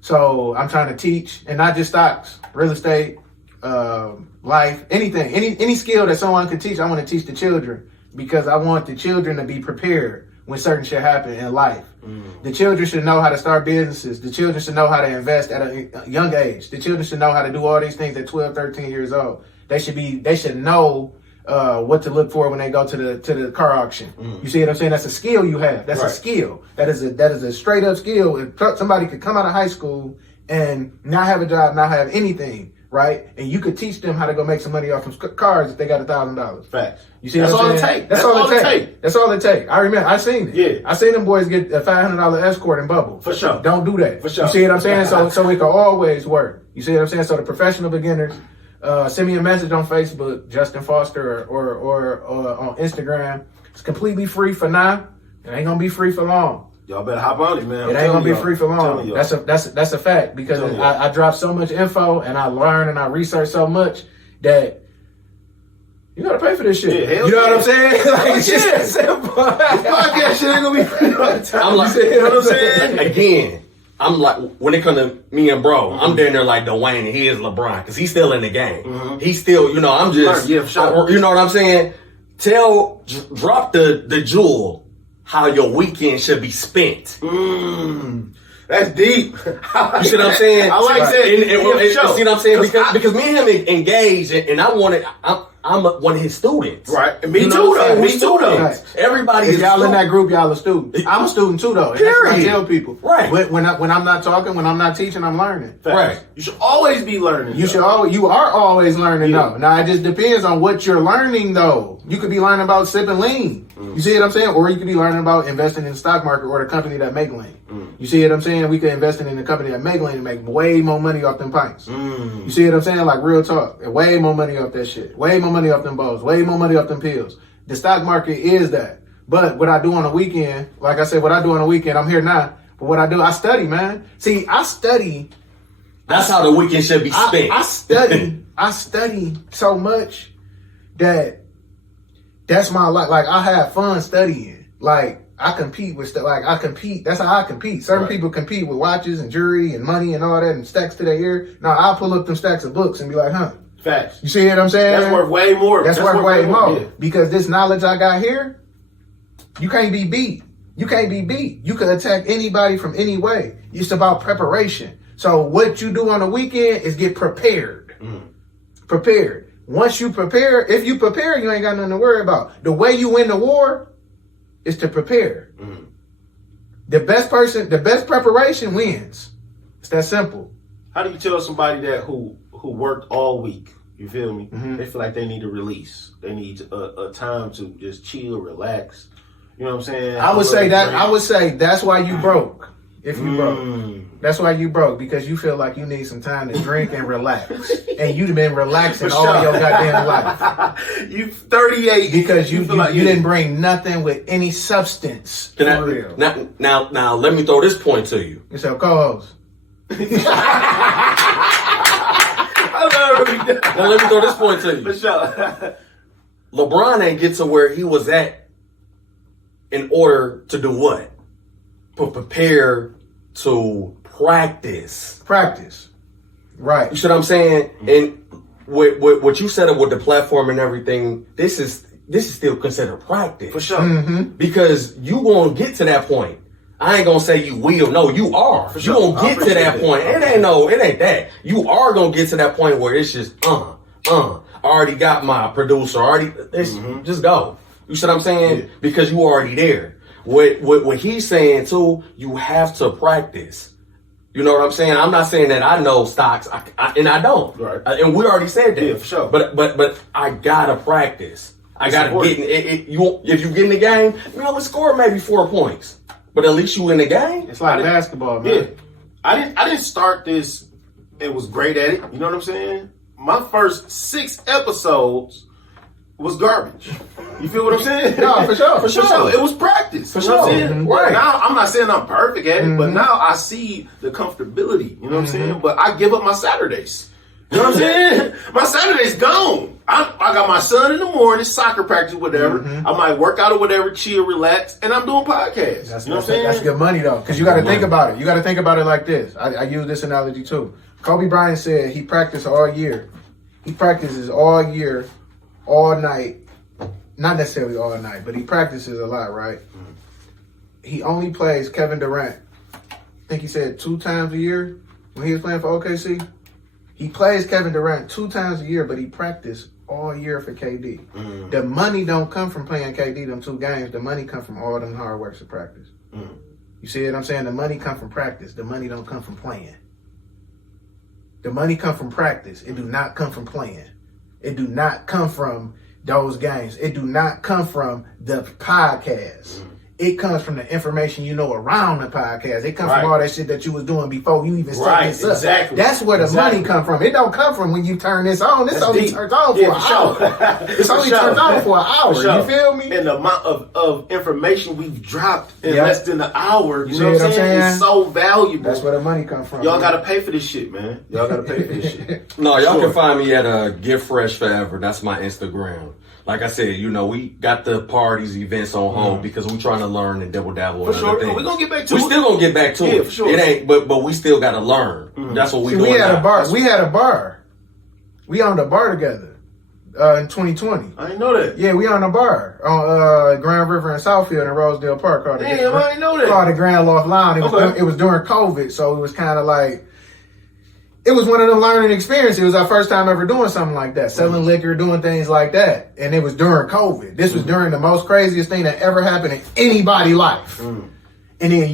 So I'm trying to teach, and not just stocks, real estate, life, anything, any skill that someone could teach. I want to teach the children because I want the children to be prepared when certain shit happen in life. The children should know how to start businesses. The children should know how to invest at a young age. The children should know how to do all these things at 12, 13 years old. They should know what to look for when they go to the car auction. You see what I'm saying? That's a skill you have. That's a skill. That is a straight up skill. If somebody could come out of high school and not have a job, not have anything, right? And you could teach them how to go make some money off of cars if they got $1,000. Facts. You see That's what I'm all saying? it take. That's all it take. That's all it take. I remember. I seen it. Yeah. I seen them boys get a $500 escort in Bubble. For sure. Don't do that. For sure. You see what I'm saying? So it can always work. You see what I'm saying? So the professional beginners, send me a message on Facebook, Justin Foster, or on Instagram. It's completely free for now. It ain't gonna be free for long. Y'all better hop on it, man. It ain't gonna be free for long. That's a fact because I drop so much info and I learn and I research so much that you gotta pay for this shit. Yeah, you know what I'm saying? Like it's just that simple. Podcast shit ain't gonna be free all the time. I'm like, you know what I'm saying? Again, I'm like, when it comes to me and bro, I'm down there like Dwayne and he is LeBron because he's still in the game. He's still, I'm just, for sure. you know what I'm saying? Drop the jewel how your weekend should be spent. That's deep. You see what I'm saying? I like that. You see what I'm saying? Because me and him engaged, and I'm one of his students. Right. And me too, though. Me too, though. Right. Everybody If is y'all in that group, y'all a student. I'm a student too, though. And that's what I tell people. Right. When I'm not talking, when I'm not teaching, I'm learning. Right. You should always be learning. You are always learning though. Now it just depends on what you're learning though. You could be learning about sipping lean. You see what I'm saying? Or you could be learning about investing in the stock market or the company that make lean. You see what I'm saying? We could invest in the company that make lean and make way more money off them pints. You see what I'm saying? Like real talk. Way more money off that shit. Way more money off them bowls. Way more money off them pills. The stock market is that. But what I do on the weekend, like I said, what I do on the weekend, I'm here now. But what I do, I study, man. See, I study. That's how the weekend should be spent. I study so much that's my life. Like I have fun studying. Like I compete with stuff. Like I compete. That's how I compete. Certain people compete with watches and jewelry and money and all that and stacks to their ear. Now I'll pull up them stacks of books and be like, Facts. You see what I'm saying? That's worth way more. That's worth way more. Yeah. Because this knowledge I got here, you can't be beat. You can't be beat. You can attack anybody from any way. It's about preparation. So what you do on the weekend is get prepared. Prepared. Once you prepare, if you prepare, you ain't got nothing to worry about. The way you win the war is to prepare. The best preparation wins. It's that simple. How do you tell somebody that who worked all week? You feel me? They feel like they need a release. They need a time to just chill, relax. You know what I'm saying? I would say that's why you broke. if you broke. That's why you broke, because you feel like you need some time to drink and relax. And you've been relaxing all your goddamn life. You 38 because you didn't bring nothing with any substance. Can for real. Now let me throw this point to you. It's your co-host. Now let me throw this point to you. For sure. LeBron ain't get to where he was at in order to do what? Prepare to practice. Practice. Right. You see what I'm saying? And with what you said with the platform and everything, this is still considered practice. For sure. Mm-hmm. Because you gonna get to that point. I ain't gonna say you will. No, you are. For You sure. gonna get to that point. It ain't that. You are gonna get to that point where it's just I already got my producer. Just go. You see what I'm saying? Yeah. Because you already there. What he's saying too, you have to practice. You know what I'm saying? I'm not saying that I know stocks, and I don't. Right. And we already said that. Yeah, for sure. But I gotta practice. I gotta get in. If you get in the game, let's score maybe 4 points. But at least you in the game. It's like basketball, man. Yeah. I didn't start this and was great at it. You know what I'm saying? My first 6 episodes was garbage. You feel what I'm saying? No, for sure. For sure. It was practice. For You know what I'm sure. saying? Right. Now, I'm not saying I'm perfect at it, but now I see the comfortability. You know what I'm saying? But I give up my Saturdays. You know what I'm saying? My Saturday's gone. I got my son in the morning, soccer practice, whatever. I might work out or whatever, chill, relax, and I'm doing podcasts. You know what I'm saying? That's good money, though, because you got to think about it. You got to think about it like this. I use this analogy, too. Kobe Bryant said he practiced all year. He practices all year, all night. Not necessarily all night, but he practices a lot, right? He only plays Kevin Durant, I think he said 2 times a year when he was playing for OKC. He plays Kevin Durant 2 times a year, but he practiced all year for KD. The money don't come from playing KD them 2 games. The money come from all them hard works of practice. You see what I'm saying? The money come from practice. The money don't come from playing. The money come from practice. It do not come from playing. It do not come from those games. It do not come from the podcast. It comes from the information you know around the podcast. It comes from all that shit that you was doing before you even set this up. Exactly. That's where the money come from. It don't come from when you turn this on. This only turns on for an hour. It's only turns on for an hour. You feel me? And the amount of information we've dropped in less than an hour, you know what I'm saying? saying? It's so valuable. That's where the money come from. Y'all gotta pay for this shit, man. Y'all gotta pay for this shit. No, y'all can find me at Getfreshforever. That's my Instagram. Like I said, we got the parties, events on hold because we trying to learn and double dabble. For sure. We're gonna get back to it. We still gonna get back to it. For sure. It ain't, but we still gotta learn. That's what we doing. We had now. a bar. We had a bar. We owned a bar together in 2020. I didn't know that. Yeah, we owned a bar on Grand River in Southfield in Rosedale Park called Damn, I didn't know that. Called the Grand Loft Lounge. Okay. It was during COVID, so it was kind of like, it was one of them learning experiences. It was our first time ever doing something like that, selling liquor, doing things like that. And it was during COVID. This was during the most craziest thing that ever happened in anybody's life. And then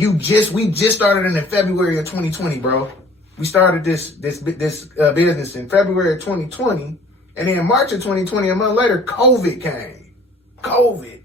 we just started in February of 2020, bro. We started this business in February of 2020. And then in March of 2020, a month later, COVID came. COVID.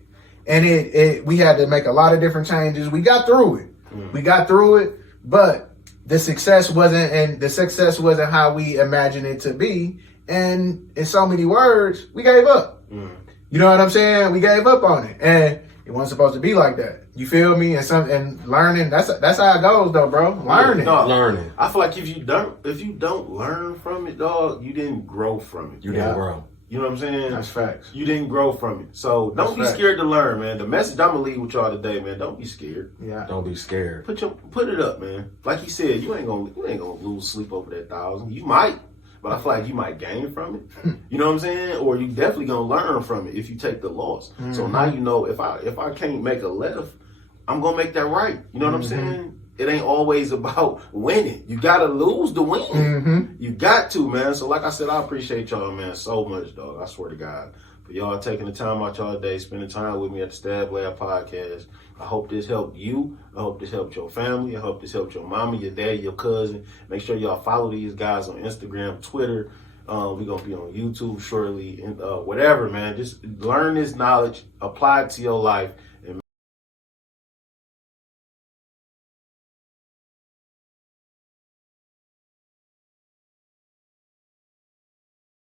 And we had to make a lot of different changes. We got through it. But the success wasn't how we imagined it to be. And in so many words, we gave up. You know what I'm saying? We gave up on it. And it wasn't supposed to be like that. You feel me? And learning, that's how it goes though, bro. Learning. Learning. I feel like if you don't learn from it, dog, you didn't grow from it. You didn't grow. You know what I'm saying? That's facts. You didn't grow from it. So don't be scared to learn, man. The message I'm gonna leave with y'all today, man, don't be scared. Yeah. Don't be scared. Put it up, man. Like he said, you ain't gonna lose sleep over that 1,000. You might, but I feel like you might gain from it. You know what I'm saying? Or you definitely gonna learn from it if you take the loss. So now you know if I can't make a left, I'm gonna make that right. You know what I'm saying? It ain't always about winning. You gotta lose to win. You got to, man. So like I said, I appreciate y'all, man, so much, dog. I swear to God. For y'all taking the time out y'all day, spending time with me at the Stab Lab Podcast. I hope this helped you. I hope this helped your family. I hope this helped your mama, your dad, your cousin. Make sure y'all follow these guys on Instagram, Twitter. We're going to be on YouTube shortly. And whatever, man. Just learn this knowledge, apply it to your life.